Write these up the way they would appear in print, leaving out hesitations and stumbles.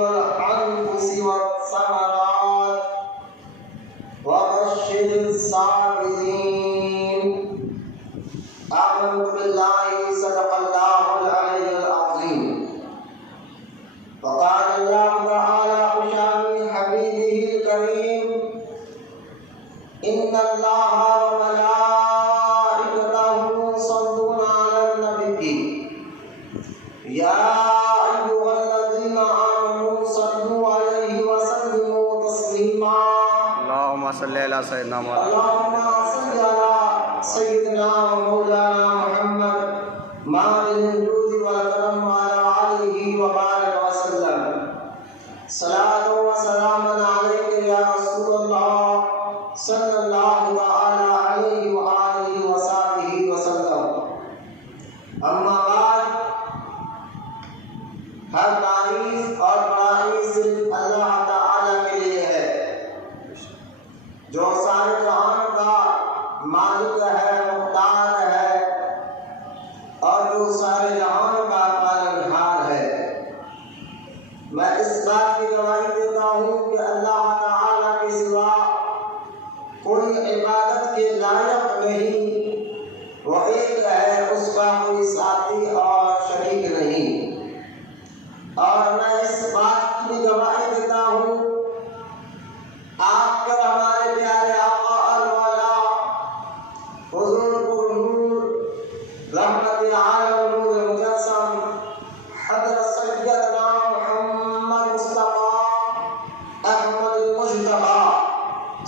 والأنفس والثمرات وبشر الصابرين. آمنت بالله صدق الله العلي العظيم. وقال الله تعالى بشأن حبيبه الكريم: إن الله وملائكته يصلون على النبي يا أيها الذين آمنوا صلوا عليه وسلموا تسليما. اللهم صل على سيدنا محمد. اللهم صل على سيدنا ومولانا محمد مالك الجود والكرم وعلى آله وبارك وسلم. صلاة وسلام عليك يا رسول الله صلی اللہ تعالی علیہ وآلہ وصحبہ وسلم. اما بعد، ہر تعریف اور بڑائی صرف اللہ تعالی کے لیے ہے جو سارے جہان کا مالک ہے، مختار ہے اور جو سارے جہان کا پالنہار ہے. میں اس بات کی گواہی دیتا ہوں کہ اللہ تعالی کے سوا کوئی عبادت کے لائق نہیں، وہ ایک ہے، اس کا کوئی ساتھی اور شریک نہیں. اور میں اس بات کی گواہی دیتا ہوں آپ پر ہمارے پیارے آقا الولا حضور پرنور رحمت عالم نور مجسم حضرت سیدنا محمد مصطفیٰ احمد المجتبی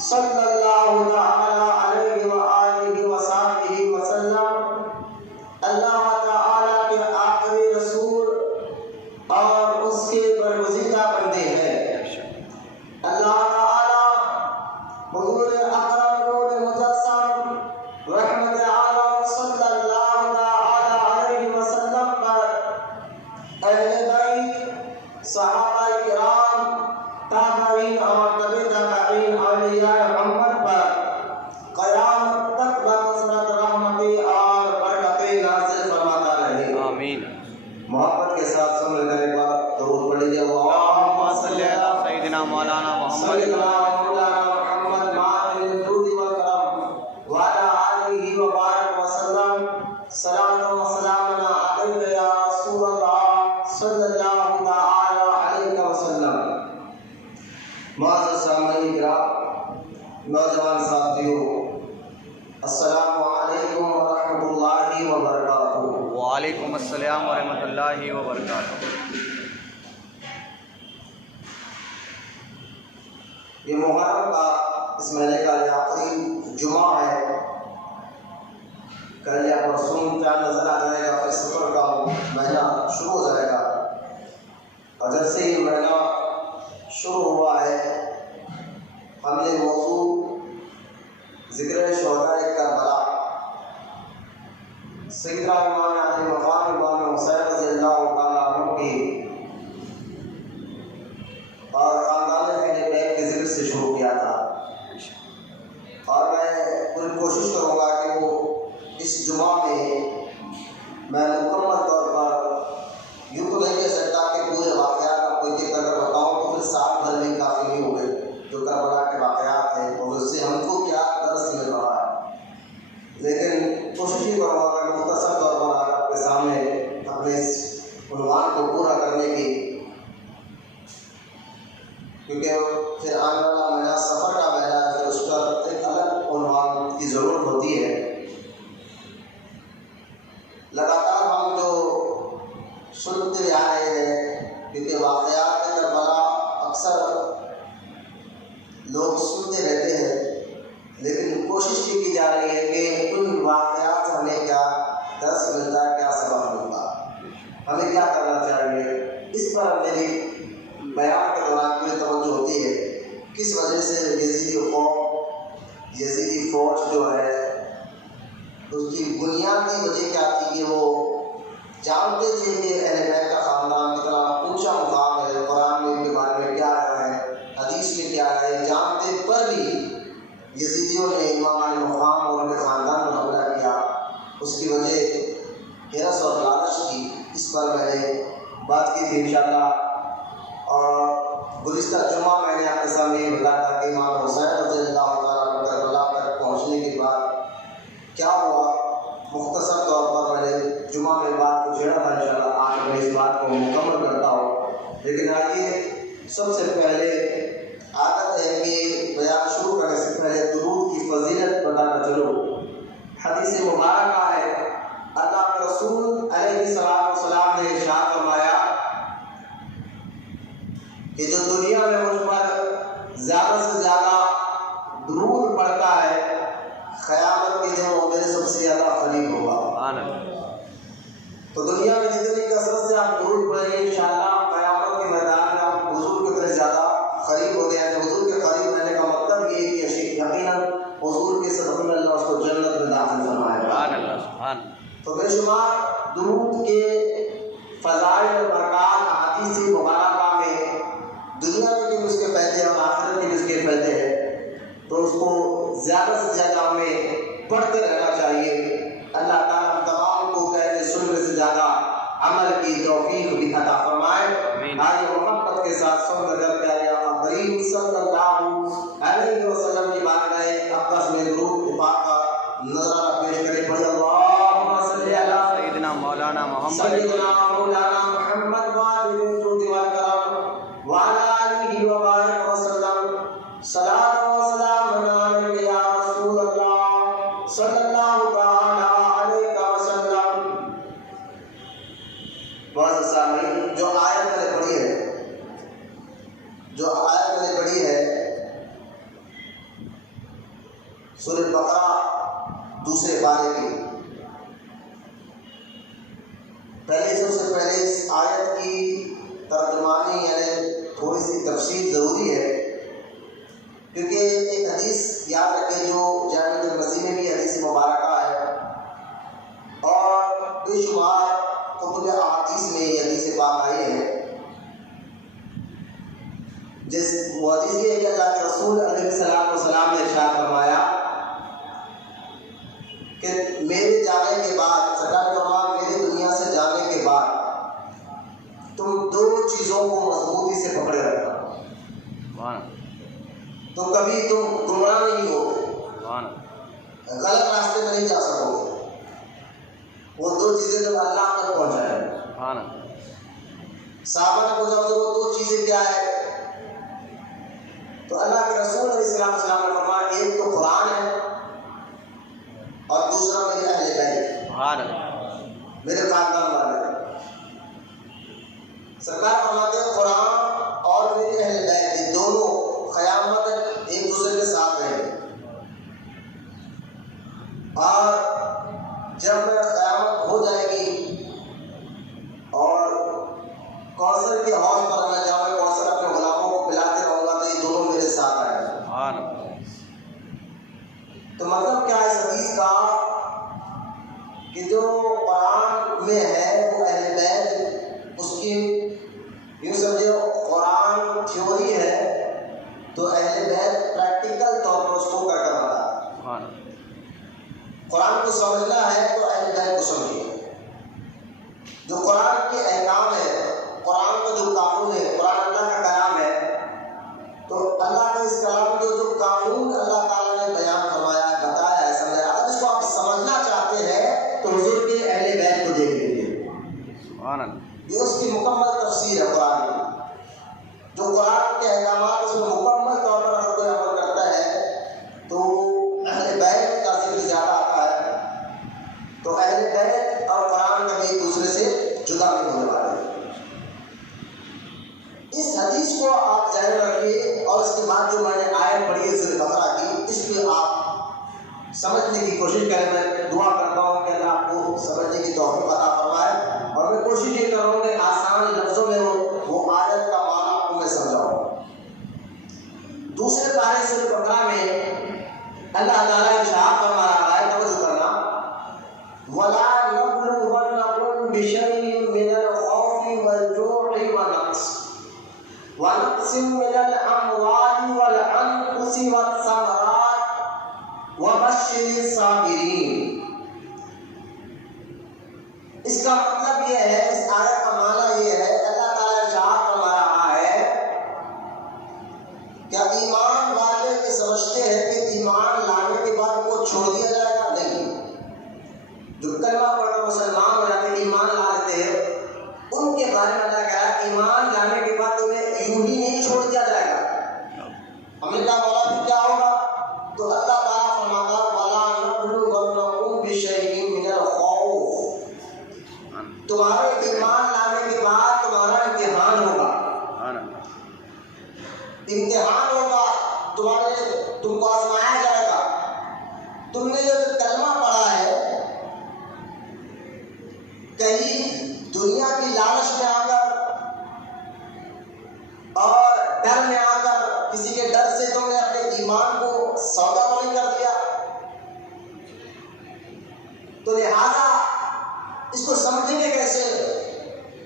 صلی اللہ تعالی علیہ وآلہ وصحبہ وسلم اللہ تعالی کے آخری رسول اور اس کے برگزیدہ بندے ہیں. اللہ تعالی حضور اکرم نور مجسم رحمت عالم صلی اللہ تعالی علیہ وسلم پر، اہل بیت، صحابہ کرام، تابعین اور تبع تابعین، اولیاء محمد پر قیامت تک بکثرت رحمتیں اور برکتیں نازل فرماتا رہے. آمین. محبت کے ساتھ سن لینے کے بعد درود پڑھ لیجیے. اللہم صلی علی سیدنا مولانا محمد سیدنا مولانا محمد مالک الجود والکرم وعلی آلہ وبارک وسلم. صلاۃ و سلام علیک یا رسول اللہ صلی اللہ تعالی علیہ وسلم. معزز سامعین کرام، نوجوان ساتھیوں، السلام علیکم ورحمۃ اللہ وبرکاتہ. وعلیکم السلام ورحمۃ اللہ وبرکاتہ. یہ محرم کا اس مہینے کا یہ آخری جمعہ ہے. کل یا پرسوں چاند نظر آ جائے گا، پھر سفر کا مہینہ شروع ہو جائے گا. اور جب سے یہ مہینہ شروع ہوا ہے، ہم نے موضوع ذکر شہداء کربلا، سیدنا امام علی مقام امام حسین رضی اللہ تعالیٰ عنہ کی اور خاندان اہل بیت کے ذکر سے شروع کیا تھا. اور میں پوری کوشش کروں گا کہ وہ اس جمعہ میں میں مکمل طور پر یوں تو نہیں کہہ سکتا کہ پورے واقعات آپ کو ایک ایک اگر بتاؤں تو پھر سال بھر میں کافی نہیں ہو گئے جو کربلا کے واقعات ہیں اور اس سے ہم کو کیا درس مل رہا ہے. لیکن کوشش یہ کروں گا کہ مختصر طور پر آپ کے سامنے اپنے اس عنوان کو پورا کرنے کی، کیونکہ پھر آنے والا مہینہ سفر کا مہینہ ہے، پھر اس پر ایک الگ عنوان کی ضرورت ہوتی ہے. لگاتار ہم جو سنتے آ رہے ہیں، کیونکہ واقعات کربلا اکثر لوگ سنتے رہتے ہیں، لیکن کوشش یہ کی جا رہی ہے کہ ان واقعات سے ہمیں کیا درس ملتا ہے، کیا سبق ملتا ہے، ہمیں کیا کرنا چاہیے. اس پر میری بیان کے دوران پوری توجہ ہوتی ہے کس وجہ سے یزیدی فوج جو ہے اس کی بنیادی وجہ کیا تھی کہ وہ جانتے تھے کہ اہل بیت کا خاندان کتنا اونچا مقام ہے، قرآن میں ان کے بارے میں کیا آیا ہے، حدیث میں کیا ہے، جانتے پر بھی یزیدیوں نے امام علی مقام اور ان کے خاندان پر حملہ کیا. اس کی وجہ حرص اور لالچ تھی. اس پر میں نے بات کی تھی انشاءاللہ. اور گزشتہ جمعہ میں نے آپ کے سامنے یہ بتایا تھا کہ امام حسین رضی اللہ تعالیٰ عنہ کربلا تک پہنچنے کے بعد کیا ہوا، مختصر طور پر میں نے جمعہ میں بات کو چھیڑا تھا، انشاءاللہ آج میں اس بات کو مکمل کرتا ہوں۔ لیکن آئیے سب سے پہلے عادت ہے کہ بیان شروع کرنے سے پہلے درود کی فضیلت بتانا چلو۔ حدیث مبارکہ ہے، اللہ کے رسول علیہ السلام نے ارشاد فرمایا کہ جو دنیا میں مجھ پر زیادہ سے زیادہ درود پڑھتا ہے قیامت کے دن وہ میرے سب سے زیادہ قریب ہوگا۔ تو دنیا میں جتنی کثرت سے آپ درود پڑھیں گے انشاءاللہ قیامت کے میدان میں آپ حضور کی طرح زیادہ قریب ہوتے ہیں۔ حضور کے قریب رہنے کا مطلب یہ ہے کہ یقیناً حضور کے صدقے میں اللہ اس کو جنت میں داخل فرمائے گا۔ تو بے شمار درود کے فضائل اور برکات احادیث مبارکہ میں دنیا میں بھی اس کے فائدے اور آخرت میں بھی اس کے فائدے ہیں، تو اس کو زیادہ سے زیادہ ہمیں پڑھتے رہنا چاہیے۔ اللہ تعالیٰ ہم تمام کو کہنے سننے سے زیادہ عمل کی توفیق بھی عطا فرمائے۔ آج محبت کے ساتھ سن کر پیارے آقا کریم صلی اللہ علیہ وسلم کی بارگاہ اقدس میں درود پاک کا نظرانہ پیش کریں۔ پڑھیں اللہم صلی علی سیدنا مولانا محمد سیدنا مولانا محمد واجب الجود والکرم وعلی آلہ وبارک وسلم۔ صلاۃ و سلام علیک یا رسول اللہ صلی اللہ تعالی علیہ وسلم۔ بہت سامعین، جو آیت میں نے پڑھی ہے سورۃ بقرہ دوسرے پارے کی، سب سے پہلے اس آیت کی ترجمانی یعنی تھوڑی سی تفصیل ضروری ہے، کیونکہ ایک حدیث یاد رکھیں جو جامع ترمذی میں بھی حدیث مبارکہ ہے اور بے شمار کتب احادیث میں یہ حدیث پاک آئی ہے۔ جس وہ حدیث یہ ہے کہ اللہ کے رسول علیہ السلام نے ارشاد فرمایا کہ میرے جانے کے بعد، سرکار فرمایا میرے دنیا سے جانے کے بعد تم دو چیزوں کو مضبوطی سے پکڑے رکھنا، تو کبھی تم گمراہ نہیں ہو، غلط راستے میں نہیں جا سکو گے۔ وہ دو چیزیں جب اللہ تک پہنچائے، صحابہ نے پوچھا وہ دو چیزیں کیا ہے؟ تو اللہ کے رسول علیہ السلام نے فرمایا ایک تو قرآن ہے اور دوسرا میرے اہل بیت، میرے خاندان والے۔ سرکار فرماتے ہیں قرآن اور میرے اہل بیت یہ دونوں قیامت تک ایک دوسرے کے ساتھ رہیں گے، اور جب قیامت ہو جائے گی اور کوثر کے حوض پر میں جاؤں گا، کوثر اپنے غلاموں کو پلاتے رہوں گا، تو یہ دونوں میرے ساتھ آئے گا۔ تو مطلب کیا ہے اس حدیث کا کہ جو قرآن میں ہے وہ اہل بیت، اس کی یوں سمجھے قرآن تھیوری ہے تو اہل بیت پریکٹیکل طور پر اس کو کر کر بتا ہے۔ قرآن کو سمجھنا ہے تو اہل بیت کو سمجھیے۔ جو قرآن کے احکام ہے، قرآن کا جو قانون ہے، قرآن اللہ کا کلام ہے، تو اللہ کے اس کلام جو قانون اللہ تعالیٰ نے بیان فرمایا ہے، بتایا ہے، سمجھایا، اگر اس کو آپ سمجھنا چاہتے ہیں تو حضور کے اہل بیت کو دیکھ لیجیے، یہ اس کی مکمل تفسیر ہے قرآن کی۔ جو قرآن کے احکامات اس میں مکمل طور پر اگر کوئی عمل کرتا ہے تو اہل بیت کا ذکر زیادہ آتا ہے، تو اہل بیت اور قرآن کبھی ایک دوسرے سے جدا نہیں ہونے والے۔ اس حدیث کو آپ ذہن میں رکھیے، اور اس کے بعد جو میں نے آیت پڑھی ہے سورۃ بقرہ کی، اس پہ آپ سمجھنے کی کوشش کریں۔ میں دعا کرتا ہوں کہ اللہ آپ کو سمجھنے کی توفیق عطا فرمائے، اور میں کوشش یہ کروں کہ آسان لفظوں میں وہ آیت کا معنی آپ کو میں سمجھاؤں۔ دوسرے پارے سورۃ بقرہ میں اللہ تعالیٰ ارشاد فرما رہا ہے، توجہ کرنا، وَلَا نَبْلُوَنَّكُم بِشَيْءٍ مِّنَ الْخَوْفِ وَالْجُوعِ وَنَقْصٍ مِّنَ الْأَمْوَالِ وَالْأَنفُسِ وَالثَّمَرَاتِ وَبَشِّرِ الصَّابِرِينَ۔ اس کا مطلب یہ ہے، اس آیت کا معنی یہ ہے، اللہ تعالیٰ ارشاد فرما رہا ہے یوں ہی نہیں چھوڑ دیا جائے گا۔ ہم نے کہا مولا پھر کیا ہوگا؟ تو اللہ تعالیٰ فرماتا وَلَا نَبْلُوَنَّكُمْ بِشَيْءٍ مِّنَ الْخَوْفِ، تمہارے ایمان لانے کے بعد تمہارا امتحان ہوگا، امتحان ہوگا، تم کو آزمایا جائے گا۔ تم نے جو کلمہ پڑھا ہے، کہیں دنیا کی لالچ میں آ کر اور ڈر میں آ کر، کسی کے ڈر سے تم نے اپنے ایمان کو سودا بانی کر دیا، تو لہذا اس کو سمجھیں گے کیسے؟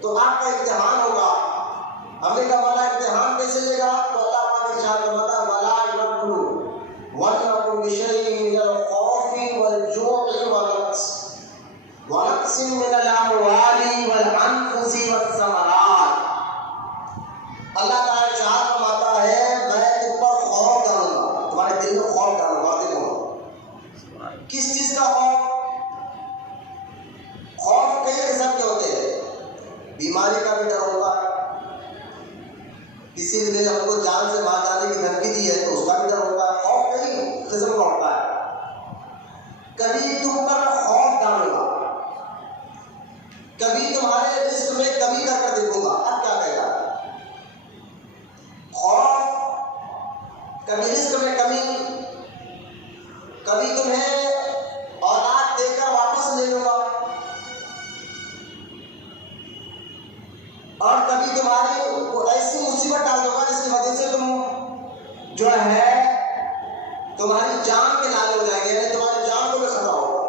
تو آپ کا امتحان ہوگا۔ ہم نے کہا مولا امتحان کیسے لے گا؟ تو اللہ پاک نے ارشاد فرمایا وَلَا نَبْلُوَنَّكُمْ بِشَيْءٍ مِّنَ الْخَوْفِ وَالْجُوعِ وَنَقْصٍ مِّنَ الْأَمْوَالِ وَالْأَنفُسِ وَالثَّمَرَاتِ۔ اللہ تعالیٰ ارشاد فرماتا ہے میں تم پر خوف ڈالوں گا، تمہارے دل میں خوف ڈالوں گا۔ کس چیز کا خوف؟ خوف کئی قسم کے ہوتے ہیں۔ بیماری کا بھی ڈر ہوتا ہے، کسی نے ہم کو جان سے مار جانے کی دھمکی دی ہے تو اس کا بھی ڈر ہوتا ہے۔ خوف کئی قسم کا ہوتا ہے۔ کبھی تم پر خوف ڈالوں گا، کبھی تمہارے رزق میں کمی کر کر دیکھوں گا۔ اب کیا کہے گا؟ خوف، کبھی رزق میں کمی، کبھی تمہیں اولاد دے کر واپس لے لوں گا، اور کبھی تمہاری ایسی مصیبت ڈال دوں گا جس کی وجہ سے تم جو ہے تمہاری جان کے لالے ہو جائیں گے، یعنی تمہاری جان کو بھی خطرہ ہوگا۔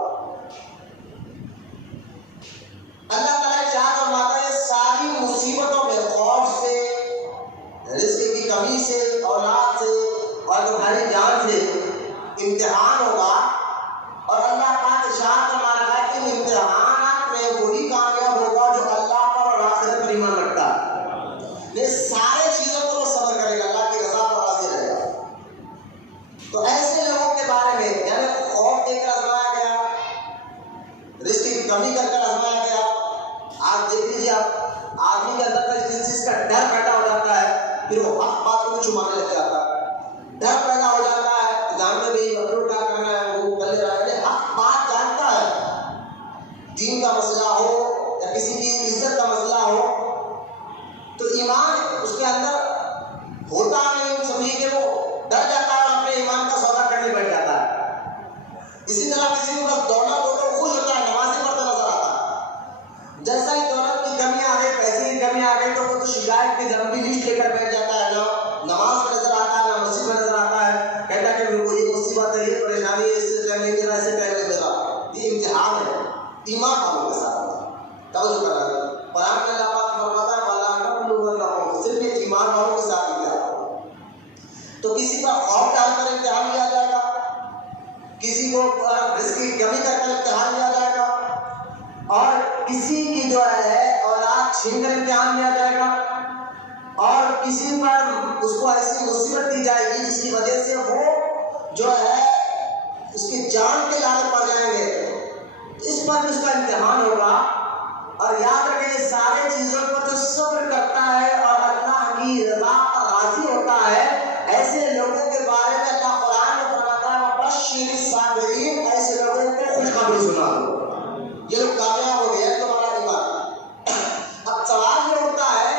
اللہ تعالیٰ چاہ فرماتا ہے ساری مصیبتوں میں، خوف سے، رزق کی کمی سے، اولاد سے اور تمہاری جان سے امتحان ہوگا۔ اور اللہ پاک ارشاد فرما رہا ہے کہ ان امتحانات میں وہی کامیاب ہوگا جو اللہ پر اور آخرت پر ایمان رکھتا ہے۔ یہ سارے چیزوں کو وہ صبر کرے گا، اللہ کی رضا پر راضی رہے گا۔ تو ایسے لوگوں کے بارے میں، یعنی خوف دے کر آزمایا گیا، رزق کی کمی کر کر آزمایا گیا۔ آپ دیکھ لیجیے، آپ آدمی کے اندر جس چیز کا ڈر پیدا ہو جاتا ہے پھر وہ حق بات کو بھی چھپانے لگ جاتا ہے۔ ڈر پیدا ہو جاتا ہے، جانتے بھی اپنے کیا کرنا ہے وہ کر لے رہا ہے، حق بات جانتا ہے، دین کا مسئلہ ہو یا کسی کی عزت کا مسئلہ ہو، تو ایمان اس کے اندر ہوتا نہیں، سمجھیے کہ وہ ڈر جاتا ہے اور اپنے ایمان کا سودا کرنے بیٹھ جاتا ہے۔ اسی طرح کسی کو بس دولت ہو تو خوش ہوتا ہے، نمازی پڑھتا نظر آتا ہے، جیسا ہی دولت کی کمی آ گئی، پیسے کی کمی آ گئی تو وہ تو شکایت کی لمبی لسٹ لے کر بیٹھ جاتا ہے، نہ نماز میں نظر آتا ہے، نہ مسجد میں نظر آتا ہے، کہتا ہے کہ میرے کو یہ مصیبت ہے، یہ پریشانی ہے، اس سے ٹائم نہیں ملا، اس سے ٹائم نہیں ملا۔ یہ امتحان ہے ایمان والوں کے ساتھ، توجہ کرنا ہے۔ قرآن میں اللہ پاک فرماتا ہے وَلَا نَبْلُوَنَّكُمْ، صرف یہ ایمان والوں کے ساتھ امتحان ہوگا۔ تو کسی کا خوف ڈال کر امتحان لیا جائے گا، کسی کو رزق کی کمی کر کر امتحان لیا جائے گا، اور کسی کی جو ہے اولاد چھین کر امتحان لیا جائے گا، اور کسی پر اس کو ایسی مصیبت دی جائے گی جس کی وجہ سے وہ جو ہے اس کی جان کے لالچ پڑ جائیں گے، اس پر بھی اس کا امتحان ہوگا۔ اور یاد رکھیں یہ سارے چیزوں پر جو صبر کرتا ہے اور اللہ کی رضا پر راضی ہوتا ہے، ایسے لوگوں کے بارے میں اللہ قرآن میں فرماتا ہے وَبَشِّرِ الصَّابِرِينَ، ایسے لوگوں کو خوشخبری سنا دو، یہ لوگ کامیاب ہو گئے ہیں تمہارا ایمان۔ اب سوال یہ ہوتا ہے،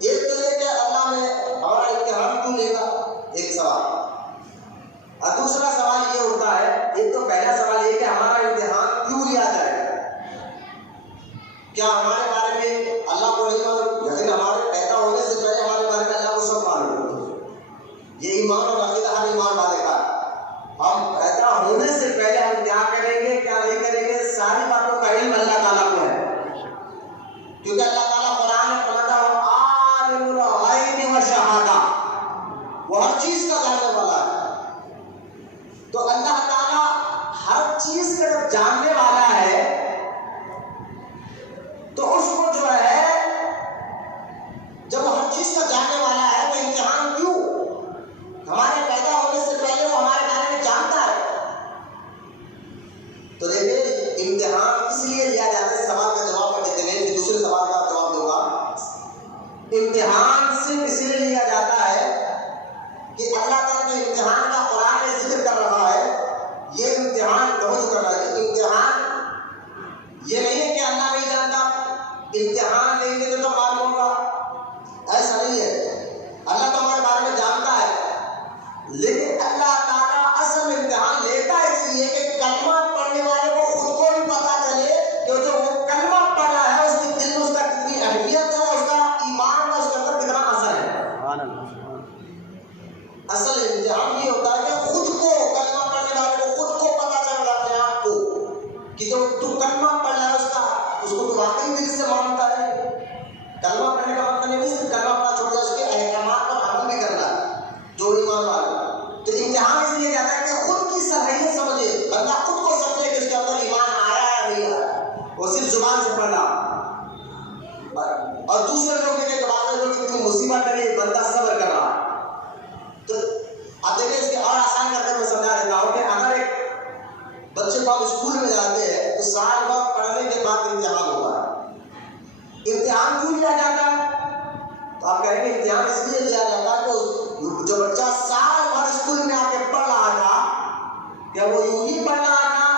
ایک تو یہ کہ اللہ نے ہمارا امتحان کیوں لے گا، ایک سوال، اور دوسرا سوال یہ ہوتا ہے، ایک تو پہلا سوال یہ کہ ہمارا امتحان کیوں لیا جائے گا؟ کیا ہمارے بارے میں اللہ کو نہیں معلوم؟ لیکن ہمارے پیدا ہونے سے پہلے ہمارے بارے میں اللہ کو سب معلوم ہے۔ یہ ایمان اور عقیدہ ہر ایمان والے کا ہے۔ ہم پیدا ہونے سے پہلے ہم کیا کریں گے کیا نہیں کریں گے ساری باتوں کا علم اللہ تعالیٰ کو ہے، کیونکہ اللہ تعالیٰ قرآن میں فرماتا ہے عالم الغیب والشہادہ، وہ ہر چیز کا جاننے والا ہے۔ تو اللہ تعالیٰ ہر چیز کا جب جاننے والا ہے تو اس کو جو ہے جب ہر چیز کا جاننے والا ہے تو امتحان کیوں؟ ہمارے امتحان صرف اس لیے لیا جاتا ہے کہ اللہ تعالیٰ جو امتحان کا قرآن میں ذکر کر رہا ہے، یہ امتحان بہت کر رہا ہے. امتحان یہ نہیں ہے کہ اللہ نہیں جانتا، امتحان لیں گے تو معلوم ہوگا، ایسا نہیں ہے. اللہ تو ہمارے بارے میں جانتا ہے، لیکن اللہ تعالیٰ اصل امتحان لیتا ہے اس لیے کہ کلمہ پڑھنے والے کو خود کو بھی پتا چلے کہ جو وہ کلمہ پڑھ رہا ہے اس کے دل میں اس کا کتنی اہمیت ہے، اس کا ایمان کا اس کے اندر کتنا اثر ہے. اصل امتحان یہ ہوتا ہے کہ خود کو، کلمہ پڑھنے والے کو خود کو پتا چلے اپنے آپ کو کہ جو تو کلمہ پڑھ رہا ہے اس کو تو واقعی دل سے مانتا ہے. کلمہ پڑھنے کا مطلب نہیں صرف کلمہ پڑھنا چھوڑ دیا، اس کے احکامات پر عمل بھی کرنا جو ایمان والا. تو امتحان اس لیے جاتا ہے کہ خود کی صلاحیت سمجھے، بندہ خود کو سمجھے کہ اس کے اندر ایمان آیا یا نہیں آیا، وہ صرف زبان سے پڑھنا. اور دوسرے لوگ کے بعد میں جو اتنی مصیبت ہے بندہ صبر کر رہا. تو اب دیکھیں اس کے اور آسان کرتے میں سمجھا دیتا ہوں کہ اگر ایک بچے کو آپ اسکول میں جاتے ہیں تو سال بھر پڑھنے کے بعد امتحان ہوتا ہے. امتحان کیوں لیا جاتا ہے؟ تو آپ کہیں گے امتحان اس لیے لیا جاتا ہے کہ جو بچہ سال بھر اسکول میں آ کے پڑھ رہا تھا، کیا وہ یوں ہی پڑھ رہا تھا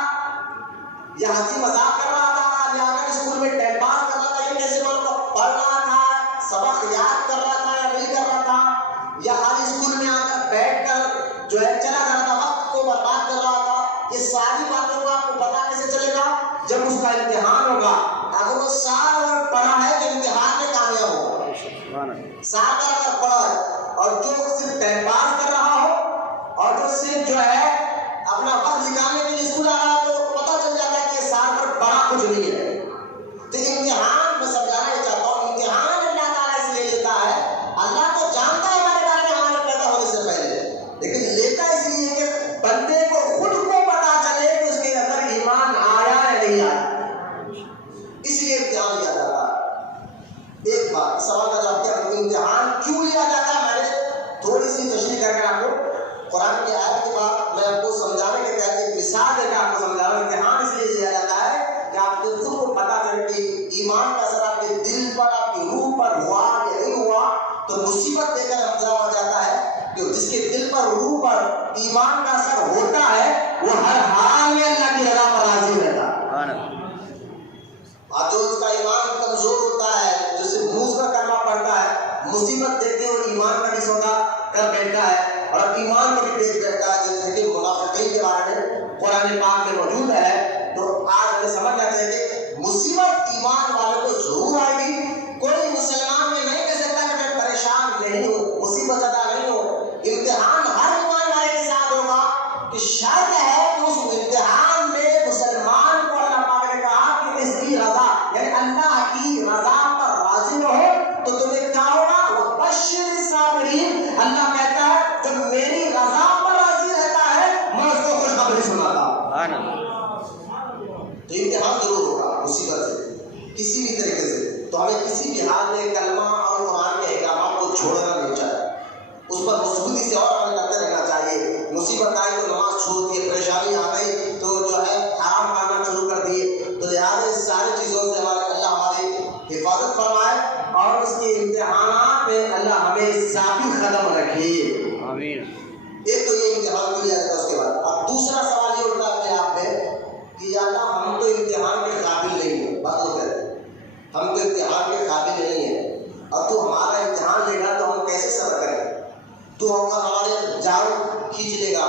یا ہنسی مذاق کر رہا تھا یا اگر اسکول میں ٹائم پاس کر رہا تھا، یہ کیسے معلوم پڑھ رہا تھا، سبق یاد کر رہا تھا یا نہیں کر رہا تھا، یا خالی اسکول میں آ کر بیٹھ کر جو ہے چلا جا رہا تھا، وقت کو برباد کر رہا تھا. یہ ساری باتوں کا آپ کو پتا کیسے چلے گا؟ جب اس کا امتحان ہوگا. اگر وہ سال بھر پڑھا ہے تو امتحان میں کامیاب ہوگا. سال بھر اگر پڑھا ہے اور جو صرف ٹائم پاس کر رہا ہو اور جو صرف جو ہے اپنا وقت نکالنے کے لیے اسکول آ رہا ہے تو پتہ چل جاتا ہے کہ سال بھر پڑھا کچھ نہیں ہے. تو امتحان میں سمجھانا یہ چاہتا ہوں، امتحان اللہ تعالیٰ اس لیے لیتا ہے، اللہ تو جانتا ہے ہمارے بارے میں ہمارے پیدا ہونے سے پہلے، لیکن لیتا اس لیے کہ بندے کو خود کو پتا چلے کہ اس کے اندر ایمان آیا یا نہیں آیا، اس لیے امتحان لیا جاتا ہے. ایک بات سوال کا جواب کیا، امتحان کیوں لیا جاتا ہے؟ میں نے تھوڑی سی تشریح کر کے آپ کو قرآن کی آیت کے بعد میں آپ کو سمجھانے کے لیے ایک مثال دے کر آپ کو سمجھا رہا ہوں. امتحان اس لیے لیا جاتا ہے کہ آپ کو خود کو پتا چلے کہ ایمان کا اثر آپ کے دل پر، آپ کی روح پر ہوا یا نہیں ہوا. تو مصیبت دے کر ہم ہو جاتا ہے کہ جس کے دل پر، روح پر ایمان کا اثر ہوتا ہے وہ ہر حال میں اللہ کی رضا پر راضی رہتا ہے. اور جو اس کا ایمان کمزور ہوتا ہے، جو صرف منہ کا کلمہ پڑھتا ہے، مصیبت دیکھتے وہ ایمان کا بھی سودا کر بیٹھتا ہے اور ایمان کو بھی دیکھ بیٹھتا ہے، جیسے کہ منافقین کے بارے میں قرآن پاک میں موجود ہے. تو آج ہمیں سمجھنا چاہیے کہ مصیبت ایمان والوں کو ضرور آئے گی. کوئی مسلمان میں نہیں کہہ سکتا کہ میں پریشان نہیں ہوں، مصیبت زدہ نہیں ہوں. امتحان ہر ایمان والے کے ساتھ ہوگا. کہ شرط ہے کہ اس امتحان میں مسلمان کو اللہ پاک نے کہا کہ اس کی رضا، یعنی اللہ کی رضا پر راضی رہو. تو تمہیں کیا ہوگا؟ وَبَشِّرِ الصَّابِرِينَ. اللہ کہتا ہے جب میری رضا پر راضی رہتا ہے میں اس کو خوشخبری سناتا ہوں. تو امتحان ضرور ہوگا مصیبت سے کسی بھی طریقے سے. تو ہمیں کسی بھی حال میں کلمہ اور قرآن کے احکامات کو چھوڑنا نہیں چاہیے، اس پر مضبوطی سے اور عمل کرتے رہنا چاہیے. مصیبت آئی تو نماز چھوڑ دیے، پریشانی آ گئی تو جو ہے حرام کھانا شروع کر دیے. تو لہٰذا اس ساری چیزوں سے اللہ ہماری حفاظت فرمائے اور اس کے امتحانات میں اللہ ہمیں ثابت قدم رکھے. آمین. ایک تو یہ امتحان کے لیے آتا ہے. اس کے بعد اب دوسرا سوال یہ اٹھتا ہے اپنے آپ میں کہ یا اللہ ہم تو امتحان کے قابل نہیں ہیں. بات لوگ کہتے ہیں ہم تو امتحان کے قابل نہیں ہیں، اور تو ہمارا امتحان لے گا تو ہم کیسے صبر کریں؟ تو ہمارے جان کھینچ لے گا،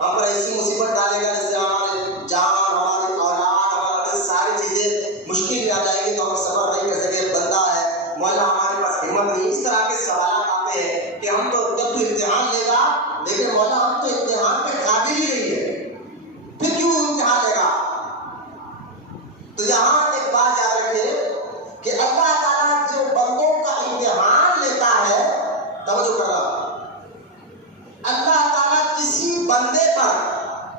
ہم پر ایسی مصیبت ڈالے گا جس سے ہمارے جان، ہماری اولاد، ہمارے ساری چیزیں مشکل آ جائیں گی تو ہم صبر نہیں کر سکے. بندہ ہے مولا ہمارے پاس ہمت نہیں. اس طرح کے سوالات آتے ہیں کہ ہم تو جب تو امتحان لے گا لیکن مولا ہم تو امتحان کے قابل ہی نہیں ہے، پھر کیوں امتحان لے گا؟ تو یہاں ایک بات یاد رکھے کہ اللہ تعالیٰ جو بندوں کا امتحان لیتا ہے، توجہ کرنا، اللہ تعالیٰ کسی بندے پر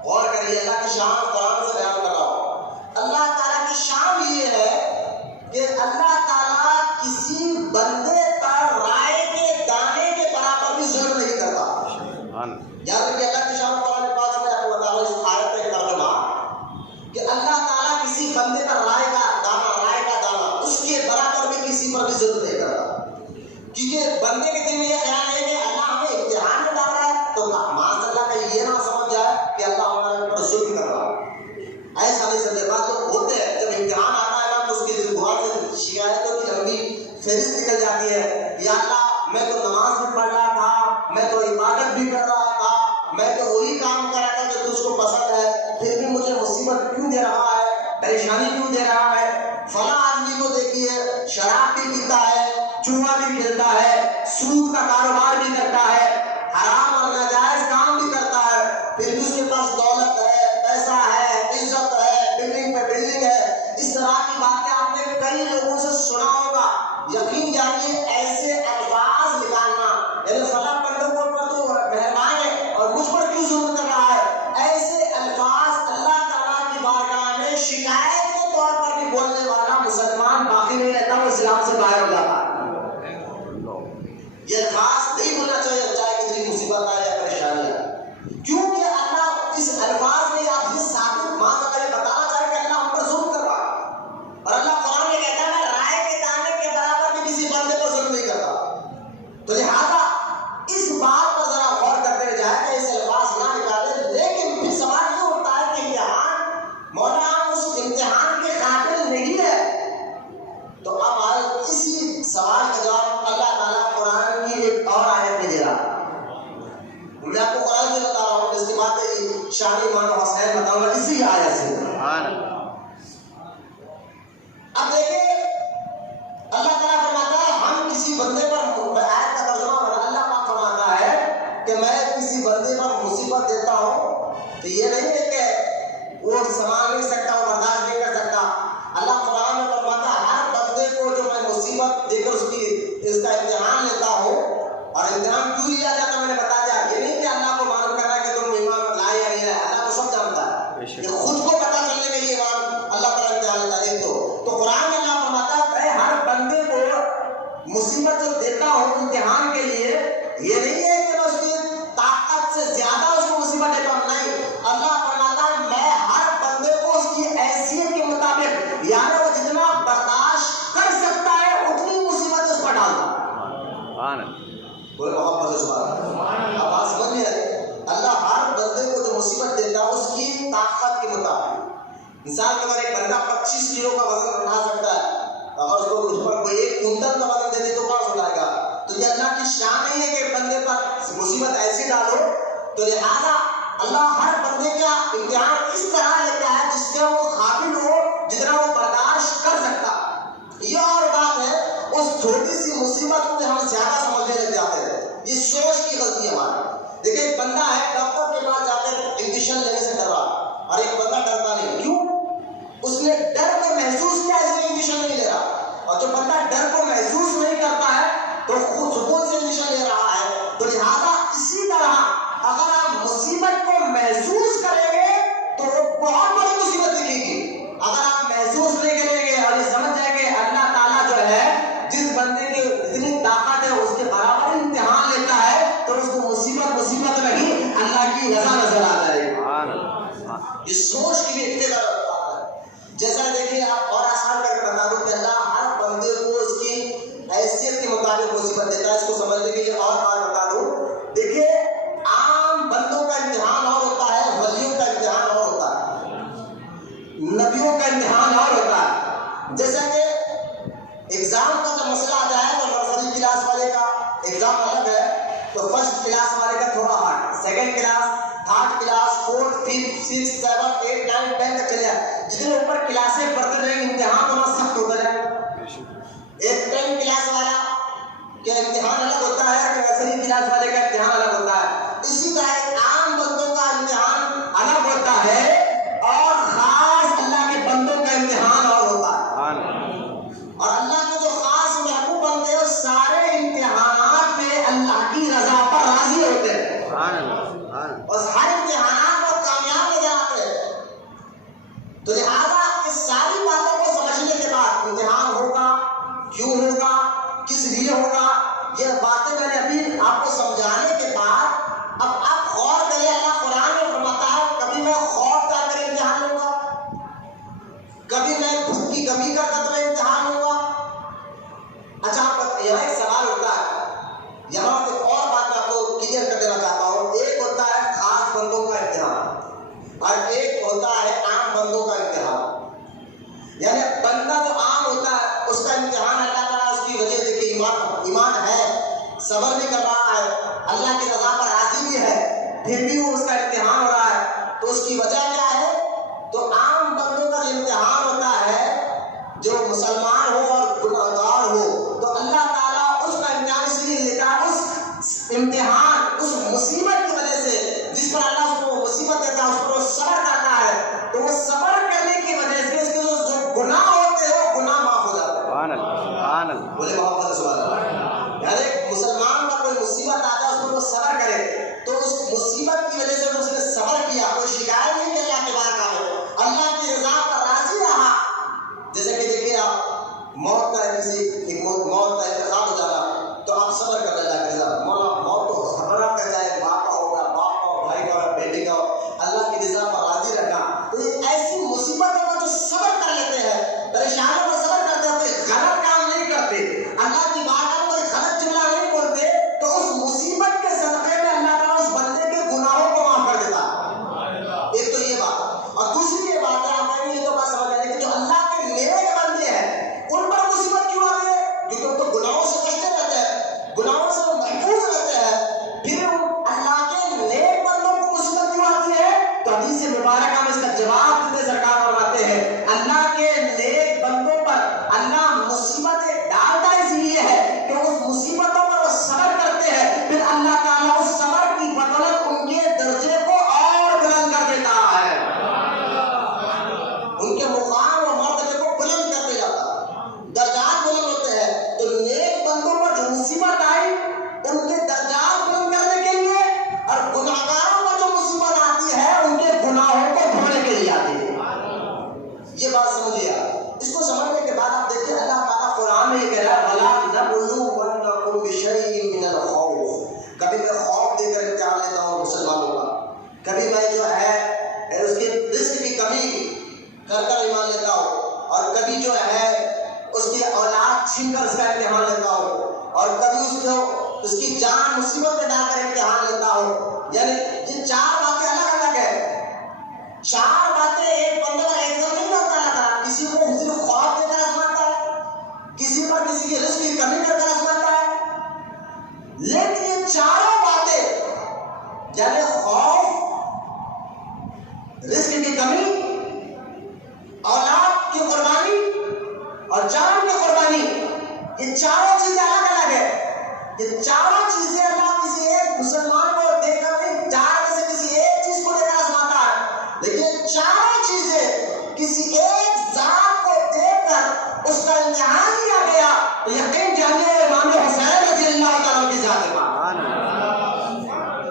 غور کریے. اللہ کی شان قرآن سے بیان کر رہا ہوں. اللہ تعالیٰ کی شان یہ ہے کہ اللہ تعالیٰ کسی بندے پر رائے کے دانے کے برابر بھی ظلم نہیں کرتا. یاد رکھیے اللہ کی شان قرآن پاک میں آپ کو بتا رہا ہوں اس آیت کا ترجمہ کہ اللہ تعالیٰ کسی بندے پر رائے کا دانا اس کے برابر بھی کسی پر بھی ظلم نہیں کرتا. کیونکہ بندے کے دل میں یہ خیال ہے کہ اللہ ہمیں امتحان میں ڈال رہا ہے تو معاذ اللہ کا یہ نہ سمجھ جائے کہ اللہ ہمارے اوپر ظلم کر رہا ہے. ایسا نہیں سمجھے. بات لوگ ہوتے ہیں جب امتحان آتا ہے نا تو اس کی زبان سے شکایتوں کی لمبی فہرست نکل جاتی ہے. یا اللہ میں تو نماز بھی پڑھ رہا تھا, میں تو عبادت بھی کر رہا تھا, میں تو وہی کام کر رہا تھا جو تجھ کو پسند ہے, پھر بھی مجھے مصیبت کیوں دے رہا ہے, پریشانی کیوں دے رہا ہے. فلاں آدمی کو دیکھیے شراب بھی پیتا ہے, جوا بھی کھیلتا ہے, سود کا کاروبار بھی کرتا ہے, حرام اور ناجائز کام بھی کرتا ہے, پھر بھی اس کے پاس دولت ہے, پیسہ ہے, عزت ہے, بلڈنگ پہ بلڈنگ ہے. اس طرح کی باتیں آپ نے کئی لوگوں سے سنا ہوگا. یقین جانیے ایسے الفاظ نکالنا یعنی فلاں بندوں کو پر تو مہربان ہے اور مجھ پر کیوں ظلم کر رہا ہے, ایسے الفاظ اللہ تعالیٰ کی بارگاہ میں شکایت کے طور پر بھی بولنے والا مسلمان باقی نہیں رہتا, وہ اسلام سے باہر ہو جاتا ہے. یہ الفاظ نہیں بولنا چاہیے چاہے کتنی مصیبت آئے یا پریشانی آئے, کیونکہ اللہ اس الفاظ میں آپ یہ ثابت مان اللہ یہ بتانا چاہے کہ اللہ ہم پر ظلم کر رہا ہے. اور اللہ قرآن میں کہتا ہے میں رائے کے دانے کے برابر بھی کسی بندے پر ظلم نہیں کرتا. تو لہٰذا اس بات پر ذرا غور کرتے جائے کہ اس الفاظ نہ نکالے. لیکن پھر سوال یہ ہوتا ہے کہ امتحان مولا اس امتحان کے قابل نہیں ہے. تو اب آج اسی سوال کا جواب اللہ تعالیٰ قرآن کی ایک اور آیت میں دے رہا ہے. میں آپ کو قرآن سے بتا رہا ہوں, اس کے بعد شاہ امام حسین بتاؤں گا اسی آیت سے. اب دیکھیں اللہ تعالیٰ فرماتا ہے ہم کسی بندے پر, آیت کا ترجمہ اللہ پاک فرماتا ہے کہ میں کسی بندے پر مصیبت دیتا ہوں تو یہ نہیں ہے کہ وہ سنبھال نہیں سکتا, وہ برداشت نہیں کر سکتا. اللہ قرآن میں فرماتا ہے ہر بندے کو جو میں مصیبت دے کر اس کا امتحان لیتا ہوں, اور امتحان کیوں لیا جاتا میں نے بتا دیا. یہ نہیں کہ اللہ کو معلوم کرنا کہ تم ایمان لائے یا نہیں لائے, اللہ کو سب جانتا ہے. یہ خود کو پتا چلنے کے لیے ایمان اللہ تعالیٰ امتحان لیتا ہے. تو قرآن میں اللہ فرماتا ہے میں ہر بندے کو مصیبت جو دیتا ہوں امتحان کے لیے, یہ نہیں ہے کہ میں اس کی طاقت سے زیادہ اس کو مصیبت دیتا ہوں, نہیں. اللہ فرماتا ہے میں ہر بندے کو اس کی حیثیت کے مطابق یعنی وہ جتنا برداشت کر سکتا ہے اتنی مصیبت اس پر ڈالتا ہوں. بولے محبت سے سبحان اللہ. اب بات سمجھ میں آئی, اللہ ہر بندے کو جو مصیبت دیتا ہے اس کی طاقت کے مطابق. مثال کے طور ایک بندہ 25 کلو کا وزن اٹھا سکتا ہے, اگر اس پر کوئی 1 کنٹل کا وزن دے دے تو کہاں اٹھائے گا. تو یہ اللہ کی شان نہیں ہے کہ بندے پر مصیبت ایسی ڈالو. تو لہٰذا اللہ ہر بندے کا امتحان اس طرح لیتا ہے جس کا وہ قابل ہو, جتنا وہ برداشت کر سکتا. یہ اور بات ہے اس چھوٹی سی مصیبت کو ہم زیادہ سمجھنے لگ جاتے ہیں. یہ سوچ کی غلطی ہے ہماری. دیکھیں ایک بندہ ہے ڈاکٹر کے پاس جا کر انجیکشن لینے سے ڈر رہا, اور ایک بندہ ڈرتا نہیں. کیوں؟ اس نے ڈر کو محسوس کیا اس لیے انجیکشن نہیں لے رہا. اور جو بندہ ڈر کو محسوس نہیں کرتا ہے تو خود سکون سے انجیکشن لے رہا ہے. تو لہٰذا اسی طرح اگر آپ مصیبت کو محسوس کریں گے تو وہ بہت بڑی مصیبت دکھے گی. اگر آپ محسوس نہیں کریں گے اور یہ سمجھ جائیں گے اللہ تعالیٰ جو ہے جس بندے کی اتنی طاقت ہے اس کے برابر امتحان لیتا ہے تو اس کو مصیبت نہیں اللہ کی رضا نظر آ جائے گی. یہ سوچ کی بھی اتنے بات ہے. جیسا دیکھیے آپ اور آسان کر کے بتا دوں کہ اللہ ہر بندے کو اس کی حیثیت کے مطابق مصیبت دیتا ہے. اس کو سمجھنے کے لیے اور بات بتا دوں. دیکھیے عام بندوں کا امتحان اور ہوتا ہے, ولیوں کا امتحان اور ہوتا ہے, نبیوں کا امتحان اور ہوتا ہے. جیسا کہ ایگزام کا جب مسئلہ آتا ہے تو نرسری کلاس والے کا ایگزام الگ ہے, تو فرسٹ کلاس والے کا تھوڑا hard, second class, third class, fourth, fifth, six, 7, 8, 9, 10 تک چلے جائے. جتنے اوپر کلاسیں پڑھتے رہے امتحان ہونا سخت ہوتا ہے. ایک 10 کلاس والا کا امتحان الگ ہوتا ہے اور نرسری کلاس والے کا امتحان الگ ہوتا ہے. اسی طرح عام بندوں کا امتحان الگ ہوتا ہے اور خاص اللہ کے بندوں کا امتحان اور ہوتا ہے. اور اللہ کے جو خاص محبوب بندے ہیں سارے امتحانات میں اللہ کی رضا پر راضی ہوتے ہیں اور ہر امتحانات کو کامیاب نظر آتے ہیں. تو لہٰذا اس ساری باتوں کو سمجھنے کے بعد امتحان ہوگا, کیوں ہوگا, کس لیے ہوگا, یہ باتیں میں نے ابھی آپ کو سمجھائی مسلمان ہے, صبر بھی کر رہا ہے, اللہ کی رضا پر راضی بھی ہے, پھر بھی وہ اس کا امتحان ہو رہا ہے, تو اس کی وجہ کیا ہے؟ تو عام بندوں کا امتحان ہوتا ہے جو مسلمان ہو اور گناہگار ہو, تو اللہ تعالیٰ اس کا امتحان اس لیے لیتا ہے, اس امتحان اس مصیبت کی وجہ سے جس پر اللہ اس کو مصیبت دیتا ہے, اس پر صبر کرتا ہے, تو وہ صبر کرنے کی وجہ سے اس کے جو گناہ ہوتے ہیں وہ گناہ معاف ہو جاتے ہیں. سبحان اللہ سبحان اللہ. بولے محمد رسول اللہ. یعنی ایک مسلمان کا کوئی مصیبت آ جائے اس پر وہ صبر کرے, تو اس مصیبت کی وجہ سے اس نے صبر کیا, کوئی شکایت نہیں کہ اللہ کے بار کا ہے, اللہ کی رضا پر راضی رہا. جیسے کہ دیکھیے آپ موت کا کسی موت کا انتقال ہو جانا تو آپ صبر کر اللہ کی رضا, مولا موت تو صبر کر جائے, ماں کا ہوگا, باپ کا ہو, بھائی کا ہو, بیٹے کا ہو, اللہ کی رضا پر راضی رہنا. تو یہ ایسی مصیبتوں پر جو صبر کر لیتے ہیں, پریشانیوں پر صبر کرتے ہیں, کوئی غلط کام نہیں کرتے, اللہ کی بات میں کوئی غلط جملہ نہیں بولتے, تو اس مصیبت کے صدقے میں اللہ تعالیٰ اس بندے کے گناہوں کو معاف کر دیتا ہے. ایک تو یہ بات, اور دوسری یہ بات ہے آپ کہیں گے یہ تو بات سمجھ آئے کہ جو اللہ کے نیک بندے ہیں ان پر مصیبت کیوں آتی ہے؟ کیونکہ ان کو گناہوں سے بچتے رہتے ہیں, گناہوں سے محفوظ رہتے ہیں. پھر اللہ کے نیک بندوں کو مصیبت کیوں آتی ہے؟ تو حدیث مبارکہ میں اس کا جواب دیتے سرکار فرماتے ہیں, اللہ کے نیک بندوں پر اللہ مصیبتیں ڈالتا اس لیے ہے کہ اس مصیبتوں پر وہ صبر کرتے ہیں, پھر اللہ تعالیٰ اس صبر کی بدولت ان کے درجے کو اور بلند کر دیتا ہے, ان کے مقام و مرتبے کو بلند کر دے جاتا ہے, درجات بلند ہوتے ہیں. تو نیک بندوں پر جو مصیبت آئی ان کے درجات بلند کرنے کے لیے, اور گناہگاروں پر جو مصیبت آتی ہے ان کے گناہوں کو دھونے کے لیے آتی ہے. یہ بات سمجھیے آپ. اس کو سمجھنے کے بعد آپ دیکھیں اللہ تعالیٰ قرآن میں یہ کہہ رہا ہے وَلَا نَبْلُوَنَّكُم بِشَيْءٍ مِّنَ الْخَوْفِ, کبھی میں خوف دے کر امتحان لیتا ہوں مسلمانوں کا, کبھی میں جو ہے اس کے رزق کی کمی کر ایمان لیتا ہوں, اور کبھی جو ہے اس کی اولاد چھین کر اس کا امتحان لیتا ہوں, اور کبھی اس کی جان مصیبت میں ڈال کر امتحان لیتا ہوں. یعنی یہ چار باتیں الگ الگ ہیں, چار باتیں ایک بندہ ایک دم نہیں کرتا اللہ تعالیٰ. کسی کو صرف خوف دے کر آزماتا ہے, کسی پر کسی کی رزق کی کمی کر کر آزماتا ہے, لیکن یہ چاروں باتیں یعنی خوف, رزق کی کمی, اولاد کی قربانی اور جان کی قربانی, یہ چاروں چیزیں الگ الگ ہیں. یہ چاروں چیزیں اللہ کسی ایک مسلمان کو دے کر نہیں, چار میں سے کسی ایک چیز کو دے کر آزماتا ہے, لیکن یہ چاروں چیزیں کسی ایک ذات کو دے کر اس کا امتحان لیا گیا, تو یقین جانیے امام حسین رضی اللہ تعالیٰ کی ذات ہے.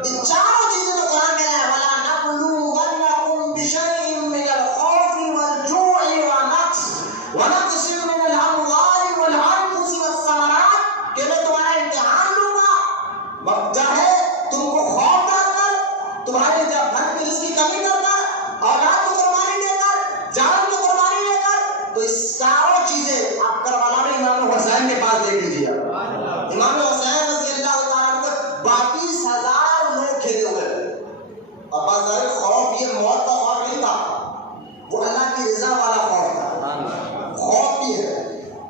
یہ چاروں چیزیں جو قرآن کہہ رہا ہے وَلَا نَبْلُوَنَّكُم بِشَيْءٍ مِّنَ الْخَوْفِ وَالْجُوعِ وَنَقْصٍ مِّنَ الْأَمْوَالِ وَالْأَنفُسِ وَالثَّمَرَاتِ, کہ میں تمہارا امتحان لوں گا, چاہے تم کو خوف ڈال کر, تمہارے جب گھر کی رزق کی کمی کر کر, اولاد کو قربانی دے کر, جان کو قربانی دے کر. تو اس چاروں چیزیں آپ کربلا میں امام حسین کے پاس دیکھ لیجیے. امام حسین رضی اللہ تعالیٰ کو 32,000 لوگ گھیرے ہوئے, اور بازار خوف یہ موت کا خوف نہیں تھا, وہ اللہ کی رضا والا خوف تھا, خوف بھی ہے.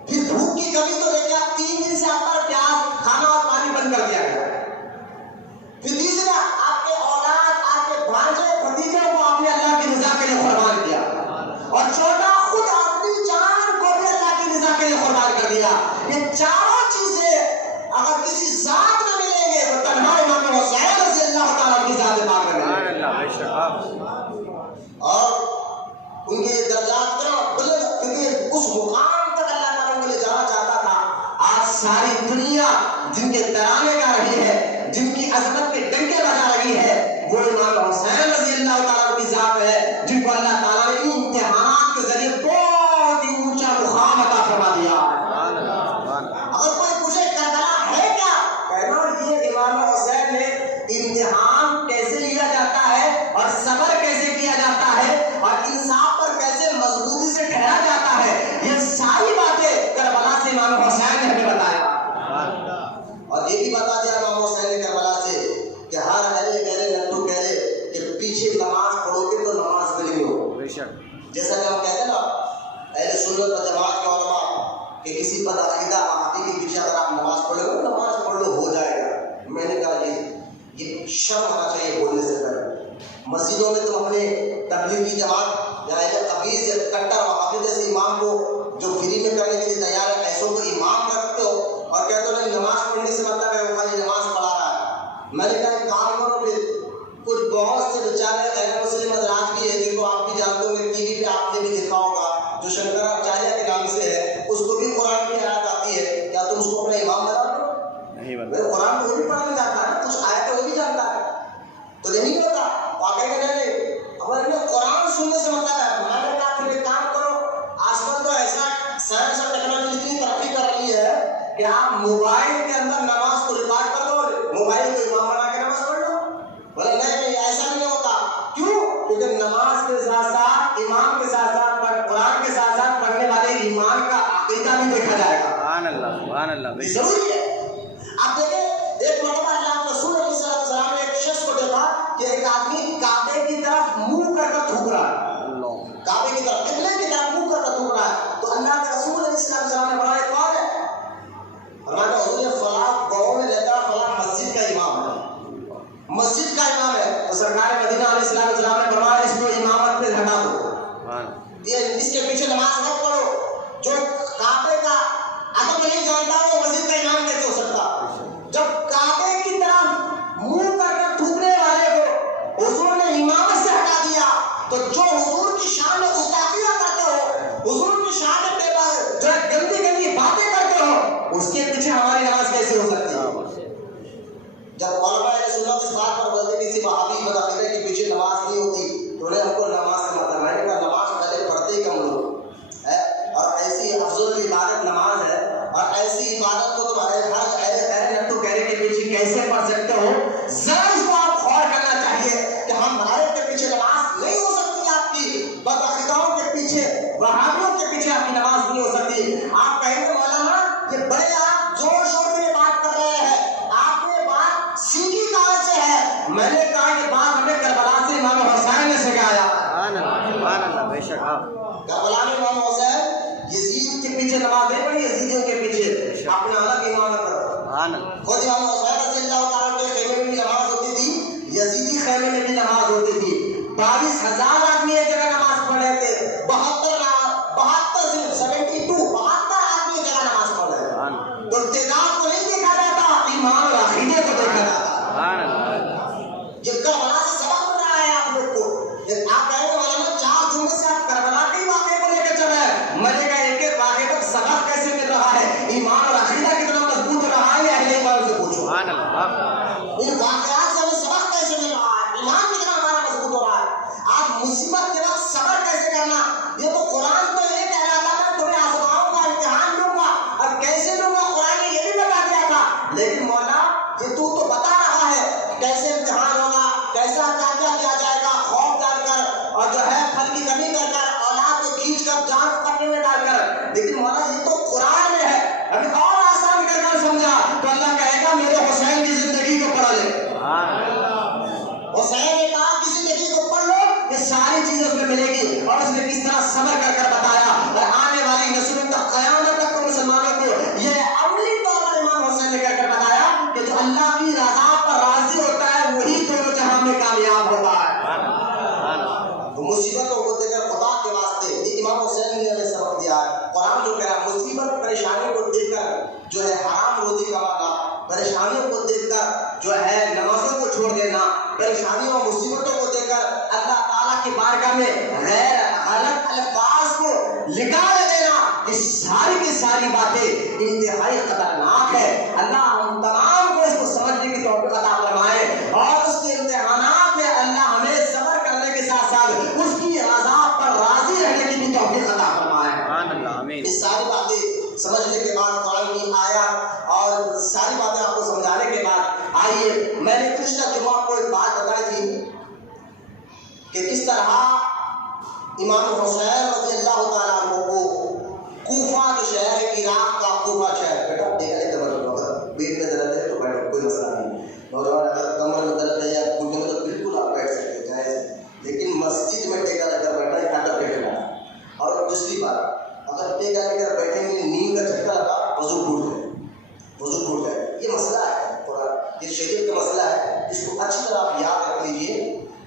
پھر بھوک کی کمی تو دیکھیں آپ 3 دن سے آپ پر پیاس, کھانا اور پانی بند کر دیا گیا. پھر تیسرا آپ کے اولاد, آپ کے بھانجے بھتیجوں کو آپ نے اللہ کی رضا کے لیے قربان کیا, اور چھوٹا خود اپنی جان کو بھی اللہ کی رضا کے لیے قربان کر دیا. یہ چاروں چیزیں اگر کسی ذات میں ملیں گے تو تنہا امام حسین رضی اللہ تعالیٰ کی ذات پاک میں ملیں گے, اور ان کے درجات کا بلند, کیونکہ اس مقام تک اللہ تعالیٰ کے لیے جانا چاہتا تھا. آج ساری دنیا جن کے ترانے گا رہی ہے, جن کی عظمت کے ڈنکے بجا رہی ہے, وہ امام حسین رضی اللہ تعالیٰ کی ذات ہے, جن کو اللہ تعالیٰ نے امتحانات کے ذریعے بہت ہی اونچا مقام عطا فرما دیا. اگر کوئی پوچھے کربلا ہے کیا, کہنا یہ امام حسین نے امتحان کیسے لیا جاتا ہے, اور صبر کیسے کیا جاتا ہے, اور انصاف پر کیسے مضبوطی سے ٹھہرا جاتا ہے, یہ ساری باتیں کربلا سے امام حسین نے ہمیں بتایا. اور یہ بھی بتا دیا امام حسین نے کربلا سے کہ ہر اہل میرے لڈو کہہ رہے کہ پیچھے نماز پڑھو گے تو نماز ملے ہو. جیسا کہ ہم کہتے ہیں نا اہل سنت و جماعت کے علماء کہ کسی پر عقیدہ احادیث کے پیچھے اگر آپ نماز پڑھو گے نماز شرم آنا چاہیے بولنے سے پہلے. مسجدوں میں تم اپنے تبلیغی جماعت یا قبیض یا کٹر وہابی جیسے امام کو جو فری میں کرنے کے لیے تیار ہے ایسوں کو امام رکھتے ہو اور کہتے ہو نہیں نماز پڑھنے سے مطلب ہے وہ خالی نماز پڑھا رہا ہے. میں نے کہا ایک کام کرو پھر کچھ بہت سے بیچارے غیر مسلم حضرات بھی ہیں جن کو آپ بھی جانتے ہو ٹی وی پہ آپ نے بھی دیکھا ہوگا جو شنکراچاریہ کے نام سے ہے اس کو بھی قرآن کی آیت آتی ہے کیا تم اس کو اپنا امام بنا لو؟ نہیں. قرآن تو وہ بھی پڑھنا جاتا ہے کچھ آیت وہ بھی جانتا ہے تو نہیں ہوتا واقعی کا نہیں. ہمارے قرآن سننے سے مطلب ہے. میں نے کہا پھر ایک کام کرو آج کل تو ایسا سائنس اور ٹیکنالوجی اتنی ترقی کر رہی ہے کہ آپ موبائل کے اندر نماز کو ریکارڈ کر دو موبائل کو امام بنا کے نماز پڑھ لو. بولے نہیں ایسا نہیں ہوتا. کیوں؟ کیونکہ نماز کے ساتھ ساتھ امام کے ساتھ ساتھ قرآن کے ساتھ ساتھ پڑھنے والے ایمان کا عقیدہ بھی دیکھا جائے گا. سبحان اللہ سبحان اللہ ضروری ہے. آپ دیکھیں ایک مرتبہ اللہ رسول علیہ السلام نے ایک شخص کو دیکھا کہ ایک آدمی کعبے کی طرف منہ کر کر تھوک رہا ہے. کعبے کی طرف قبلے کی طرف منہ کر کر تھوک رہا ہے. تو اللہ کے رسول علیہ السلام نے بڑھایا کون ہے؟ ہمارا حضور فلاں گاؤں میں رہتا فلاں مسجد کا امام ہے مسجد کا امام ہے. تو سرکار مدینہ علیہ السلام نے فرمایا اس کو امامت پہ ہٹا دو اس کے پیچھے نماز مت پڑھو. جو کعبے کا ادب نہیں جانتا وہ مسجد کا امام کیسے ہو سکتا؟ جب کعبے کی طرف منہ کر کر تھوکنے والے کو حضور نے امامت سے ہٹا دیا تو جو حضور کی شان میں گستاخیاں کرتے ہو حضور کی شان میں جو گندی گندی باتیں کرتے ہو اس کے پیچھے ہماری نماز کیسے ہو سکتی ہے؟ جب علماء سنت اس بات پر بولتے کہ کسی وہابی مداخلے کے پیچھے نماز نہیں ہوتی تو انہیں ہم کو نماز سے مطلب ہے کہ نماز پہلے پڑھتے ہی کم لوگ ہے اور ایسی افضل عبادت نماز ہے اور ایسی عبادت کو تمہارے ہر نٹو کہنے کے پیچھے کیسے پڑھ سکتے ہو؟ ذرا اس کو آپ غور کرنا چاہیے کہ ہمارے کے پیچھے نماز نہیں ہو سکتی. آپ کی بدعقیداؤں کے پیچھے وہابیوں کے پیچھے آپ کی نماز نہیں ہو سکتی. آپ کہیں گے مولانا یہ بڑے آپ زور شور سے یہ بات کر رہے ہیں آپ نے بات سیکھی کہاں سے ہے؟ میں نے کہا یہ بات ہمیں کربلا سے امام حسین نے سکھایا. سبحان اللہ بے شک. کربلا میں امام حسین یزید کے پیچھے نماز نہیں پڑھی یزیدیوں کے پیچھے اپنا الگ امام کرو. خود امام حسین رضی اللہ تعالیٰ کے خیمے میں بھی نماز ہوتی تھی یزیدی خیمے میں بھی نماز ہوتی تھی. 22,000 آدمی ایک جگہ نماز پڑھ رہے تھے. 72 آدمی ایک جگہ نماز پڑھ رہے تھے. تو تعداد کو نہیں دیکھا جاتا ایمان اور عقیدے کو دیکھا جاتا. یہ کربلا سے سبق مل رہا ہے آپ لوگ کو. آپ کہیں گے مولانا 4 جمعے سے آپ کربلا کے واقعے کو لے کے چل رہے ہیں. میں نے کہا ایک ایک واقعے تک سبق کیسے مل رہا ہے ایمان اور عقیدہ کتنا مضبوط رہا ہے اہل ایمان سے پوچھو. ان واقعات سے ہمیں سبق کیسے مل رہا ہے ایمان کتنا ہمارا مضبوط ہو رہا ہے. آپ مصیبت کے وقت صبر کیسے کرنا یہ تو قرآن تو یہ کہہ رہا تھا میں تمہیں آزماؤں گا امتحان لوں گا اور کیسے لوں گا قرآن نے یہ بھی بتا دیا تھا. لیکن مولا یہ تو بتا رہا ہے کیسے امتحان ہوگا کیسا کیا کیا کیا جائے گا خوف ڈال کر اور جو ہے پھل کی کمی کر کر اولاد کو کھینچ کر جان پکڑنے میں ڈال کر. لیکن مولا یہ تو قرآن میں ہے ابھی اور آسان کر کر سمجھا تو اللہ کہے گا میرے حسین کی زندگی کو پڑھ لے. حسین نے کہا کی زندگی کو پڑھ لو یہ ساری چیزیں اس میں ملے گی اور اس نے کس طرح صبر کر کر بتایا اور آنے والی نسلوں تک قیامت تک کو مسلمانوں کو یہ عملی طور پر امام حسین نے کر بتایا کہ جو اللہ کی رضا پر راضی ہوتا ہے وہی دونوں جہاں میں کامیاب ہوتا ہے. تو مصیبتوں کو دیکھ کر خدا کے واسطے یہ امام حسین نے ہمیں سبق دیا ہے. قرآن جو کہہ رہا مصیبت پریشانی کو دیکھ کر جو ہے حرام روزی کمانا پریشانیوں کو دیکھ کر جو ہے نمازوں کو چھوڑ دینا پریشانیوں اور مصیبتوں کو دیکھ کر اللہ تعالیٰ کی بارگاہ میں غیر غلط الفاظ کو نکال دینا یہ ساری کی ساری باتیں انتہائی خطرناک ہے. اللہ ہم تمام کو اس کو سمجھنے کی توفیق عطا فرمائے اور اس کے امتحانات میں اللہ ہمیں صبر کرنے کے ساتھ ساتھ اس کی رضا پر راضی رہنے کی بھی توفیق عطا فرمائے. اس ساری باتیں سمجھنے کے بعد قرآن کی آیات اور ساری باتیں آپ کو سمجھانے کے بعد آئیے میں نے گزشتہ جمعہ کو ایک بات بتائی تھی کہ کس طرح امام حسین رضی اللہ تعالیٰ عنہ کو کوفہ جو شہر ہے عراق کا کوفہ شہر بیٹا دیکھ پیٹ میں درد ہے تو بیٹھو کوئی مسئلہ نہیں نوجوان اگر کمر میں درد ہے یا گھٹنے میں تو بالکل آپ بیٹھ سکتے ہیں جائز ہے لیکن مسجد میں ٹیکا لے کر بیٹھنا ہے کھاتا بیٹھنا ہے. اور دوسری بات اگر ٹیکا لے کر بیٹھیں گے نیند کا جھٹکا لگا وضو ٹوٹ جائے یہ مسئلہ ہے یہ شریعت کا مسئلہ ہے اس کو اچھی طرح آپ یاد رکھ لیجیے.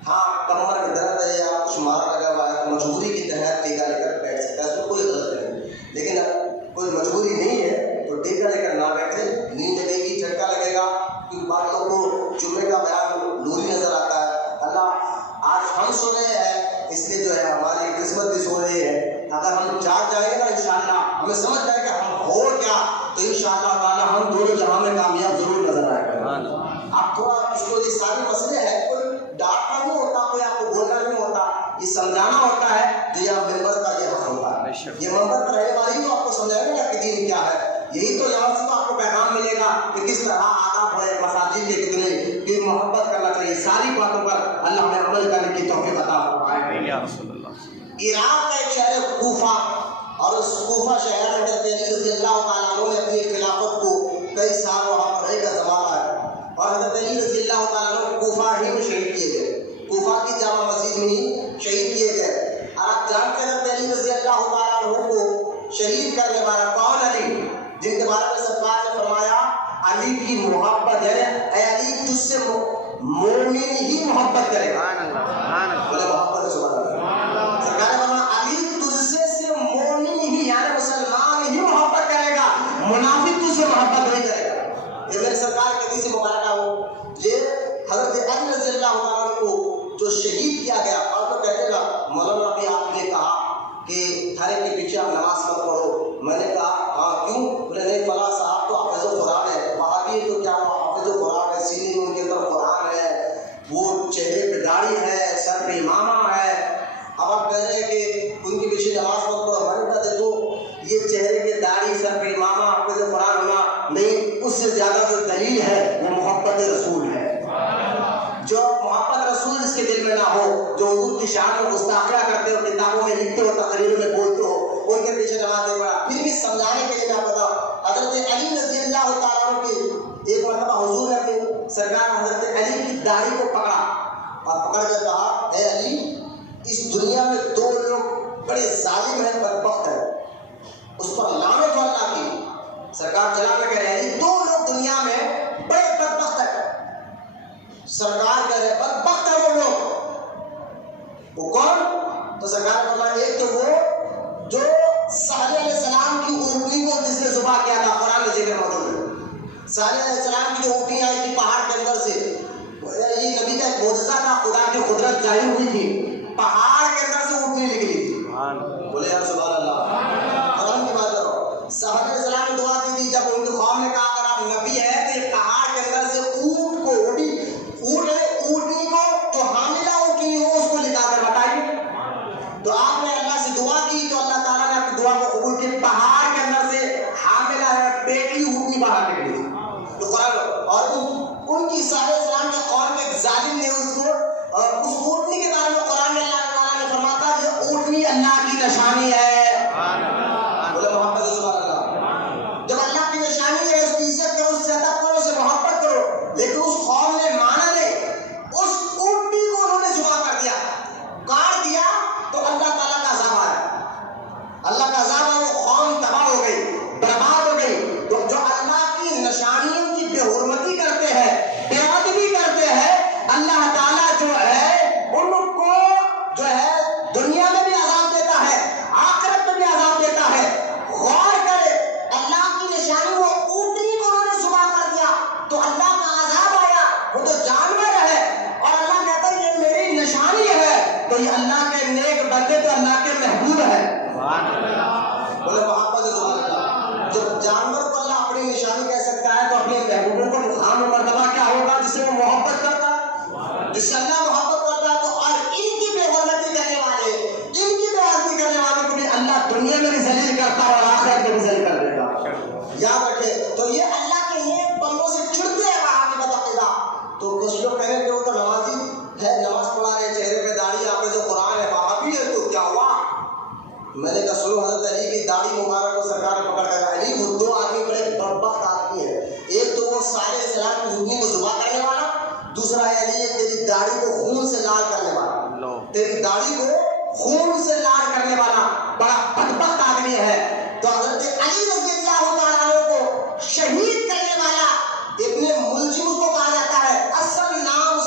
ہاں کمر میں درد ہے یا کچھ مار لگا ہوا ہے تو مجبوری کے تحت ٹیکا لے کر بیٹھ سکتا ہے, اس میں کوئی غلط نہیں. لیکن اب کوئی مجبوری نہیں ہے تو ٹیکا لے کر نہ بیٹھے. نیند لگے گی, جھٹکا لگے گا, کیونکہ بعض لوگوں کو جمعے کا بیان نوری نظر آتا ہے. اللہ آج ہم سو رہے ہیں اس لیے جو ہے ہماری قسمت بھی سو رہی ہے. اگر ہم جاگ جائیں گے نا انشاءاللہ ہمیں سمجھ جائے کہ ہم ہو کیا, تو انشاءاللہ تعالیٰ ہم دونوں جہاں میں کامیاب ضرور نظر آئے گا. آپ تھوڑا اس کو یہ سارے مسئلے ہیں, کوئی ڈانٹنا نہیں ہوتا, کوئی آپ کو بولنا نہیں ہوتا, یہ سمجھانا ہوتا ہے. جو یہ ممبر کا یہ حق ہوتا ہے, یہ ممبر پر رہنے والی تو آپ کو سمجھائے گا کہ دین کیا ہے. یہی تو یہاں سے تو آپ کو پیغام ملے گا کہ کس طرح آداب ہے مساجد کے کتنے کہ محبت کرنا چاہیے. ساری باتوں پر اللہ ہمیں عمل کرنے کی توفیق عطا فرمائے یا رسول اللہ. عراق کا ایک شہر ہے کوفہ, اور اس کوفہ شہر میں حضرت علی رضی اللہ تعالیٰ عنہ نے اپنی خلافت کو کئی سال وہاں پر رہے کا زمانہ ہے. اور حضرت علی رضی اللہ تعالیٰ عنہ کوفہ ہی میں شہید کیے گئے, کوفہ کی جامع مسجد میں ہی شہید کیے گئے. اور آپ جانتے ہیں حضرت علی رضی اللہ تعالیٰ عنہ کو شہید کرنے والا کون علی, جن کے بارے میں سرکار نے فرمایا علی کی محبت ہے, اے علی تجھ سے مومن ہی محبت کرے گا. بولے محبت ہے سبحان اللہ. سرکار نے فرمایا علی تجھ سے صرف مومن ہی یعنی مسلمان ہی محبت کرے گا, منافق تجھ سے محبت نہیں کرے گا. یہ میرے سرکار کے حدیث مبارکہ ہو. یہ حضرت علی رضی اللہ عنہ کو جو شہید کیا گیا, اور تو کہتے گا مولانا بھی آپ نے کہا کہ ہر ایک کے پیچھے آپ نماز مت پڑھو. میں نے کہا ہاں کیوں؟ بولے نہیں فلاں صاحب تو حافظ القرآن ہے, وہابی تو کیا وہ حافظ القرآن ہے, سینے میں ان کے اندر قرآن ہے, وہ چہرے پہ داڑھی ہے, سر پہ امامہ ہے. اب آپ کہہ رہے ہیں کہ ان کے پیچھے نماز مت پڑھو. میں نے کہا دیکھو یہ چہرے پہ داڑھی سر پہ امامہ حافظ القرآن ہونا نہیں, اس سے زیادہ جو دلیل ہے وہ محبت رسول ہے. جو محبت رسول جس کے دل میں نہ ہو, جو حضور کی شان میں گستاخیاں کرتے ہو, کتابوں میں لکھتے ہو, تقریروں میں بولتے ہو, ان کے پیچھے نماز نہیں پڑھا. پھر بھی سمجھانے کے لیے میں بتاؤں, حضرت علی رضی اللہ تعالیٰ عنہ کی ایک مرتبہ حضور نے اپنی سرکار حضرت علی کی داڑھی کو پکڑا اور پکڑ کر کہا اے علی اس دنیا میں دو لوگ بڑے ظالم ہیں, بدبخت ہیں, اس پر لعنت ہو اللہ کی. سرکار چلا کر کہہ رہے ہیں دو لوگ دنیا میں بڑے بدبخت ہیں. سرکار کہہ رہے بدبخت ہے وہ لوگ, وہ کون؟ تو سرکار نے فرمایا ایک تو وہ جو صالح علیہ السلام کی اونٹنی کو جس نے ذبح کیا تھا, قرآن میں ذکر موجود ہے. صالح علیہ السلام کی جو اونٹنی آئی تھی پہاڑ کے اندر سے, یہ نبی کا ایک معجزہ تھا, خدا کی قدرت ظاہر ہوئی تھی, پہاڑ کے اندر سے اونٹنی نکلی تھی. بولے یا سبحان اللہ. قرآن کی بات کرو, صالح علیہ السلام نے دعا کی تھی جب ان کے قوم نے کہا اگر آپ نبی ہے تو یہ پہاڑ کے اندر سے اونٹ کو اونٹنی کو جو حاملہ اونٹنی ہو اس کو لکھا کر بتائیے. تو آپ نے اللہ سے دعا کی تو اللہ تعالیٰ نے آپ کی دعا کو قبول کی, پہاڑ کے اندر سے حاملہ ہے بیٹی اونٹنی باہر نکلی تھی. تو قرآن اور ان کی صالح علیہ السلام کے قوم کے ایک ظالم نے اس کو اس اونٹنی کے بارے میں قرآن میں اللہ تعالیٰ نے فرمایا تھا یہ اونٹنی اللہ کی نشانی ہے. بولے محبت ہے سبحان اللہ. جب اللہ کی نشانی ہے اس کی عزت کرو, اس سے ادب کرو, اس سے محبت کرو. لیکن اس قوم نے مانا نہیں, اس اونٹنی کو انہوں نے ذبح کر دیا, کاٹ دیا, تو اللہ تعالیٰ کا عذاب آیا. اللہ کا عذاب آیا, وہ قوم تباہ ہو گئی, برباد ہو گئی. تو جو اللہ کی نشانیوں کی بے حرمتی کرتے ہیں, بے ادبی کرتے ہیں, اللہ تعالیٰ جو ہے ان کو جو ہے دنیا میں بھی عذاب دیتا ہے, آخرت میں بھی عذاب دیتا ہے. غور کرے, اللہ کی نشانی وہ اونٹنی کو انہوں نے ذبح کر دیا تو اللہ کا عذاب آیا. وہ تو جانور ہے اور اللہ کہتا ہے یہ میری نشانی ہے, تو یہ اللہ کے نیک بندے تو اللہ کے محبوب ہے. بولے محبت ہے سبحان اللہ. جب جانور کو اللہ اپنی نشانی کہہ سکتا ہے تو اپنے محبوبوں کو مقام و مرتبہ کیا ہوگا جس سے وہ محبت کرتا ہے, جس سے اللہ محبت کرتا ہے. تو اور ان کی بے حرمتی کرنے والے, ان کی بے عزتی کرنے والے کو بھی اللہ دنیا میں بھی ذلیل کرتا ہے اور آخرت میں بھی ذلیل کر دیتا. یاد رکھے, تو یہ اللہ کے نیک بندوں سے چڑھتے ہیں وہاں کی بدعقیدہ. تو کچھ لوگ کہنے کہ وہ تو نمازی ہے, نماز پڑھا رہے, چہرے پہ داڑھی, آپ جو قرآن ہے وہابی ہے, تو کیا ہوا؟ میں نے کہا سنو, حضرت علی کی داڑھی مبارک کو سرکار نے پکڑ کر کہا علی وہ دو آدمی بڑے بدبخت آدمی ہیں, ایک تو وہ صالح علیہ السلام کی اونٹنی کو ذبح کرنے والا, دوسرا ہے علی تیری داڑھی کو خون سے لال کرنے والا, تیری داڑھی کو خون سے لال کرنے والا بڑا بدبخت آدمی ہے. تو حضرت علی رضی اللہ تعالیٰ عنہ کو شہید کرنے والا ابن ملجم کو کہا جاتا ہے, اصل نام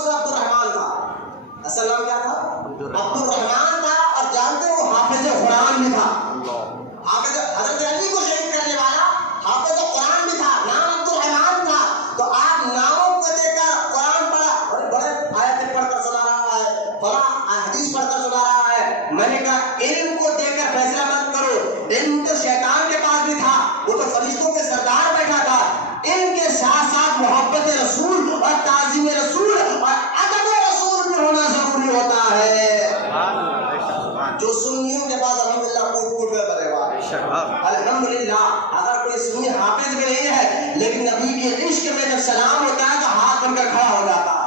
سلام ہوتا ہے تو ہاتھ بن کر کھڑا ہو جاتا ہے،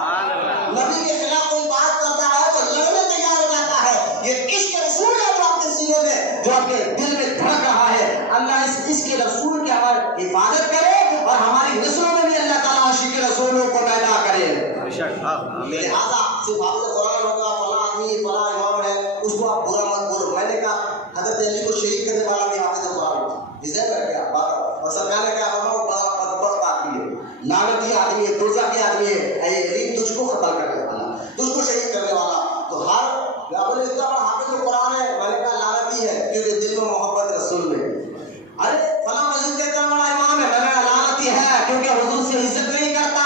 نبی کے خلاف کوئی بات کرتا ہے تو لڑنے تیار ہو جاتا ہے۔ یہ عشق رسول ہے جو آپ کے سینے میں، جو آپ کے دل میں دھڑک رہا ہے۔ اللہ اس عشق رسول کی ہماری حفاظت کرے اور ہماری نسلوں میں بھی اللہ تعالیٰ عشق رسولوں کو پیدا کرے۔ لہٰذا صرف آپ نے قرآن ہوگا فلاں آدمی فلاں امام ہے اس کو آپ برا مت بولو۔ میں نے کہا حضرت علی کو شہید کرنے والا بھی حافظ قرآن ڈیزائن کر کے بات، اور سرکار نے کہا فرماؤ بڑا بدبخت آدمی ہے، لعنتی آدمی ہے، دوزخی آدمی ہے، علی تجھ کو قتل کرنے والا، تجھ کو شہید کرنے والا۔ تو ہر آپ نے اتنا بڑا حافظ قرآن ہے، میں نے کہا لعنتی ہے کیونکہ دل میں محبت رسول میں۔ ارے فلاں مسجد کا اتنا بڑا امام ہے، میں نے کہا لعنتی ہے کیونکہ حضور سے عزت نہیں کرتا،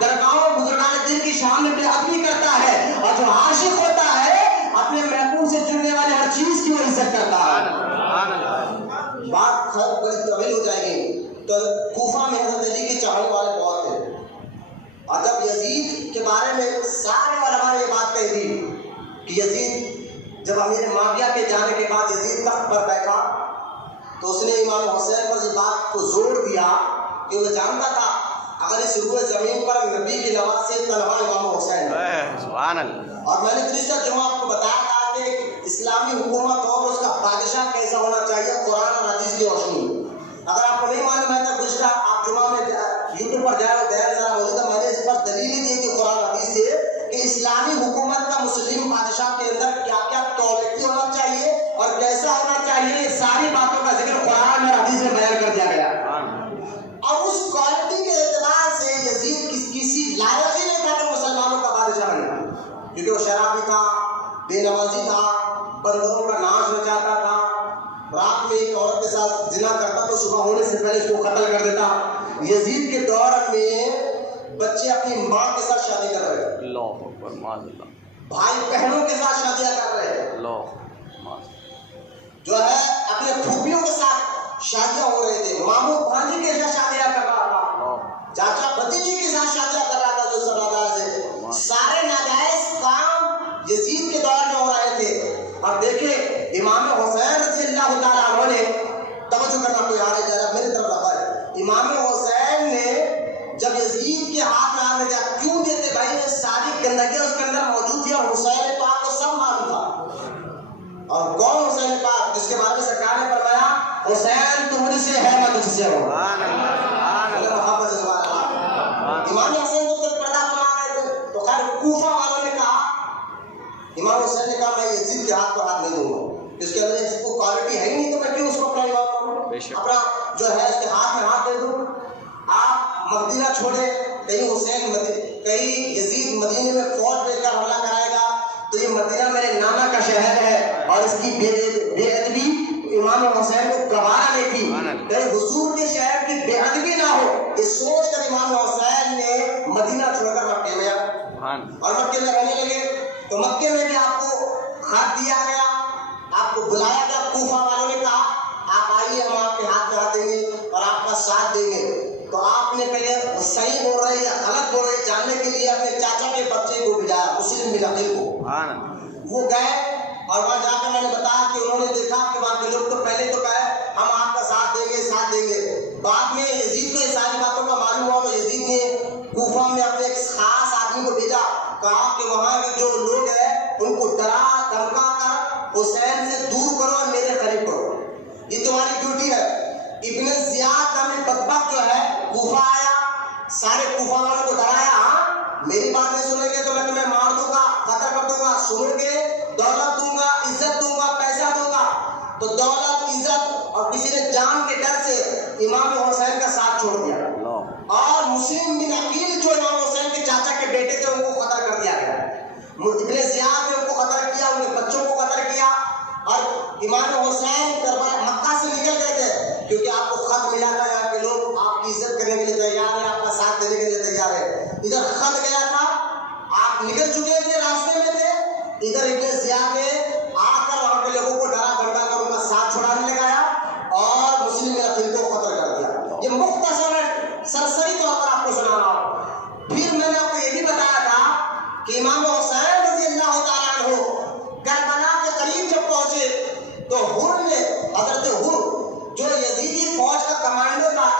درگاہوں بزرگان دین کی شان میں بے ادبی کرتا ہے، اور جو عاشق ہوتا ہے اپنے محبوب سے جڑنے والے ہر چیز کی وہ عزت کرتا ہے۔ بات خیر بڑی طویل ہو جائے گی۔ تو کوفہ میں حضرت علی کے چاہنے والے بہت تھے، اور جب یزید کے بارے میں سارے علماء نے یہ بات کہی تھی کہ یزید جب امیر معاویہ کے جانے کے بعد یزید تخت پر بیٹھا تو اس نے امام حسین پر اس بات کو زور دیا کہ وہ جانتا تھا اگر اس روئے زمین پر نبی کی نواز سے تنہا امام حسین ہے۔ سبحان اللہ۔ اور میں نے گزشتہ جمعہ آپ کو بتایا تھا کہ اسلامی حکومت اور اس کا بادشاہ کیسا ہونا چاہیے قرآن اور حدیث کی روشنی میں۔ اگر آپ کو نہیں معلوم ہے تو گزشتہ آپ جمعہ میں یوٹیوب پر جائے دیر ذرا ہو تو میں نے اس پر دلیل ہی دی کہ قرآن حدیث سے کہ اسلامی حکومت کا مسلم بادشاہ کے اندر کیا کیا کوالٹی ہونا چاہیے اور کیسا ہونا چاہیے، یہ ساری باتوں کا ذکر قرآن اور حدیث میں بیان کر دیا گیا۔ اب اس کوالٹی کے اعتبار سے یزید کسی لائق ہی نہیں تھا کہ مسلمانوں کا بادشاہ بنے، کیونکہ وہ شرابی تھا، بے نمازی تھا، بندروں کا ناچ نچاتا تھا، رات میں ایک عورت کے ساتھ زنا کرتا تو صبح ہونے سے پہلے اس کو قتل کر دیتا۔ یزید کے دور میں بچے اپنی ماں کے ساتھ شادی کر رہے تھے، اللہ اکبر، ماشاءاللہ، بھائی بہنوں کے ساتھ شادیاں کر رہے تھے، اللہ، جو ہے اپنے پھوپھیوں کے ساتھ شادیاں ہو رہے تھے، ماموں بھانجی کے ساتھ شادیاں کر رہا تھا، چاچا بھتیجی کے ساتھ شادیاں کر رہا تھا، جو سب ناجائز ہے، سارے ناجائز کام یزید کے دور میں ہو رہے تھے۔ اور دیکھیں امام حسین رضی اللہ تعالیٰ عنہ نے توجہ کرنا کوئی آ رہے جا رہا میری طرف رہا ہے، امام حسین نے جب یزید کے ہاتھ میں آنے دیا کیوں دیتے بھائی، یہ ساری گندگی اس کے اندر موجود تھی اور حسین پاک کو سب معلوم تھا۔ اور کون حسین پاک؟ جس کے بارے میں سرکار نے فرمایا حسین تو مجھ سے ہے میں تجھ سے ہوں۔ امام حسین تو پردہ فرما رہے تھے، تو خیر کوفہ والوں نے کہا، امام حسین نے کہا میں یزید کے ہاتھ پر ہاتھ نہیں دوں گا، اس کے اندر اس کو کوالٹی ہے ہی نہیں تو میں کیوں اس کو اپنا امام کروں، اپنا جو ہے اس کے ہاتھ میں ہاتھ دے دوں۔ آپ مدینہ چھوڑے، کہیں یزید مدینے میں فوج بھیج کر حملہ کرائے گا تو یہ مدینہ میرے نانا کا شہر ہے اور اس کی بے ادبی امام حسین کو گوارا نہیں تھی، کہیں حضور کے شہر کی بے ادبی نہ ہو، یہ سوچ کر امام حسین نے مدینہ چھوڑ کر مکے میں اور مکے میں رہنے لگے۔ تو مکے میں بھی آپ کو خط دیا گیا، آپ کو بلایا گیا، کوفہ والوں نے کہا آپ آئیے ہم آپ کے ہاتھ میں ہاتھ دیں گے اور آپ کا ساتھ دیں گے۔ تو آپ نے پہلے صحیح بول رہے یا غلط بول رہے جاننے کے لیے اپنے چاچا کے بچے کو بھیجایا، مسلم بن عقیل کو، وہ گئے اور وہاں جا کر میں نے بتایا کہ انہوں نے دیکھا کہ وہاں کے لوگ تو پہلے تو کہے ہم آپ کا ساتھ دیں گے ساتھ دیں گے، بعد میں یزید کو یہ ساری باتوں کا معلوم ہوا تو یزید نے کوفہ میں اپنے ایک خاص آدمی کو بھیجا، کہا کہ وہاں کے جو لوگ ہیں ان کو ڈرا دھمکا کر حسین سے دور کرو اور میرے قریب کرو، یہ تمہاری ڈیوٹی ہے۔ ابن زیاد نامی بدبخت جو ہے کوفہ آیا، سارے کوفہ والوں کو ڈرایا میری بات نہیں سنیں گے تو میں تمہیں مار دوں گا، قتل کر دوں گا، سنو گے دولت دوں گا، عزت دوں گا، پیسہ دوں گا۔ تو دولت، عزت اور کسی نے جان کے ڈر سے امام حسین کا ساتھ چھوڑ دیا اور مسلم بن عقیل جو امام حسین کے چاچا کے بیٹے تھے ان کو قتل کر دیا گیا۔ ابن زیاد نے ان کو قتل کیا، ان کے بچوں کو قتل کیا اور امام حسین مکہ سے نکل گئے تھے کیونکہ آپ کو خط ملا تھا یہاں کے لوگ آپ کی عزت کرنے کے لیے تیار ہیں، آپ کا ساتھ دینے کے لیے تیار ہے۔ ادھر خط گیا تھا، آپ نکل چکے تھے، راستے میں تھے، ادھر ابن زیاد نے آ کر وہاں کے لوگوں کو ڈرا دھمکا کر ان کا ساتھ چھڑانے لگایا اور مسلم بن عقیل کو قتل کر دیا۔ یہ مختصر سرسری طور پر آپ کو سنانا ہو۔ پھر میں نے آپ کو یہ بھی بتایا تھا کہ امام حسین رضی اللہ تعالیٰ عنہ کربلا کے قریب جب پہنچے تو حر نے، حضرت حر جو یزیدی فوج کا کمانڈو تھا،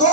2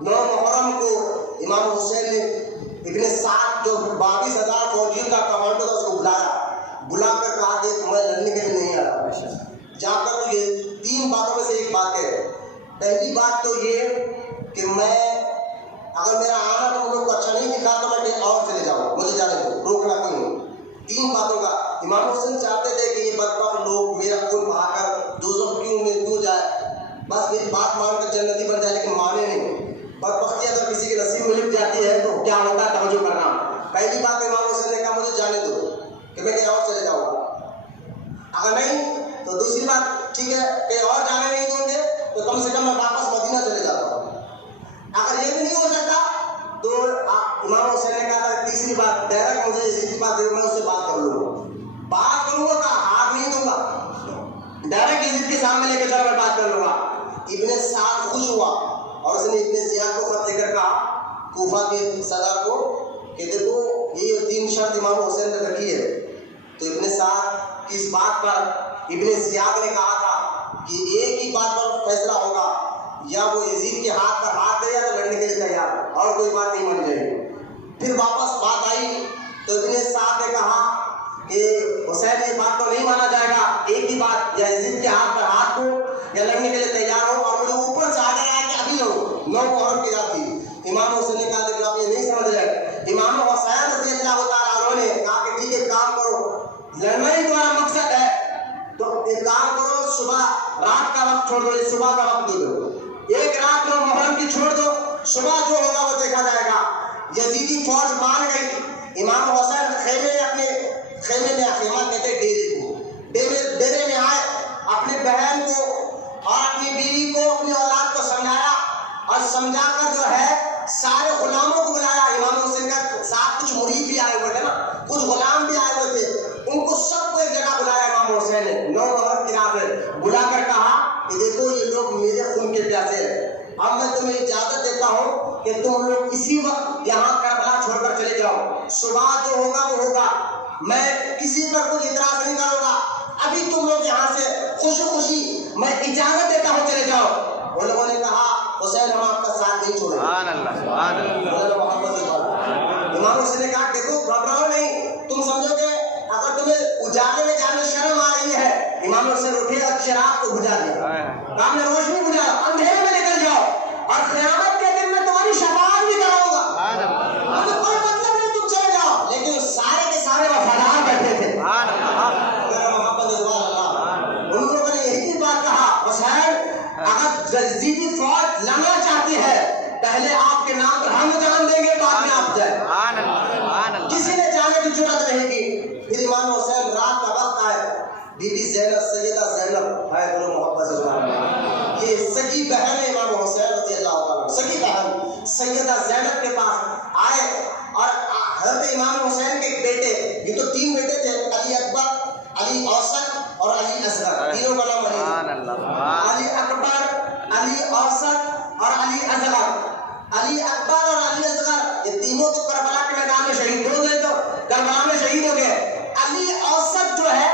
9 محرم کو امام حسین نے ابن سعد جو 22,000 فوجیوں کا کمانڈر تھا اس کو بلا کر کہا کہ میں لڑنے کے لیے نہیں آیا. جا کر یہ 3 باتوں میں سے ایک بات ہے. پہلی بات تو یہ کہ میں اگر میرا آنا تم لوگ کو اچھا نہیں دکھا تو میں کہیں اور چلے جاؤں, مجھے جانے دو, روکنا کوئی نہیں. 3 باتوں کا امام حسین چاہتے تھے کہ یہ بدبخت لوگ میرا خون بہا کر دوزخ کیوں جائے, بس میری بات مان کر جنتی بن جائے, لیکن مانے نہیں. بدبختی اگر کسی کے نصیب میں لکھ جاتی ہے تو کیا ہوتا ہے توجہ کرنا. پہلی بات امام حسین نے کہا مجھے جانے دو کہ میں کہیں اور چلے جاؤں گا, اگر نہیں تو دوسری بات ٹھیک ہے کہیں اور جانے نہیں دیں گے تو کم سے کم میں واپس مدینہ چلے جاتا ہوں. اگر یہ بھی نہیں ہو سکتا تو امام حسین نے کہا تھا تیسری بات ڈائریکٹ مجھے یزید بات دے, میں اس سے بات کر لوں گا, بات کروں گا, ہاتھ نہیں دوں گا, ڈائریکٹ یزید کے سامنے لے کے چل کر بات کر لوں گا. ابن سعد خوش ہوا اور اس نے ابن زیاد کو خط لے کر کہا کوفہ کے صدر کو کہ دیکھو یہ 3 شرط امام حسین نے رکھی ہے. تو ابن سعد کی اس بات پر ابن زیاد نے کہا تھا کہ ایک ہی بات پر فیصلہ ہوگا, یا وہ یزید کے ہاتھ پر ہاتھ دے یا تو لڑنے کے لیے تیار, اور کوئی بات نہیں مان جائے گی. پھر واپس بات آئی تو ابن سعد نے کہا کہ حسین یہ بات تو نہیں مانا جائے گا, ایک ہی بات, یا یزید کے ہاتھ پر ہاتھ ہو یا لڑنے کے لیے تیار ہو, اور مجھے اوپر سے آگے آیا کہ ابھی لڑو. 9 محرم کی رات تھی. امام حسین نے کہا لیکن آپ یہ نہیں سمجھ رہے. امام حسین رضی اللہ تعالیٰ عنہ نے کہا کہ ٹھیک ہے کام کرو, لڑنا ہی تمہارا مقصد ہے تو ایک کام کرو, صبح رات کا وقت چھوڑ دو, صبح کا وقت دے دو, ایک رات 9 محرم کی چھوڑ دو, صبح جو ہوگا وہ دیکھا جائے گا. یزیدی فوج مان گئی. امام حسین خیمے میں اپنے خیمے میں, خیمہ کہتے ڈیرے کو, ڈیرے میں آئے, اپنی بہن کو اور اپنی بیوی کو اپنی اولاد کو سمجھایا, اور سمجھا کر جو ہے سارے غلاموں کو بلایا. امام حسین کا ساتھ کچھ مرید بھی آئے ہوئے تھے نا, کچھ غلام بھی آئے ہوئے تھے, ان کو سب کو ایک جگہ بلایا امام حسین نے 9 محرم کی رات میں, بلا کر کہا کہ دیکھو یہ لوگ میرے خون کے پیاسے ہیں, اب میں تمہیں اجازت دیتا ہوں کہ تم لوگ اسی وقت یہاں کربلا چھوڑ کر چلے جاؤ, صبح جو ہوگا وہ ہوگا, میں کسی پر کچھ اعتراض نہیں کروں گا, ابھی تم لوگ یہاں سے خوشی میں اجازت دیتا ہوں چلے جاؤ. ان لوگوں نے کہا حسین ہم آپ کا ساتھ نہیں چھوڑیں گے. امام حسین نے کہا دیکھو گھبراؤ نہیں, تم سمجھو کہ اگر تمہیں اجالے میں جانے شرم آ رہی ہے, امام حسین اٹھے اور چراغ کو بجھا دیا, آپ نے روشنی بجھا, اندھیرے میں نکل جاؤ, اور قیامت کے دن میں تمہاری شفاعت بھی کراؤں گا. ہمیں کوئی مطلب نہیں, تم چلے جاؤ. لیکن سارے کے سارے وفادار بیٹھے تھے. ان لوگوں نے یہی بات کہا حسین اگر یزیدی فوج لڑنا چاہتی ہے پہلے آپ کے نام پر ہم جان دیں گے, بعد میں آپ جائیں. کسی نے جانے کی ضرورت نہیں کی. پھر امام حسین رات کا وقت آئے, بی بی زینب, سیدہ زینب ہے بولو محبت سے, یہ سگی بہن ہے امام حسین رضی اللہ تعالیٰ, سگی بہن سیدہ زینب کے پاس آئے, اور حضرت امام حسین کے بیٹے, یہ تو 3 بیٹے تھے, علی اکبر, علی اوسط اور علی اصغر, تینوں کا نام علی اکبر, علی اوسط اور علی اصغر. علی اکبر اور علی اصغر یہ تینوں تو کربلا کے میدان میں شہید ہو گئے, تو کربلا میں شہید ہو گئے. علی اوسط جو ہے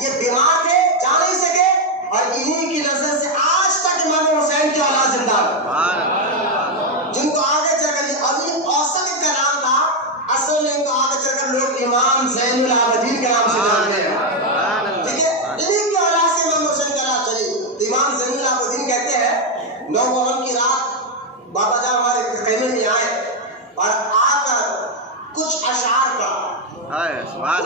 یہ بیمار تھے, جا نہیں سکے, اور انہی کی نظر سے آج تک امام حسین کی اولاد زندہ ہے, جن کو آگے چل کر علی اوسط کا نام تھا, اصل میں ان کو آگے چل کر لوگ امام زین العابدین کے نام سے جانتے ہیں. ٹھیک ہے, انہی کی اولاد سے امام حسین کا نام چلی. تو امام زین العابدین کہتے ہیں 9 محرم کی رات بابا جان ہمارے خیمے میں آئے اور آ کر کچھ اشعار پڑھا.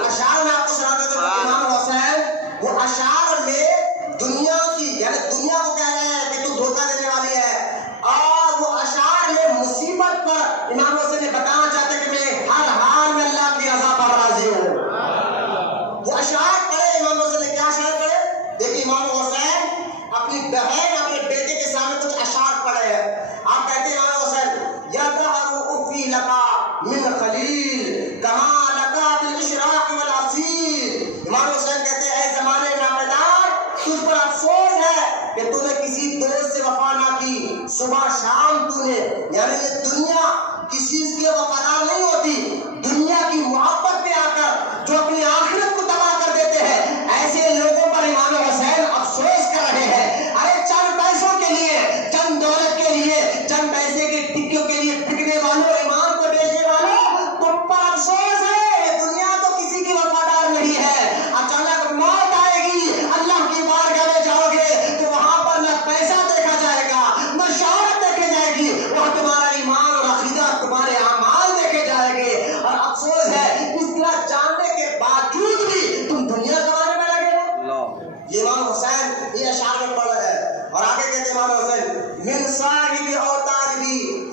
اشعار میں آپ کو سنا دیتا ہوں. امام حسین وہ اشعار میں دنیا کی, یعنی دنیا کو کہہ رہے ہیں کہ تو دھوکہ دینے والی ہے, اور وہ اشعار میں مصیبت پر امام حسین نے بتانا چاہتے کہ میں ہر حال میں اللہ کی رضا پر راضی ہوں. وہ اشعار پڑھے امام حسین نے, کیا اشعار پڑھے دیکھیے. امام حسین اپنی بہن اپنے بیٹے کے سامنے کچھ اشعار پڑھے ہیں. آپ کہتے ہیں امام حسین یا دہر افی لکا من خلیل کما لکا بالاشراق والعصیر. امام حسین کہتے ہیں اے زمانے نامدار, تجھ پر افسوس ہے کہ تو نے کسی دوست سے وفا نہ کی, صبح شام تو نے, یعنی یہ دنیا کسی چیز کے وفادار نہیں ہوتی, دنیا کی محبت پہ آ کر جو اپنی آخرت کو تباہ کر دیتے ہیں, ایسے لوگوں پر امام حسین افسوس کر رہے ہیں. ارے چند پیسوں کے لیے, چند دولت کے لیے, چند پیسے کے ٹکے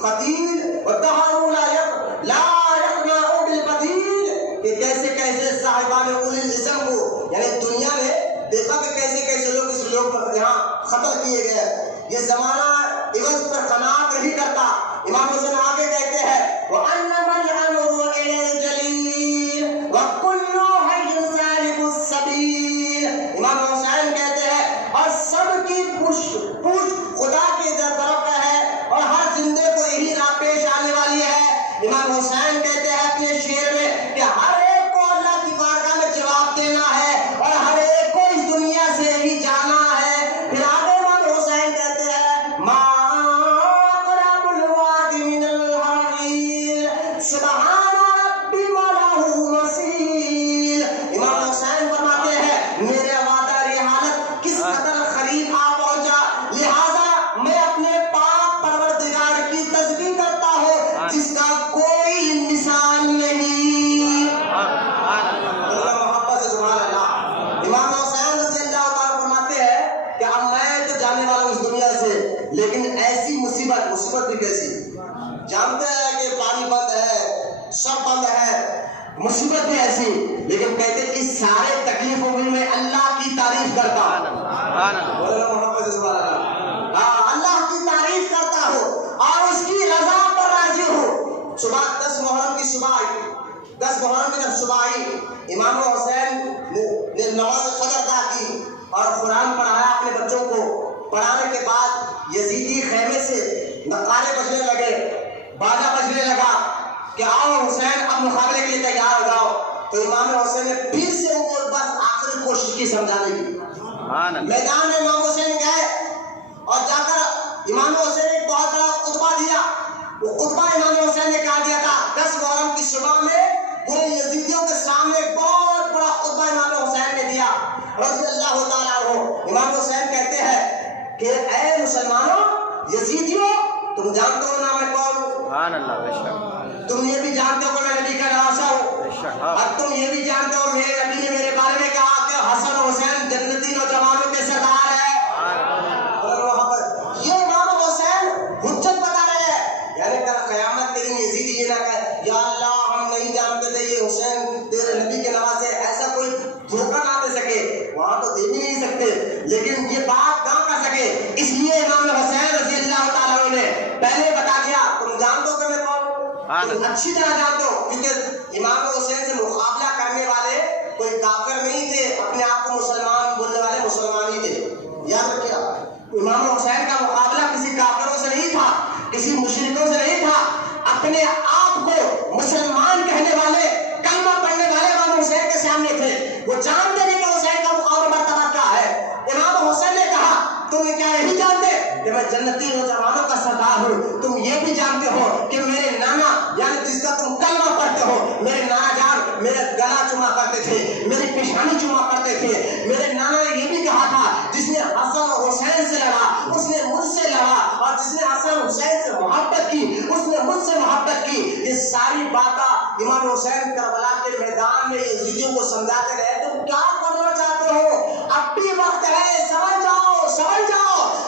قتیل وَدَّهَرُوا لا يَقْنَعُوا بِالْبَدِيلِ کہ کیسے کیسے صاحبان اولی العزم کو یعنی دنیا میں دیکھا کہ کیسے کیسے لوگ اس لوگ پر یہاں قتل کیے گئے. یہ زمانہ عوض پر قناعت نہیں کرتا. امام حسین آگے کہتے ہیں وَأَنَّمَا الْأَمْرُ إِلَى الْجَلِيلِ وَكُلُّ حَيٍّ سَالِكُ السَّبِيلِ. امام حسین کہتے ہیں اور سب کی پوچھ خدا کی طرف ہے اور ہر زندے کو یہی راہ پیش آنے والی ہے. امام حسین کہتے ہیں اپنے شعر میں کہ ہر ایک کو اللہ کی بارگاہ میں جواب دینا ہے اور ہر ایک کو اس دنیا سے ہی جانا ہے. پھر آگے امام حسین کہتے ہیں ما اقرب الواد من الحریر سبحان ربی وله مسیل. امام حسین فرماتے ہیں میرے وعدہ رحالت کس قدر قریب آ پہنچا لہذا میں اپنے پاک پروردگار کی تسبیح کرتا ہوں جس کا کوئی مثال نہیں. اللہ محبت سے سبحان اللہ. امام حسین رضی اللہ تعالیٰ فرماتے ہیں کہ اب میں تو جانے والا ہوں اس دنیا سے لیکن ایسی مصیبت بھی کیسی جانتے ہیں کہ پانی بند ہے سب بند ہے مصیبت بھی ایسی لیکن کہتے ہیں اس سارے تکلیفوں میں میں اللہ کی تعریف کرتا ہوں. اللہ محبت سے سبحان اللہ. اللہ کی تعریف کرتا ہوں اور اس کی رضا پر راضی ہوں. صبح 10 محرم کی صبح جب صبح آئی امام حسین نے نماز فجر ادا کی اور قرآن پڑھایا اپنے بچوں کو. پڑھانے کے بعد یزیدی خیمے سے نقارے بجنے لگے باجا بجنے لگا کہ آؤ حسین اب مقابلے کے لیے تیار ہو جاؤ. تو امام حسین نے پھر سے ان کو بس آخری کوشش کی سمجھانے کی. میدان میں امام حسین گئے اور جا کر امام حسین نے ایک بہت بڑا خطبہ دیا. وہ خطبہ امام حسین نے کہا دیا تھا 10 محرم کی صبح میں پورے یزیدیوں کے سامنے ایک بہت بڑا خطبہ امام حسین نے دیا رضی اللہ تعالیٰ عنہ. امام حسین کہتے ہیں کہ اے مسلمانوں یزیدیوں تم جانتے ہو نا میں کون ہوں. سبحان اللہ. بے شک. تم یہ بھی جانتے ہو میں نبی کا نواسا ہوں اور تم یہ بھی جانتے ہو میرے نبی نے میرے بارے میں کہا کہ حسن حسین جنتی نوجوانوں کے سردار ہے. یہ امام حسین حجت بتا رہے ہیں یعنی کل قیامت کے دن یزیدی یہ نہ کہے یا اللہ ہم نہیں جانتے تھے یہ حسین تیرے نبی کے نواسے. ایسا کوئی دھوکہ نہ دے سکے وہاں تو دے بھی نہیں سکتے لیکن یہ بات نہ کر سکے اس لیے امام حسین رضی اللہ تعالیٰ نے پہلے بتا دیا تم جانتے ہو کہ میں کون تم اچھی طرح جانتے ہو کیونکہ امام حسین سے مقابلہ کرنے والے کوئی کافر نہیں تھے اپنے آپ کو مسلمان بولنے والے مسلمان ہی تھے. یاد رکھیے امام حسین کا مقابلہ کسی کافروں سے نہیں تھا کسی مشرکوں سے نہیں تھا. اپنے آپ کو مسلمان کہنے والے کلمہ پڑھنے والے امام حسین کے سامنے تھے. وہ جانتے نہیں کہ حسین کا مقابلہ مرتبہ کیا ہے. امام حسین نے کہا تم کیا نہیں جانتے کہ میں جنتی نوجوانوں کا سردار ہوں. تم یہ بھی جانتے ہو کہ میرے نانا یعنی جس کا تم کلمہ پڑھتے ہو میرے نانا جان میرا گلا چوما کرتے تھے میری پیشانی چوما کرتے تھے. میرے نانا نے یہ بھی کہا تھا جس نے حسن اور حسین سے لڑا اس نے مجھ سے لڑا اور جس نے حسن حسین سے محبت کی اس نے مجھ سے محبت کی. یہ ساری باتیں امام حسین کربلا کے میدان میں یزیدیوں کو سمجھاتے رہے. تم کیا کرنا چاہتے ہو اب بھی وقت ہے سمجھ جاؤ.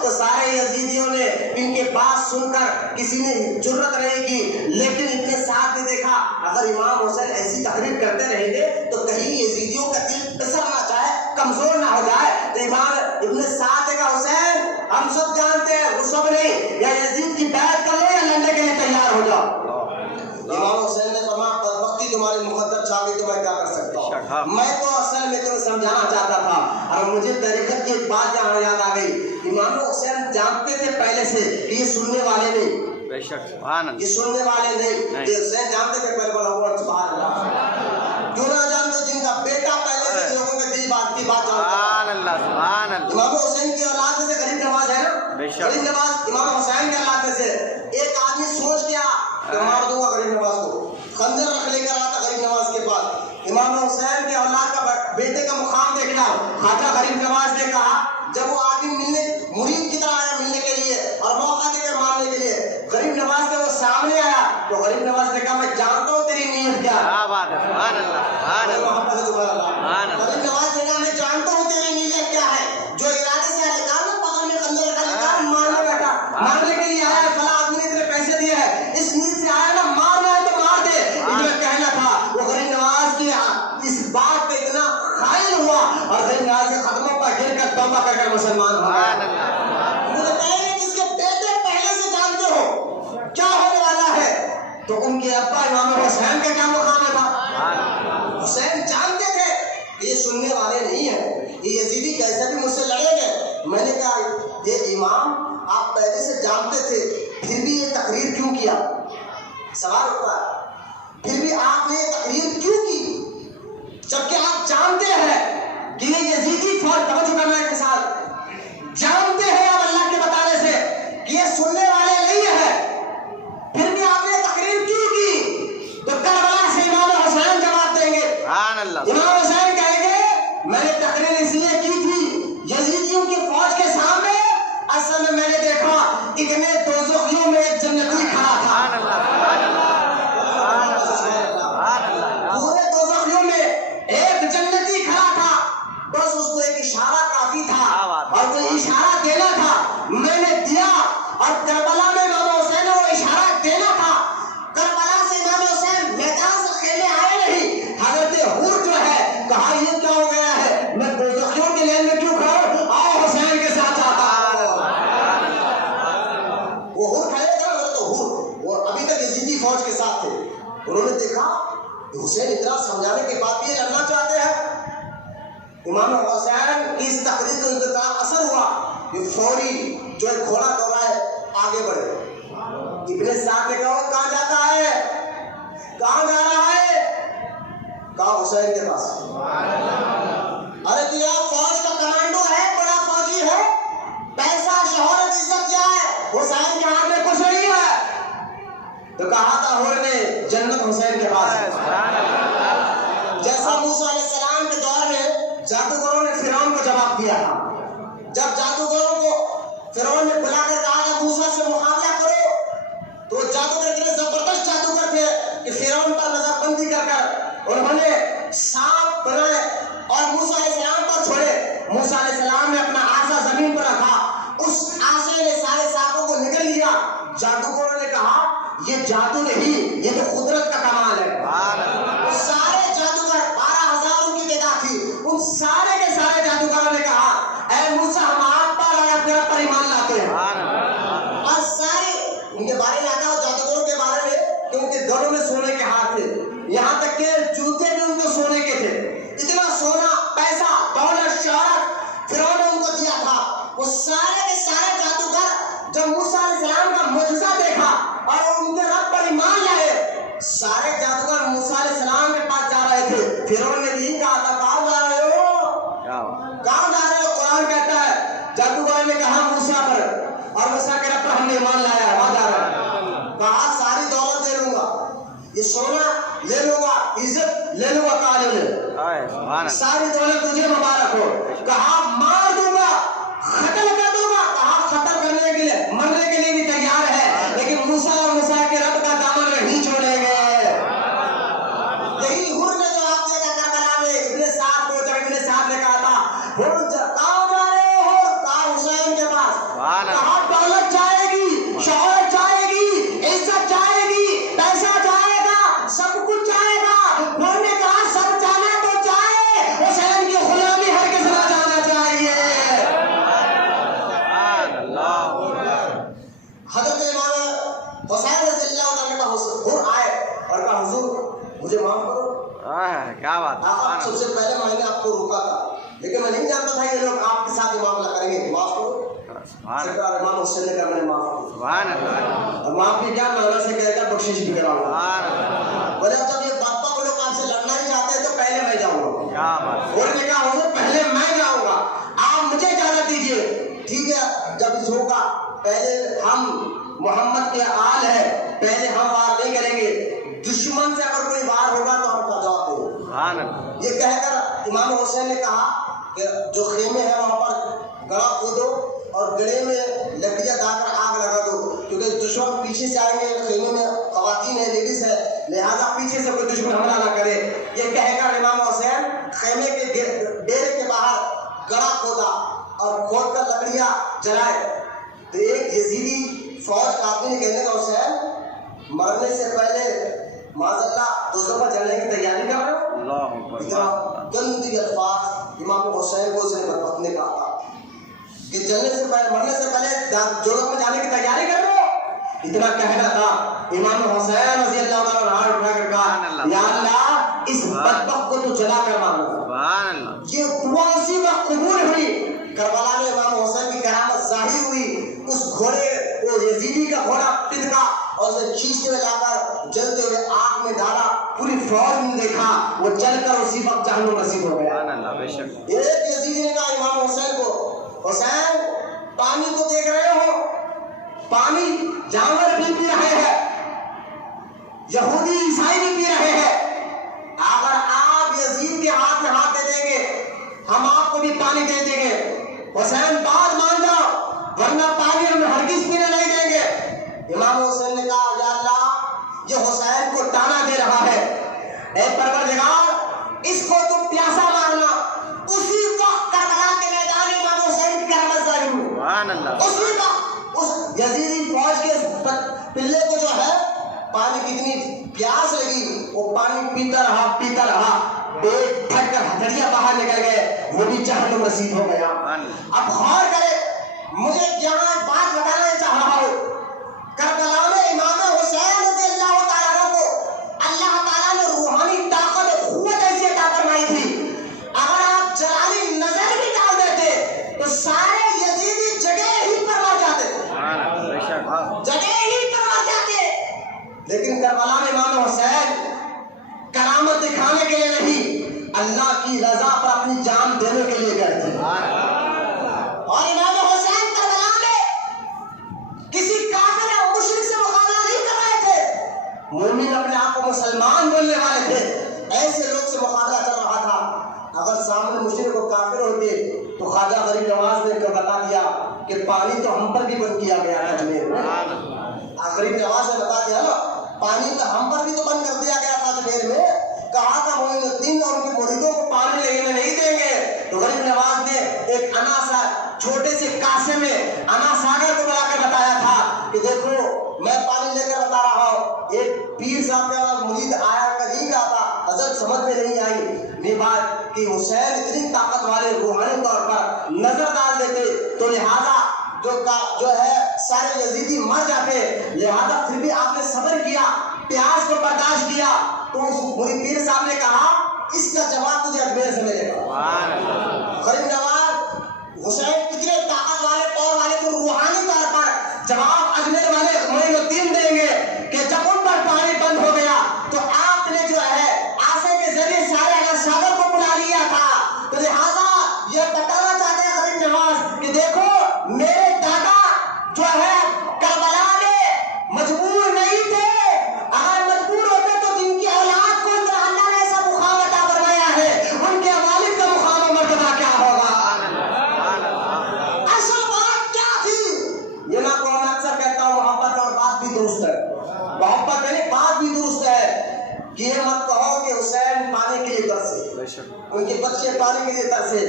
تو سارے یزیدیوں نے ان کے بات سن کر کسی نے جرت نہیں کی لیکن اتنے ساتھ نے دیکھا اگر امام حسین ایسی تقریر کرتے رہیں گے تو کہیں یزیدیوں کا دل پسر نہ جائے کمزور نہ ہو جائے. تو امام ابن سعد کا حسین ہم سب جانتے ہیں وہ سب نہیں یا یزید کی بیعت کر لو یا لڑنے کے لیے تیار ہو جاؤ. امام حسین نے فرمایا بدبختی تمہاری مقدر چھا گئی تو میں کیا کر سکتا ہوں. میں تو اصل میں تمہیں سمجھانا چاہتا تھا اور مجھے طریقت کی ایک بات جہاں یاد آ گئی. امام حسین جانتے تھے پہلے سے کہ یہ سننے والے نہیں بے شک سبحان اللہ. یہ سننے والے نہیں یہ حسین جانتے تھے پہلے بولا سبحان اللہ. کیوں نہ جانتے جن کا بیٹا پہلے سے لوگوں کے دل بات کی بات جانتا سبحان اللہ. سبحان اللہ. امام حسین کی اولاد میں سے غریب نواز ہے نا غریب نواز امام حسین کے اولاد میں سے ایک آدمی سوچ گیا کہ مار دوں گا غریب نواز کو. خنجر رکھ لے کر آتا غریب نواز کے پاس. امام حسین کے اولاد کا بیٹے کا مقام دیکھ رہا خواجہ غریب نواز نے کہا جب وہ آدمی ملنے مرید کی طرح آیا ملنے کے لیے اور موقع دے کر مارنے کے لیے غریب نواز کے وہ سامنے آیا تو غریب نواز نے کہا میں جانتا ہوں تیری نیت کیا ہے. بات ہے. سبحان اللہ. سبحان اللہ. غریب نواز نے کہا میں جانتا ہوں تیری نیت کیا ہے. جو ارادے سے نکالنا پکڑنے کے اندر مارنے بیٹھا مارنے کے لیے آیا فلاں آدمی نے تیرے پیسے دیے ہیں توبہ کر کر مسلمان ہو سبحان گئے. اللہ. مجھے کہیں جس کے بیٹے پہلے سے جانتے ہو کیا ہونے والا ہے تو ان کے ابا امام حسین کا کیا مقام تھا. سبحان اللہ. حسین جانتے تھے کہ یہ سننے والے نہیں ہیں, یہ یزیدی کیسے بھی مجھ سے لڑیں گے. میں نے کہا یہ امام آپ پہلے سے جانتے تھے پھر بھی یہ تقریر کیوں کیا. سوال اٹھتا ہے پھر بھی آپ نے یہ تقریر کیوں کی جبکہ آپ جانتے ہیں کہ یہ یزیدی فوج. توجہ کرنا ایک مثال, جانتے ہیں آپ اللہ کے بتانے سے کہ یہ سننے والے نہیں ہیں پھر بھی آپ نے تقریر کیوں کی. تو کربلا سے امام حسین جواب دیں گے, سبحان اللہ. امام حسین کہیں گے میں نے تقریر اس لیے کی تھی یزیدیوں کی فوج کے سامنے, اصل میں نے دیکھا اتنے دوزخیوں میں ایک جنتی کھڑا تھا. سبحان اللہ. سبحان اللہ. سبحان اللہ. پورے دوزخیوں میں ایک جنتی کھڑا تھا, بس اس کو ایک اشارہ کافی تھا اور وہ اشارہ دینا تھا, میں نے دیا. اور کربلا میں امام حسین کو اشارہ دینا تھا. کربلا سے امام حسین میدان سے خیمے آئے نہیں. حضرت حور جو ہے کہا یہ کیا ہو گیا ہے, میں دوزخیوں کے لین میں کیوں کھڑا ہوں, آؤ حسین کے ساتھ آتا ہوں. وہ حور کھڑے تھے, حضرت حور وہ ابھی تک یزیدی فوج کے ساتھ تھے. انہوں نے دیکھا حسین اتنا سمجھانے کے بعد بھی یہ لڑنا چاہتے ہیں. امام حسین کی اس تقریر کو انتہا اثر ہوا, یہ فوری جو ایک گھوڑا دوڑائے آگے بڑھے. ابن سعد نے کہا کہاں جاتا ہے, کہاں جا رہا ہے, کہا حسین کے پاس. ارے تیرا فوج کا کمانڈو ہے, بڑا فوجی ہے, پیسہ شہرت عزت کیا ہے, حسین کے ہاتھ میں کچھ نہیں ہے. تو کہا تھا حور نے جنت حسین کے پاس. جیسا موسیٰ علیہ السلام کے دور میں جادوگروں نے فرعون کو جواب دیا تھا. جب جادوگروں کو فرعون نے بلا کر کہا کہ موسیٰ سے مقابلہ کرو, تو جادوگر اتنے زبردست جادوگر تھے کہ فرعون پر نظر بندی کر کر انہوں نے سانپ بنائے اور موسیٰ علیہ السلام پر چھوڑے. موسیٰ علیہ السلام نے اپنا عصا زمین پر رکھا, اس عصے نے سارے سانپوں کو نگل لیا. جادوگروں نے کہا یہ جادو نہیں, یہ تو قدرت کا کمال ہے. سارے جادوگر 12,000 ان کی تعداد تھی, ان سارے کے سارے جادوگروں نے کہا اے موسیٰ ہم آپ پر اور اپنے رب پر ایمان لاتے ہیں. اور سارے ان کے بارے میں آتا ہے جادوگروں کے بارے میں کہ ان کے گھروں میں سونے کے ہاتھ تھے, یہاں تک کہ جوتے بھی ان کو سونے کے تھے. اتنا سونا, پیسہ, دولت, شہرت فرعون نے ان کو دیا تھا. وہ سارے کے سارے جادوگر جب موسیٰ علیہ السلام کا معجزہ دیکھا اور ان کے رب پر ایمان لائے, سارے جادوگر موسیٰ علیہ السلام کے پاس جا رہے تھے. فرعون نے یہی کہا تھا کہاں جا رہے ہو, کہاں جا رہے ہو. قرآن کہتا ہے جادوگروں نے کہا موسیٰ پر, اور موسیٰ کے رب پر ہم نے ایمان لایا ہے, وہاں جا رہے ہیں. کہا ساری دولت دے لوں گا, یہ سونا لے لوں گا, عزت لے لوں گا, کہا لے ساری دولت تجھے مبارک ہو. کہا مار دوں گا, قتل کر دوں گا. کہا قتل کرنے کے لیے مرنے کے لیے بھی تیار ہے, لیکن موسیٰ اور موسیٰ کے رب کا دامن نہیں چھوڑیں گے. یہی حور نے جواب دیا تھا کربلا میں ابن سعد کو, جب ابن سعد نے کہا تھا حور کہاں جا رہے ہو, کہا حسین کے پاس. کہا دولت جائے گی, شہرت جائے گی, عزت جائے گی, پیسہ جائے گا, سب کچھ جائے گا. حور نے کہا سب جانا تو جائے, حسین کی غلامی ہرگز نہ جانا چاہیے. حضرت امام حسین رضی اللہ عنہ کا حضور آئے اور کہا حضور مجھے معاف کرو. کیا بات ہے. سب سے پہلے میں نے آپ کو روکا تھا, لیکن میں نہیں جانتا تھا یہ لوگ آپ کے ساتھ معاملہ کریں گے, معاف کرو. سرکار امام حسین نے کہا میں نے معاف کیا. اور معاف بھی کیا, میں اللہ سے کہے گا بخشش بھی کراؤں گا. بولے جب یہ بدبخت لوگ آپ سے لڑنا ہی چاہتے ہیں تو پہلے میں جاؤں گا. اور نے کہا حضور پہلے میں جاؤں گا, آپ مجھے اجازت دیجیے. ٹھیک ہے, جب اس ہوگا پہلے ہم محمد کے آل ہے, پہلے ہم وار نہیں کریں گے, دشمن سے اگر کوئی وار ہوگا تو ہم کا جواب دیں گے. یہ کہہ کر امام حسین نے کہا کہ جو خیمے ہیں وہاں پر گڑا کھودو اور گڑے میں لکڑیاں ڈال کر آگ لگا دو, کیونکہ دشمن پیچھے سے آئیں گے. خیمے میں خواتین ہیں, لیڈیز ہے, لہٰذا پیچھے سے کوئی دشمن حملہ نہ کرے. یہ کہہ کر امام حسین خیمے کے ڈیرے کے باہر گڑا کھودا اور کھود کر لکڑیاں جلائے. تو ایک یزیدی فوج کا آدمی نے کہنے کا حسین مرنے سے پہلے معاذ اللہ دوزخ میں جلنے کی تیاری کر رہے ہو. اتنا گندی الفاظ امام حسین کو اس نے بدبخت نے کہا. کہ مرنے سے پہلے جوڑوں میں جانے کی تیاری کر لو. اتنا کہنا تھا. امام حسین رضی اللہ عنہ ہاتھ اٹھا کر کہا یا اللہ اس بدبخت کو تو جلا کر مارو. سبحان اللہ. یہ دعا اسی وقت قبول ہوئی. کربلا میں امام حسین کی کرامت ظاہر ہوئی. اس گھوڑے وہ یزیدی کا گھوڑا پٹکا اور اسے کھینچتے ہوئے لا کر جلتے ہوئے آگ میں ڈالا. پوری فوج نے دیکھا وہ جل کر اسی وقت جہنم نصیب ہو گیا. سبحان اللہ. بے شک. ایک یزیدی نے کہا امام حسین کو حسین پانی کو دیکھ رہے ہو, پانی جانور بھی پی رہے ہیں, یہودی عیسائی بھی پی رہے ہیں. اگر آپ یزید کے ہاتھ میں ہاتھ دے دیں گے ہم آپ کو بھی پانی دے دیں گے. حسین بات مان جاؤ ورنہ پانی ہم ہرگز پینے نہیں دیں گے. امام حسین نے کہا یا اللہ یہ حسین کو تانا دے رہا ہے, اے پروردگار اس کو تو پیاسا مارنا. اسی وقت کربلا کے میدان میں امام حسین کی کرامت ظاہر ہوئی. سبحان اللہ. اسی وقت اس یزیدی فوج کے پلے کو جو ہے پانی کتنی پیاس لگی وہ پانی پیتا رہا پیٹ پھٹ کر ہتھڑیاں باہر نکل گئے, وہ بھی جہنم نصیب ہو گیا. اب غور کرے, مجھے یہاں بات بتانا چاہ رہا ہوں. کربلا میں امام حسین رضی اللہ تعالیٰ کو اللہ تعالیٰ نے روحانی طاقت قوت ایسی عطا فرمائی تھی. اگر آپ جلالی نظر بھی ڈال دیتے تو سارے یزیدی جگہ ہی پر مر جاتے, جگہ ہی پر مر جاتے. لیکن کربلا میں امام حسین کرامت دکھانے کے لیے نہیں, اللہ کی رضا پر اپنی جان دینے کے لیے گئے تھے. اور امام حسین کربلا میں کسی کافر یا مشرک سے مقابلہ نہیں کر رہے تھے. مومن اپنے آپ کو مسلمان بولنے والے تھے, ایسے لوگ سے مقابلہ چل رہا تھا. اگر سامنے مشرک و کافر ہوتے تو خواجہ غریب نواز نے بتا دیا کہ پانی تو ہم پر بھی بند کیا گیا تھا اجمیر میں. غریب نواز نے بتا دیا نا پانی تو ہم پر بھی تو بند کر دیا گیا تھا اجمیر میں. کہا تھا معین الدین اور ان کے مریدوں کو پانی لینے نہیں دیں گے. تو غریب نواز نے ایک اناسا چھوٹے سے کاسے میں انا ساگر کو بلا کر بتایا تھا کہ دیکھو میں پانی لے کر بتا رہا ہوں. ایک پیر صاحب کا مرید آیا کہیں گا تھا, حضرت سمجھ میں نہیں آئی یہ بات کہ حسین اتنی طاقت والے روحانی طور پر نظر ڈال دیتے تو لہذا جو ہے سارے یزیدی مر جاتے. لہذا پھر بھی آپ نے صبر کیا, پیاس کو برداشت کیا. تو اس پیر صاحب نے کہا اس کا جواب تجھے اجمیر سے ملے گا. غریب نواز حسین کتنے طاقت والے پاور والے تو روحانی طور پر جواب اجمیر والے معین الدین دیں گے کہ جب ان پر پانی بند ہو گیا تو آپ نے جو ہے آسے کے ذریعے سارے انا ساگر کو بلا لیا تھا. تو لہٰذا یہ بتانا چاہتے ہیں غریب نواز کہ دیکھو میرے دادا جو ہے کربلا میں مجبور نہیں تھے. اگر مجبور ہوتے تو جن کی اولاد کو اللہ نے ایسا مقام عطا فرمایا ہے ان کے والد کا مقام و مرتبہ کیا ہوگا. اصل بات کیا تھی یہ میں کو اکثر کہتا ہوں, محبت اور بات بھی درست ہے. محبت نہیں بات بھی درست ہے کہ یہ مت کہو کہ حسین پانی کے لیے ترسے, ان کے بچے پانی کے لیے ترسے,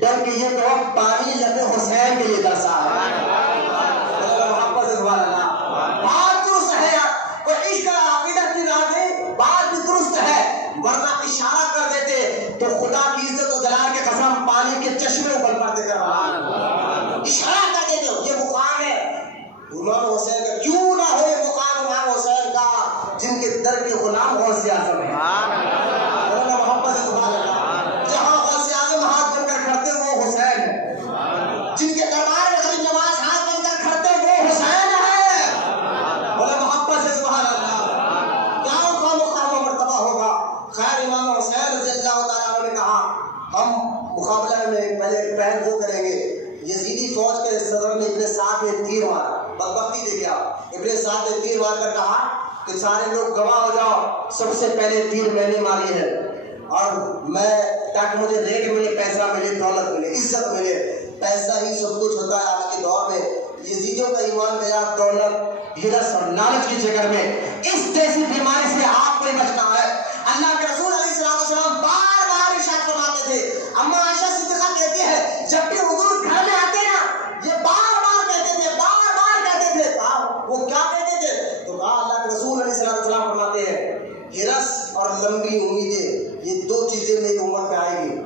بلکہ یہ کہو پانی لب حسین کے لیے ترسا ہے. محبت سے سبحان اللہ. بات درست ہے یار, کوئی عشق عقیدت کی بات نہیں, بات بھی درست ہے. ورنہ اشارہ کر دیتے تو خدا کی عزت و جلال کے قسم پانی کے چشمے ابل پڑتے کر رہا ہے. اشارہ کر دیتے یہ مقام ہے امام حسین کا. کیوں نہ ہو یہ مقام امام حسین کا جن کے در کے غلام غوث اعظم ہے. محبت سے سبحان اللہ. جہاں غوث اعظم ہاتھ بن کر کھڑتے وہ حسین ہے, جن کے دربار میں غریب نواز ہاتھ بن کر کھڑتے وہ حسین ہے. محبت سے سبحان اللہ. کیا ان کا مقام و مرتبہ ہوگا. خیر امام حسین رضی اللہ تعالیٰ عنہ نے کہا ہم مقابلہ میں پہلے پہل وہ کریں گے. یزیدی فوج کے صدر نے ابن سعد میں تیر مارا, بدبختی دیکھے آپ. ابن سعد نے تیر مار کر کہا کہ سارے لوگ گواہ ہو جاؤ, سب سے پہلے تیر میں نے ماری ہے اور میں تاکہ مجھے ریٹ ملے, پیسہ ملے, دولت ملے, عزت ملے. پیسہ ہی سب کچھ ہوتا ہے آج کے دور میں. یزیدیوں کا ایمان گیا دولت ہرس اور لالچ کی جگہ میں. اس جیسی بیماری سے آپ کو بچنا ہے. اللہ کے رسول علیہ السلام بار بار ارشاد فرماتے تھے. اما عائشہ صدیقہ کہتی ہے جب بھی حضور گھر میں آتے نا یہ بار بار کہتے تھے, بار بار کہتے تھے. وہ کیا کہتے تھے تو اللہ کے رسول علیہ السلام فرماتے ہیں ہرس اور لمبی امیدیں یہ دو چیزیں میری امت میں آئے گی.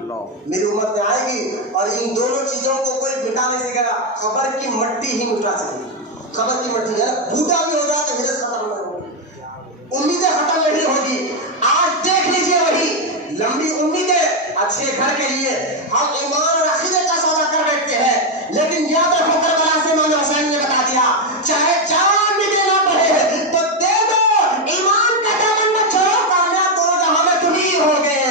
میری امت میں آئے گی اور ان دونوں چیزوں کو کوئی مٹا نہیں سکے گا. قبر کی مٹی ہی مٹا سکے گی. قبر کی مٹی ہے بوٹا بھی ہو جائے تو ہرس ختم نہیں ہوگی, امیدیں ختم نہیں ہوگی. آج دیکھ لیجیے وہی لمبی امیدیں اچھے گھر کے لیے ہم ایمان اور عقیدے کا سودا کر بیٹھتے ہیں, لیکن یاد رکھو کربلا سے امام حسین نے بتا دیا چاہے جان بھی دینا پڑے تو دے دو, ایمان کا دامن مت چھوڑو, کامیاب دونوں جہاں میں تم ہی ہوگے.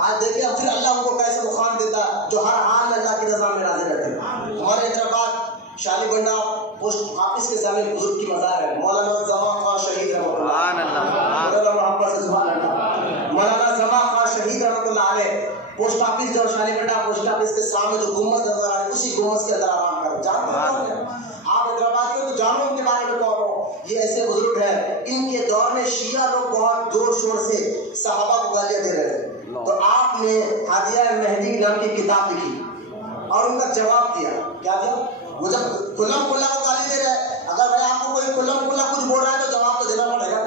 آج دیکھیں پھر اللہ ان کو کیسے مقام دیتا جو ہر حال میں اللہ کی رضا میں راضی رہتے. ہمارے حیدرآباد شالی بنڈا پوسٹ آفس کے سامنے بزرگ کی مزار ہے, مولانا زمان خان شہید رحمۃ اللہ, مولانا محبت سے سبحان اللہ, مولانا زمان خان شہید رحمۃ اللہ علیہ. پوسٹ آفس جو شالی بنڈا پوسٹ آفس کے سامنے جو گنبد نظر آ رہا ہے اسی گنبد کے اندر آرام کرو. جانتے ہیں آپ حیدرآباد کے تو جانو ان کے بارے میں کون ہو. یہ ایسے بزرگ ہیں ان کے دور میں شیعہ لوگ بہت زور شور سے صحابہ کو گالیاں دے رہے ہیں, تو آپ نے ہادیہ مہدی نام کی کتاب لکھی اور ان کا جواب دیا. کیا دیا؟ وہ جب کلم کلا کو گالی دے رہے ہیں, اگر بھائی آپ کو کوئی کلم کلا کچھ بول رہا ہے تو جواب تو دینا پڑے گا,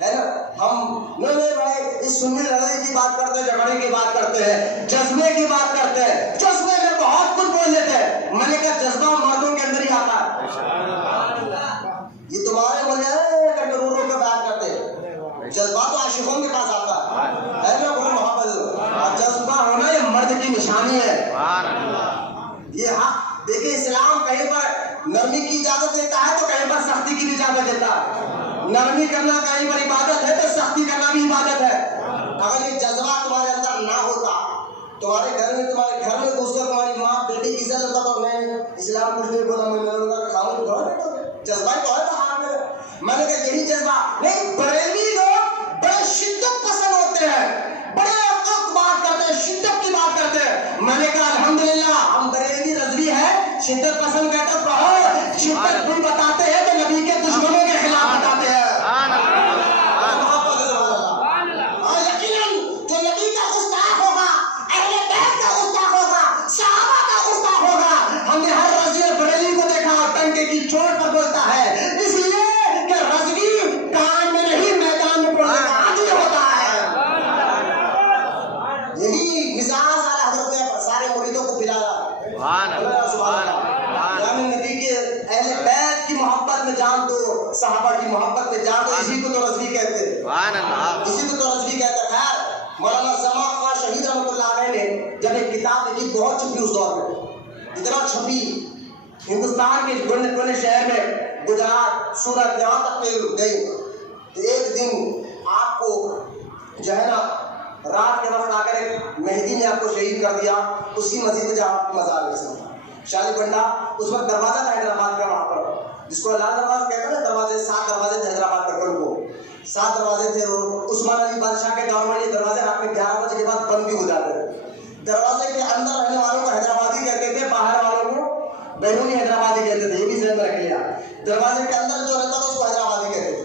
ہے نا. ہم نہیں بھائی اس سنی لڑائی کی بات کرتے ہیں, جھگڑے کی بات کرتے ہیں, جذبے کی بات کرتے ہیں, جذبے میں بہت کچھ بول لیتے ہیں. میں نے کہا جذبہ مردوں کے اندر ہی آتا ہے. یہ تمہارے بولے کر رو رو کے بات کرتے ہیں, جذبہ تو عاشقوں کے پاس آتا ہے نا. بولو محبت, جذبہ ہونا یہ مرد کی نشانی ہے. یہ حق دیکھیں اسلام کہیں پر نرمی کی اجازت دیتا ہے تو کہیں پر سختی کی بھی اجازت دیتا ہے. نرمی کرنا کہیں پر عبادت ہے تو سختی کرنا بھی عبادت ہے. اگر یہ جذبہ تمہارے اندر نہ ہوتا, تمہارے گھر میں گھس کر تمہاری ماں بیٹی کی عزت ہوتا تو میں اسلام کچھ نہیں بولا, میں کھاؤں تھوڑا بیٹا جذبہ تو ہے ہاتھ میں. میں نے کہا یہی جذبہ نہیں, بریلوی لوگ بڑے شدت پسند ہوتے ہیں, بڑے وقت بات کرتے ہیں, شدت کی بات کرتے ہیں. میں نے کہا الحمدللہ ہم بریلوی رضوی ہے, شدت پسند کہتے ہیں, شدت بھی بتاتے ہیں تو نبی کے دشمنوں کے خلاف بتاتے ہیں. اور یقیناً جو نبی کا گستاخ ہوگا, اہل بیت کا گستاخ ہوگا, صحابہ کا گستاخ ہوگا. ہم نے ہر رضوی بریلوی کو دیکھا اور ٹنکے کی چوٹ پر بولتا ہے, اس لیے کہ رضوی کان میں نہیں میدان میں پڑنے کا عادی ہوتا ہے. یہی مزاج والا حضرت نے سارے مریدوں کو پلایا. نبی کے اہل بیت کی محبت میں جان دو, صحابہ کی محبت میں جان دو, اسی کو تو رضوی کہتے ہیں. اسی کو تو رضوی کہتے ہیں. خیر مولانا زمان خان شہید رحمۃ اللہ علیہ نے جب ایک کتاب لکھی, بہت چھپی اس دور میں, اتنا چھپی ہندوستان کے کونے کونے شہر میں, گجرات سورت یہاں تک میں گئی. تو ایک دن آپ کو جو ہے نا رات کے وقت آ کر ایک مہدی نے آپ کو شہید کر دیا اسی مسجد میں جہاں آپ کی مزار ہے شالی بنڈا. اس وقت دروازہ تھا حیدرآباد کا وہاں پر, جس کو لال دروازہ کہتے ہیں نا, دروازے 7 دروازے تھے حیدرآباد کا, کل کو 7 دروازے تھے. عثمان علی بادشاہ کے دور میں یہ دروازے رات میں 11 بجے کے بعد بند بھی ہو جاتے تھے. دروازے کے اندر رہنے والوں کو حیدرآبادی کہتے تھے, باہر والوں کو بیرونی حیدرآبادی کہتے تھے. یہ بھی ذہن میں رکھ لیا, دروازے کے اندر جو رہتا تھا اس کو حیدرآبادی کہتے تھے.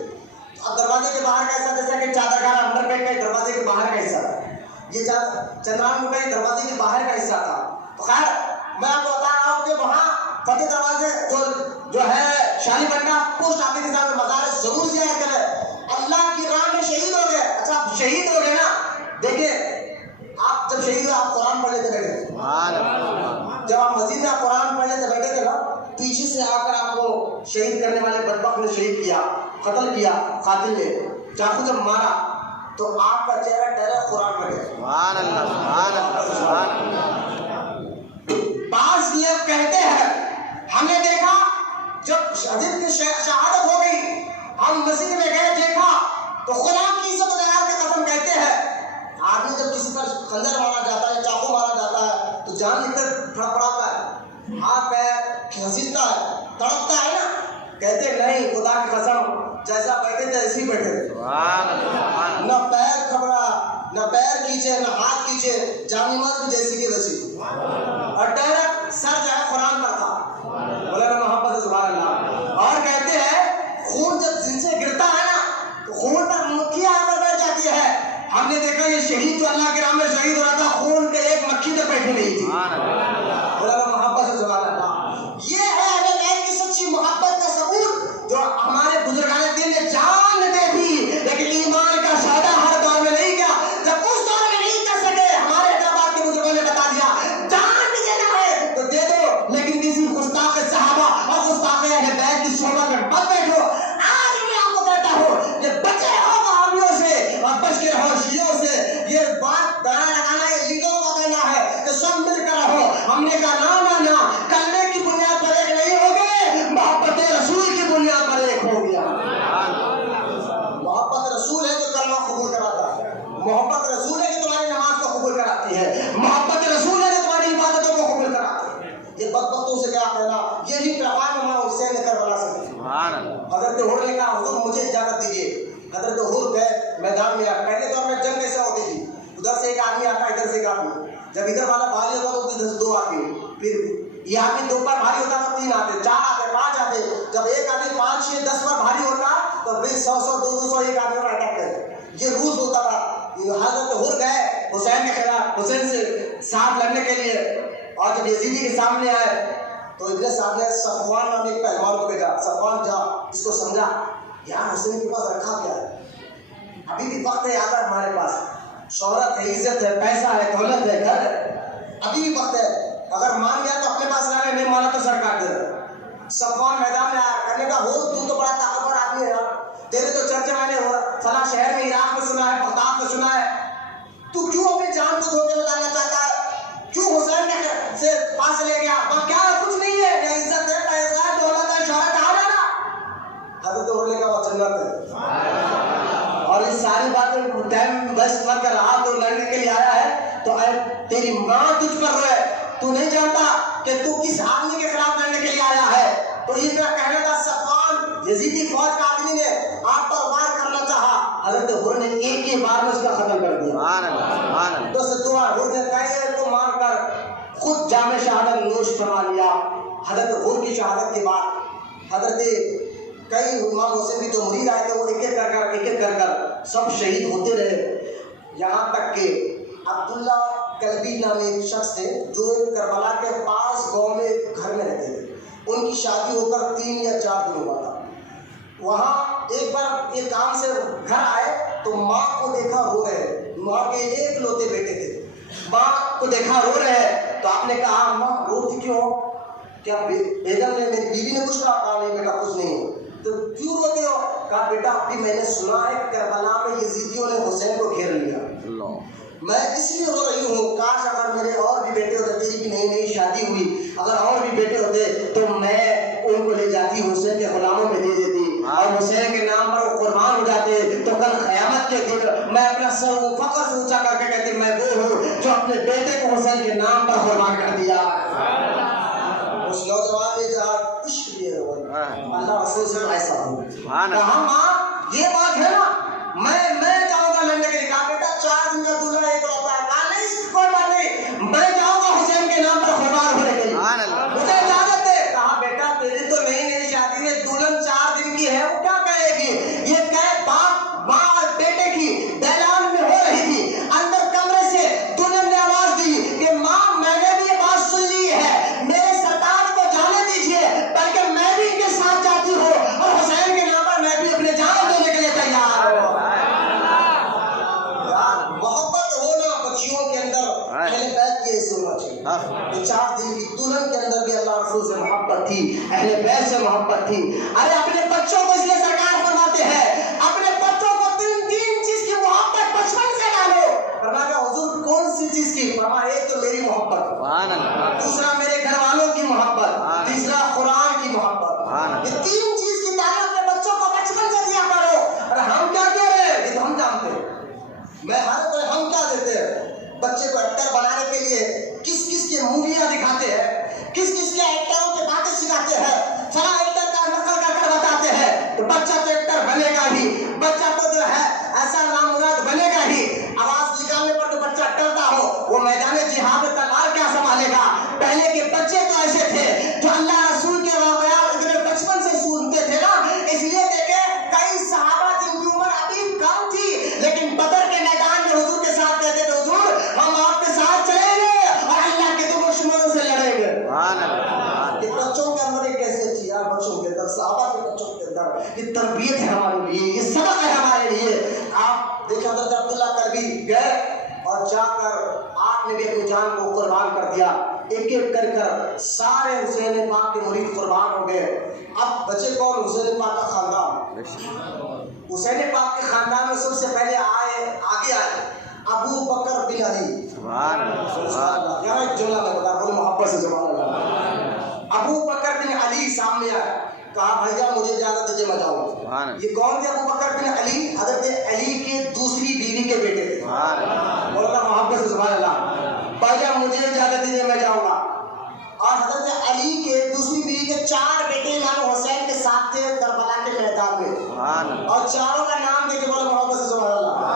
اب دروازے کے باہر کا حصہ جیسا کہ چادر خانہ اندر بیٹھ کے دروازے کے باہر کا حصہ تھا, یہ چندران کا دروازے کے باہر کا حصہ تھا. خیر میں آپ کو بتا رہا ہوں کہ وہاں فتح دروازے جو ہے شالی بنڈا پوسٹ آفس کے ساتھ مزار ضرور زیارت کریں. اللہ کی راہ میں شہید ہو گئے. اچھا آپ شہید ہو گئے نا, دیکھیں آپ جب شہید ہوئے آپ قرآن پڑھ لیتے بیٹھے, جب آپ مسجد میں آپ قرآن پڑھ لیتے بیٹھے تھے نا, پیچھے سے آ کر آپ کو شہید کرنے والے بدبخت نے شہید کیا, قتل کیا, قاتل نے چاقو جب مارا تو آپ کا چہرہ ڈائریکٹ قرآن پڑھ گیا. بعض لوگ کہتے ہیں ہم نے دیکھا جب حضرت کی شہادت ہو گئی, ہم مسجد میں گئے, دیکھا تو خدا کی عزت و جلال کی قسم کہتے ہیں, آدمی جب کسی پر خنجر مارا جاتا ہے, چاقو مارا جاتا ہے تو جان نکل کر پھڑپڑاتا ہے, ہاتھ پیر گھسیٹتا ہے, تڑپتا ہے نا. کہتے نہیں, خدا کی قسم جیسا بیٹھے تھے ایسے ہی بیٹھے تھے, نہ پیر کھبڑا, نہ پیر کھینچے, نہ ہاتھ کھینچے, جامع مسجد جیسی کی ویسی, اور ڈائریکٹ سر جو ہے قرآن پر تھا. مولانا محبت سبحان اللہ. اور کہتے ہیں خون جب جن سے گرتا ہے نا تو خون پر مکھیاں آ کر بیٹھ جاتی ہے. ہم نے دیکھا یہ شہید جو اللہ کے راہ میں شہید ہو رہا تھا, خون پہ ایک مکھی تک بیٹھی نہیں تھی. مولانا محبت سبحان اللہ. یہ ہے اہل بیت کی سچی محبت کا ثبوت, جو ہمارے بزرگان دین نے جان دے دی, لیکن ایمان کا سودا ہر دور میں نہیں کیا. جب اس دور میں نہیں کر سکے, میدان میں آیا. پہلے دور میں جنگ کیسے ہوتی تھی؟ ادھر سے ایک آدمی آتا ادھر سے ایک آدمی. جب ادھر والا بھاری ہوتا تو ادھر سے دو آتے. پھر یہ آدمی دو پر بھاری ہوتا تو تین آتے, چار آتے, پانچ آتے. جب ایک آدمی 5 6 10 پر بھاری ہوتا تو پھر 100 100 200 ایک آدمی پر اٹیک کرتے. یہ روز ہوتا تھا. حضرت حر گئے حسین کے خلاف, حسین سے ساتھ لڑنے کے لیے, اور جب یزیدی کے سامنے آئے تو ادھر سامنے صفوان نام ایک پہلوان کو بھیجا. صفوان جا اس کو سمجھا یار حسین کے پاس رکھا کیا ہے, ابھی بھی وقت ہے آتا ہمارے پاس, شہرت ہے, عزت ہے, پیسہ ہے, دولت ہے, گھر ہے, ابھی بھی وقت ہے, اگر مان گیا تو اپنے پاس لانے, نہیں مانا تو سر کاٹ دے. صفوان میدان میں آیا, کرنے کا ہو تو بڑا طاقتور آدمی ہے یار, تیرے تو چرچے میں نے فلاں شہر میں عراق میں سنا ہے, بغداد میں سنا ہے, تو کیوں اپنی جان کو دھوکے میں ڈالنا چاہتا ہے, کیوں حسین سے پاس لے گیا, وہاں کیا کچھ نہیں ہے, نہ عزت ہے, پیسہ ہے, دولت ہے, شہرت ہے, آ جانا. حضرت عمر نے کہا وہ جنت ہے. اور یہ ساری باتیں ٹائم ویسٹ مت کر, رہا تو لڑنے کے لیے آیا ہے تو تیری ماں تجھ پر روئے, تو نہیں جانتا کہ تو کس آدمی کے خلاف لڑنے کے لیے آیا ہے. تو یہ میرا کہنے کا صفوان یزیدی فوج کا آدمی نے آپ پر وار کرنا چاہا, حضرت حر نے ایک ہی بار میں اس کا قتل کر دیا. تو دعا حر نے کہے تو مار کر خود جام شہادت نوش فرما لیا. حضرت حر کی شہادت کے بعد حضرت کئی امام حسین بھی جو مرید آئے تھے وہ ایک ایک کر کر سب شہید ہوتے رہے, یہاں تک کہ عبداللہ کلبی نام ایک شخص تھے جو کربلا کے پاس گاؤں میں گھر میں رہتے تھے. ان کی شادی ہو کر 3 یا 4 دن ہوا تھا. وہاں ایک بار یہ کام سے گھر آئے تو ماں کو دیکھا رو رہے, ماں کے ایک لوتے بیٹے تھے, ماں کو دیکھا رو رہے تو آپ نے کہا ماں روتی کیوں, کیا بیگم نے میری بیوی نے کچھ کہا؟ نہیں بیٹا کچھ نہیں. تو کیوں روتے ہو؟ کہا بیٹا ابھی میں نے سنا ہے کربلا میں یزیدیوں نے حسین کو گھیر لیا, میں اس لیے رو رہی ہوں, کاش اگر میرے اور بھی بیٹے ہوتے, تیری بھی نئی نئی شادی ہوئی, اگر اور بھی بیٹے ہوتے تو میں ان کو لے جاتی حسین کے غلاموں میں دے دیتی, اور حسین کے نام پر وہ قربان ہو جاتے, تو کل قیامت کے دن میں اپنا سر فخر سے اونچا کر کے کہتی میں وہ ہوں جو اپنے بیٹے کو حسین کے نام پر قربان کر دیا. اس نوجوان نے جہاں عشق لیے اللہ رسول سے ایسا ہو, کہا ماں یہ بات ہے نا, میں جاؤں گا لڑنے کے لیے. کہا بیٹا 4 دن کا دلہا ایک ہوتا ہے, کہا نہیں کوئی بات نہیں, میں جاؤں گا حسین کے نام پر قربان ہونے کے لیے, مجھے اجازت دے. کہا بیٹا تیری تو نئی نئی شادی ہے, دلہن 4 دن کی ہے, وہ کیا کہے گی, یہ کہے باپ ماں اور بیٹے کی دلان میں ہو رہی تھی, اندر کمرے سے دلہن نے آواز دی کہ ماں میں نے بھی یہ بات سن لی ہے, میرے سرتاج کو جانے دیجیے, بلکہ میں بھی ان کے ساتھ جاتی ہوں, اور حسین کے نام پر میں بھی اپنے جان دینے کے لیے تیار ہوں. محبت ہونا بچیوں کے اندر اہل بیت کے ایسے ہونا چاہیے. تو 4 دن کی دلہن کے اندر بھی اللہ رسول سے محبت تھی, اہل بیت سے محبت تھی. ارے اپنے بچوں کو اس لیے سرکار فرماتے ہیں اپنے بچوں کو 3 چیز کی محبت بچپن سے ڈالو. فرمایا حضور کون سی چیز کی؟ فرمایا ایک تو میری محبت, دوسرا میرے گھر والوں کی محبت, تیسرا قرآن کی محبت. یہ 3 چیز کی تعلیم اپنے بچوں کو بچپن سے دیا کرو. اور ہم کیا کہہ رہے ہیں یہ تو ہم جانتے ہیں, میں ہر کوئی ہم کیا دیتے ہیں بچے کو ایکٹر بنانے کے لیے, کس کس کی موویاں دکھاتے ہیں, کس کس کے ایکٹروں کے باتیں سکھاتے ہیں, فلاں ایکٹر کا نقل کر کر بتاتے ہیں, تو بچہ تو ایکٹر بنے گا ہی, بچہ تو جو ہے ایسا نامراد بنے گا ہی. آواز نکالنے پر جو بچہ ڈرتا ہو وہ میدان جہاد میں تلوار کیا سنبھالے گا. پہلے کے بچے تو ایسے تھے جو اللہ رسول کے واقعات اتنے بچپن سے سنتے تھے نا, اس لیے دیکھے کئی صحابہ جن کی عمر ابھی کم تھی لیکن بدر کے میدان میں حضور کے ساتھ کہتے تھے حضور ہم آپ کے ساتھ چلیں گے اور اللہ کے دشمنوں سے لڑیں گے. بچوں کے اندر ایک کیسے تھی یار, بچوں کے اندر صحابہ کے بچوں کے اندر یہ تربیت ہے ہمارے لیے, یہ سبق ہے ہمارے لیے. آپ دیکھیں حضرت عبداللہ کلبی گئے اور جا کر آپ نے بھی اپنی جان کو قربان کر دیا, ایک ایک کر سارے حسین پاک کے مرید قربان ہو گئے. اب بچے کون؟ حسین پاک کا خاندان. حسین پاک کے خاندان میں سب سے پہلے آگے آئے ابو بکر بن علی. سبحان اللہ. یہاں ایک جملہ میں بتا بولے محبت سے سبحان اللہ. ابو بکر بن علی سامنے آئے, کہا بھیا مجھے اجازت دیجیے میں جاؤں. یہ کون تھے ابو بکر بن علی؟ حضرت علی کے دوسری بیوی کے بیٹے تھے. بول اللہ محبت سے سبحان اللہ. بھیا مجھے اجازت دیجیے میں جاؤں گا. اور حضرت علی کے دوسری بیوی کے 4 بیٹے امام حسین کے ساتھ تھے کربلا کے میدان میں, اور چاروں کا نام دے کے بولے محبت سے سبحان اللہ.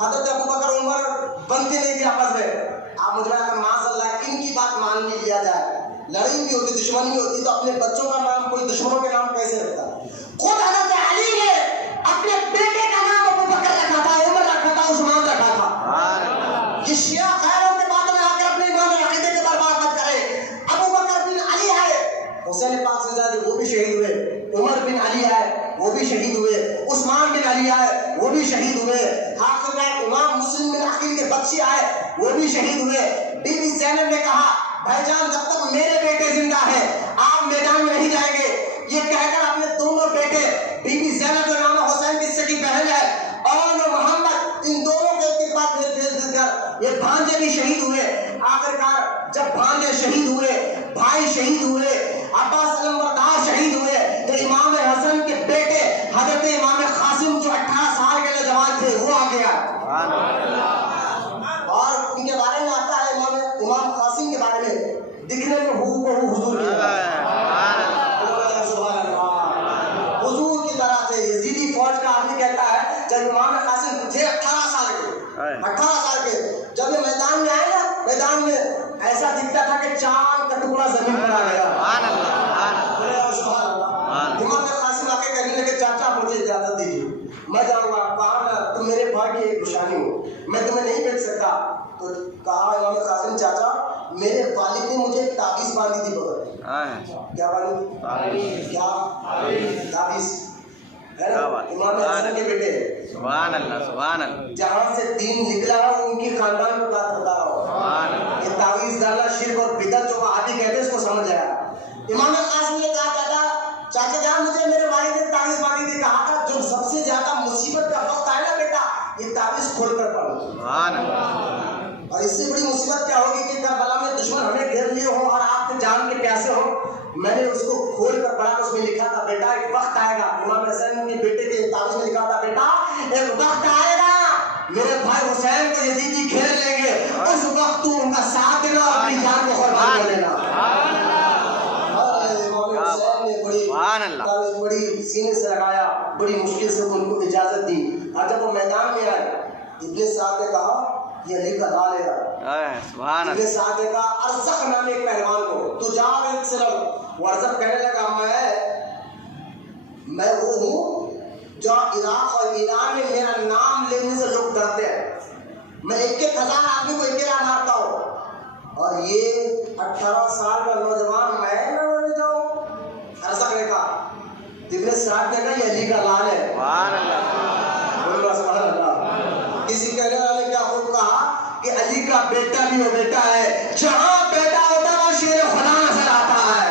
حضرت ابو بکر عمر بنتے نہیں تھے آپس میں. آپ مجھ میں اگر معاذ ان کی بات مان لی لیا جائے, لڑائی بھی ہوتی, دشمنی بھی ہوتی, تو اپنے بچوں کا نام کوئی دشمنوں کے نام کیسے رکھتا؟ خود حضرت علی نے اپنے بیٹے کا نام ابو بکر رکھا تھا, عمر رکھا تھا, عثمان رکھا تھا. یہ شیعہ خیروں کے باتوں میں آ کر اپنے ایمان اور عقیدے کے برباد مت کرے. ابو بکر بن علی ہے, حسین پاک سے زیادہ وہ بھی شہید ہوئے. عمر بن علی ہے, وہ بھی شہید ہوئے. عثمان بن علی ہے, وہ بھی شہید ہوئے. حافظ امام مسلم بن عقیل کے بچے آئے, وہ بھی شہید ہوئے. بی بی زینب نے کہا بھائی جان جب تک میرے بیٹے زندہ ہیں آپ میدان میں نہیں جائیں گے. یہ کہہ کر اپنے دونوں بیٹے, بی بی زینب جو نام حسین کی سگی بہن ہے, اور محمد, ان دونوں کے بعد بھیج کر یہ بھانجے بھی شہید ہوئے. آخرکار جب بھانجے شہید ہوئے, بھائی شہید ہوئے, عباس علمبردار شہید ہوئے, تو امام حسن کے بیٹے حضرت امام قاسم جو 18 سال کے نوجوان تھے وہ آ گیا. اور ان کے بارے میں آتا ہے امام قاسم کے بارے میں دکھنے میں ہو بہو حضور کی طرح تھے. یزیدی فوج کا آدمی کہتا ہے جب امام قاسم تھے 18 سال کے, جب یہ میدان میں آئے نا, میدان میں ایسا دکھتا تھا کہ چاند کا ٹکڑا زمین پر آ گیا. امام قاسم آ کے کہنے لگے چاچا مجھے اجازت دیجیے, میں جاؤں گا. کہا تم میرے بھائی کی ایک نشانی ہو, میں تمہیں نہیں بیچ سکتا. تو کہا امام قاسم چاچا میرے والد نے مجھے ایک تعویذ باندھی تھی بغل. کیا باندھی؟ کیا تعویذ ہے نا, امام حسن کے بیٹے. سبحان اللہ, سبحان اللہ. جہاں سے دین نکلا ہو ان کی خاندان کو بات بتا رہا ہوں. یہ تعویذ ڈالنا شرک اور بدعت جو آدھی کہتے ہیں اس کو سمجھ آیا. امام قاسم نے کہا چاچا جان مجھے میرے والد نے تعویذ باندھی تھی. کہا تھا جو سب سے زیادہ مصیبت کا وقت آئے نا بیٹا, یہ تعویذ کھول کر پڑھو. سبحان اللہ. اور اس سے بڑی مصیبت کیا ہوگی کہ کربلا میں دشمن ہمیں گھیر لیے ہو اور آپ کے جان کے پیاسے ہو. میں نے اس کو کھول کر پڑھا, اس میں لکھا تھا بیٹا ایک وقت آئے گا. امام حسین کے بیٹے کے تعویذ میں لکھا تھا بیٹا ایک وقت آئے گا میرے بھائی حسین کو یزیدی گھیر لیں گے, اس وقت تو ان کا ساتھ دینا اور اپنی جان کو قربان کر دینا. بڑی سینے سے لگایا, بڑی مشکل سے ان کو اجازت دی. اور جب وہ میدان میں آئے, ابن سعد نے کہا یہ علی کا لال ہے. ابن سعد نے کہا ارزق نامی ایک پہلوان کو تو جا ایک سلم. وہ ارزق کہنے لگا میں وہ ہوں جو عراق اور ایران میں میرا نام لینے سے لوگ ڈرتے ہیں. میں 1,000 آدمی کو اکیلا مارتا ہوں, اور یہ 18 سال کا نوجوان میں نہ مر جاؤں. ارزق نے کہا, ابن سعد نے کہا یہ علی کا لال ہے. سبحان اللہ. کسی کہنے والے کیا خوب کہا کہ علی کا بیٹا بھی وہ بیٹا ہے, جہاں بیٹا ہوتا ہے وہ شیر خدا نظر آتا ہے.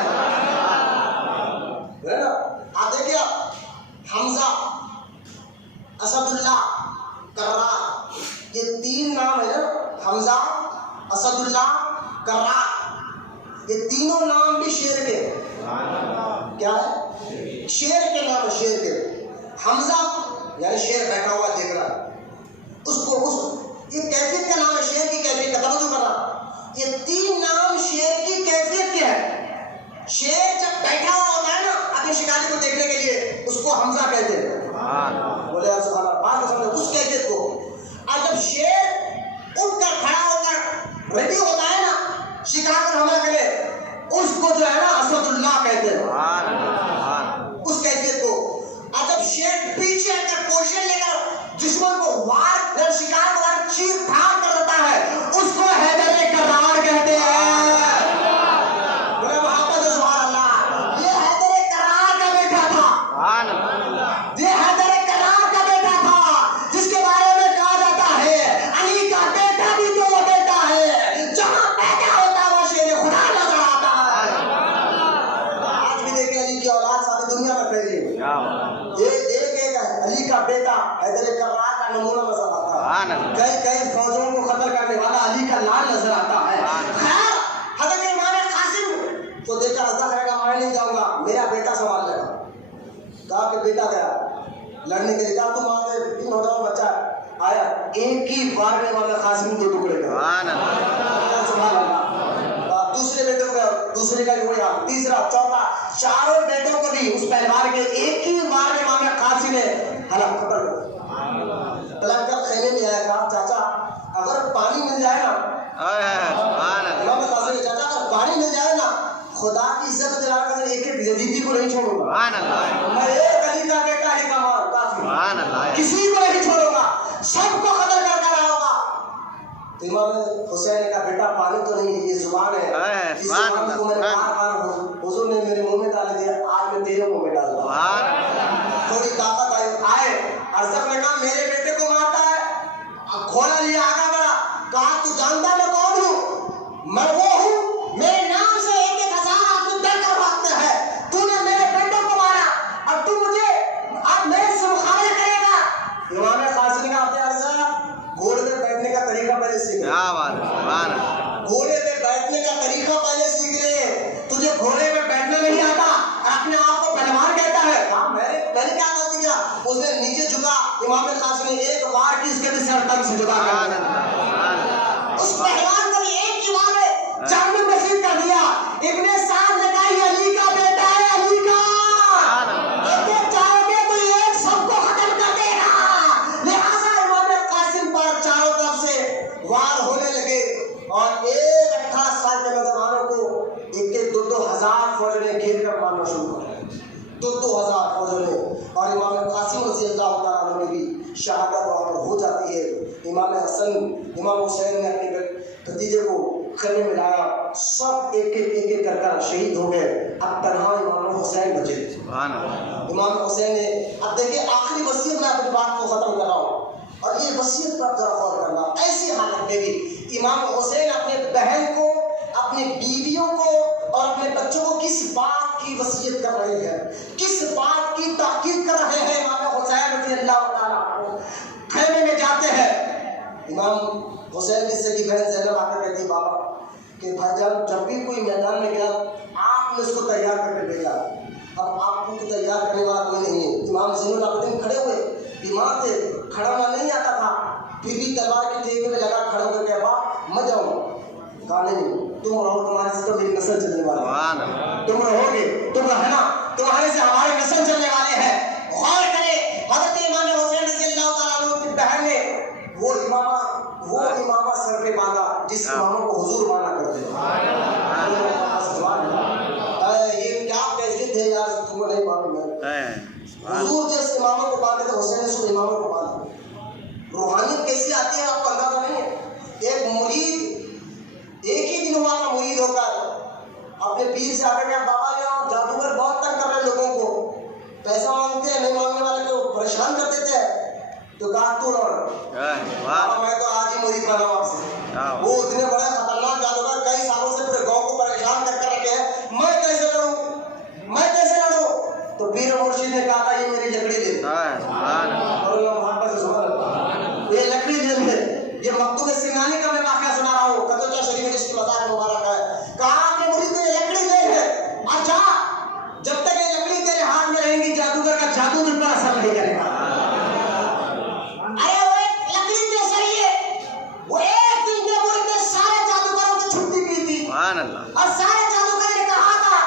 آپ دیکھیے حمزہ, اسد اللہ, کرار, یہ 3 نام ہے نا, حمزہ, اسد اللہ, کرار, یہ تینوں نام بھی شیر کے. کیا ہے؟ شیر کے نام ہے, شیر کے. حمزہ یعنی شیر بیٹھا ہوا دیکھ رہا, اس یہ کیفیت کا نام ہے, شیر کی کیفیت کا توجہ کرنا. یہ 3 نام شیر کی کیفیت کے ہے. شیر جب بیٹھا ہوا ہوتا ہے نا اپنے شکاری کو دیکھنے کے لیے, اس کو حمزہ کہتے ہیں. بولے سبحان اللہ, بات کو سمجھو اس کیفیت کو. اور جب شیر اٹھ کر کھڑا ہو کر ریڈی ہوتا ہے نا شکار پر حملہ کرے, اس کو جو ہے نا اسد اللہ کہتے ہیں, اس کیفیت کو. اور جب شیر پیچھے ہٹ کر پوزیشن لے کر دشمن کو وار یا شکار کو وار چیر پھاڑ کر دیتا ہے, اس کو حیدر کرار کہتے ہیں. کئی فوجوں کو قتل کرنے والا علی کا لال نظر آتا ہے. خیر حضرت امام قاسم تو دیکھ کر ارزق کہے گا میں نہیں جاؤں گا, میرا بیٹا سنبھال لے گا. کہا کہ بیٹا گیا لڑنے کے لیے, کہا تم آ گئے 3 نوجوان بچہ آیا, ایک ہی بار میں امام قاسم 2 ٹکڑے کر. سبحان اللہ. دوسرے بیٹوں کا دوسرے کا بھی ہوا, تیسرا, چوتھا, چاروں بیٹوں کو بھی اس پہلوان کے ایک ہی بار میں امام قاسم نے ہلاک کر دیا. پلٹ کر خیمے میں آیا, کہا تو امام حسین نے کہا بیٹا پانی تو نہیں یہ زبان ہے، اس زبان کو میں نے بار بار حضور نے میرے منہ میں ڈال دیا، آج میں تیرے منہ میں ڈال دوں۔ تھوڑی طاقت آئے، ارسطو نے کہا میرے بیٹے کو مارتا ہے، کھولا لیا آگا بڑھا، کہا تو جانتا میں کون ہوں؟ میں وہ ہوں، میرے نام سے 1,000 آدمی ڈر کر بھاگتے ہیں، تو نے میرے بیٹے کو مارا اور تو مجھے اب میرے سے مقابلہ کرے گا۔ امام قاسم نے کہا گھوڑے پہ بیٹھنے کا طریقہ پہلے سیکھ لے، گھوڑے پہ بیٹھنے کا طریقہ پہلے سیکھ لے، تجھے گھوڑے پہ بیٹھنا نہیں آتا اور اپنے آپ کو پہلوان کہتا ہے، کہا میں نے کیا غلطی کیا؟ اس نے نیچے جھکا، امام قاسم نے ایک وار کی اس کے بھی سر تنگ سے جھکا کر اس پہلوان کو ایک کی وار میں جہنم نصیب کر دیا۔ ابن سعد نے کہا یہ علی کا بیٹا ہے، علی کا ایک چاہو گے تو ایک سب کو ختم کر دے گا، لہٰذا امام قاسم پر چاروں طرف سے وار ہونے لگے اور ایک 18 سال کے نوجوانوں کو ایک 2 ہزار فوج نے گھیر کر مارنا شروع کر دیا، 2 ہزار فوجوں نے، اور امام قاسم رضی اللہ تعالیٰ عنہ بھی شہادت وہاں پر ہو جاتی ہے۔ امام حسن امام حسین نے اپنے بھتیجے کو خیمے میں لایا، سب ایک کر شہید ہو گئے، اب تنہا امام حسین بچے۔ امام حسین نے اب دیکھیں آخری وصیت میں اپنی بات کو ختم کر رہا ہوں، اور یہ وصیت پر ذرا غور کرنا، ایسی حالت میں بھی امام حسین اپنے بہن کو، اپنی بیویوں کو اور اپنے بچوں کو کس بات کی وصیت کر رہے ہیں، کس بات کی تاکید کر رہے ہیں؟ امام حسین رضی اللہ تعالیٰ عنہ خیمے میں جاتے ہیں، امام حسین کی سگی بہن زینب آ کر کہتی ہے بابا کہ بھائی جان جب بھی کوئی میدان میں گیا آپ نے اس کو تیار کر کے بھیجا، اب آپ کو تیار کرنے والا کوئی نہیں ہے۔ امام زین العابدین کھڑے ہوئے، بیمار تھے، کھڑا ہونا نہیں آتا تھا، پھر بھی تلوار کے ٹیکے میں لگا کھڑا ہو کر کہا باپ میں جاؤں، کہا نہیں تم رہو، تمہارے سے تو میری نسل چلنے والی ہے، تم رہو گے، تم رہنا، تمہارے سے ہماری نسل چلنے والے ہیں۔ غور کرے حضرت امام حسین رضی اللہ تعالیٰ عنہ کی بہن نے وہ امامہ سر پہ باندھا جس اماموں کو حضور مانا کرتے ہیں۔ یہ کیا کیفیت ہے یار، تم کو نہیں معلوم ہے، حضور جیسے اماموں کو باندھے تو حسین نے سب اماموں کو باندھا۔ روحانیت کیسی آتی ہے آپ کو اندازہ نہیں ہے؟ ایک مرید ایک ہی دن ہوا کا مرید ہو کر اپنے پیر سے آ کر کہا بابا جاؤ جادوگر بہت تنگ کر رہے لوگوں کو، پیسہ مانگتے ہیں، نہیں مانگنے والے کو پریشان کر دیتے ہیں، تو کہا تو لوڑ بابا میں تو آج ہی مرید بنا ہوں آپ سے۔ وہ اتنے بڑے خطرناک جادوگر کئی سالوں سے پورے گاؤں کو پریشان کر کے رکھے ہیں، میں کیسے لڑوں؟ تو پیر مرشد نے کہا یہ میری لکڑی دے، اور محبت سے سبحان اللہ، یہ لکڑی دے، یہ مکتوب سنانی کا میں واقعہ سنا رہا ہوں، قطعہ شریف میں جس کی مزار مبارک ہے، کہا کہ مرید کو یہ لکڑی دے ہے، اچھا جب تک یہ لکڑی تیرے ہاتھ میں رہیں گی جادوگر کا جادو تم پر اثر نہیں کرے گا۔ ارے وہ ایک لکڑی پہ اثر ہی ہے، وہ ایک دن کے مرید نے سارے جادوگروں کی چھٹی کی تھی، اور سارے جادوگر نے کہا تھا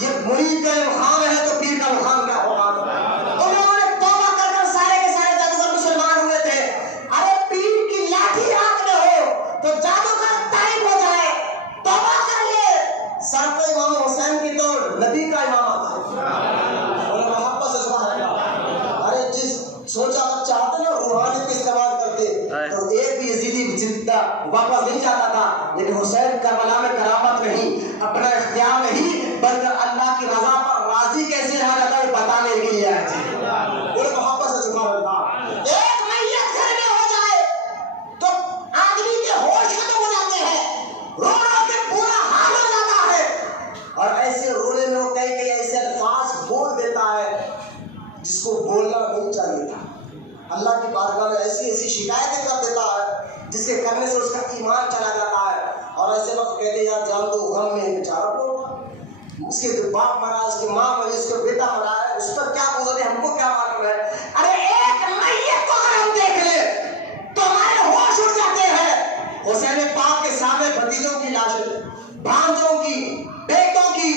یہ مرید کا امتحان ہے تو پیر کا امتحان کیا ہوگا؟ انہوں نے توبہ کر کر سارے کے سارے جادوگر مسلمان ہوئے تھے۔ ارے پیر کی لاٹھی ہاتھ میں ہو تو جادوگر تائب ہو جائے، توبہ کر لے۔ سر پہ امام حسین کی تو نبی کا امامہ تھا، اور محبت سے سبحان اللہ۔ ارے جس سوچا آپ چاہتے نا روحانیت کا استعمال کرتے تو ایک بھی یزیدی زندہ واپس نہیں جاتا تھا، لیکن حسین کربلا میں کرامت نہیں، اپنا اختیار نہیں، بلکہ اللہ کی رضا پر راضی کیسے رہا جاتا ہے بتانے کے لیے آئے تھے۔ اور محبت سے سبحان اللہ۔ ایک میت گھر میں ہو جائے تو آدمی کے ہوش ختم ہو جاتے ہیں، رو رو کے پورا حال ہو جاتا ہے، اور ایسے رونے میں وہ کئی ایسے الفاظ بول دیتا ہے جس کو بولنا نہیں چاہیے تھا، اللہ کی بارگاہ میں ایسی شکایتیں کر دیتا ہے جس کے کرنے سے اس کا ایمان چلا جاتا ہے، اور ایسے وقت کہتے یار جان دو غم میں بیچارہ کو، اس کے باپ مرا، اس کی ماں مری، اس کا بیٹا مرا ہے، اس پر کیا گزرے ہم کو کیا معلوم ہے۔ ارے ایک میت کو اگر ہم دیکھ لیں تو ہمارے ہوش اڑ جاتے ہیں۔ حسین پاک کے سامنے بھتیجوں کی لاشیں، بھانجوں کی، بیٹوں کی،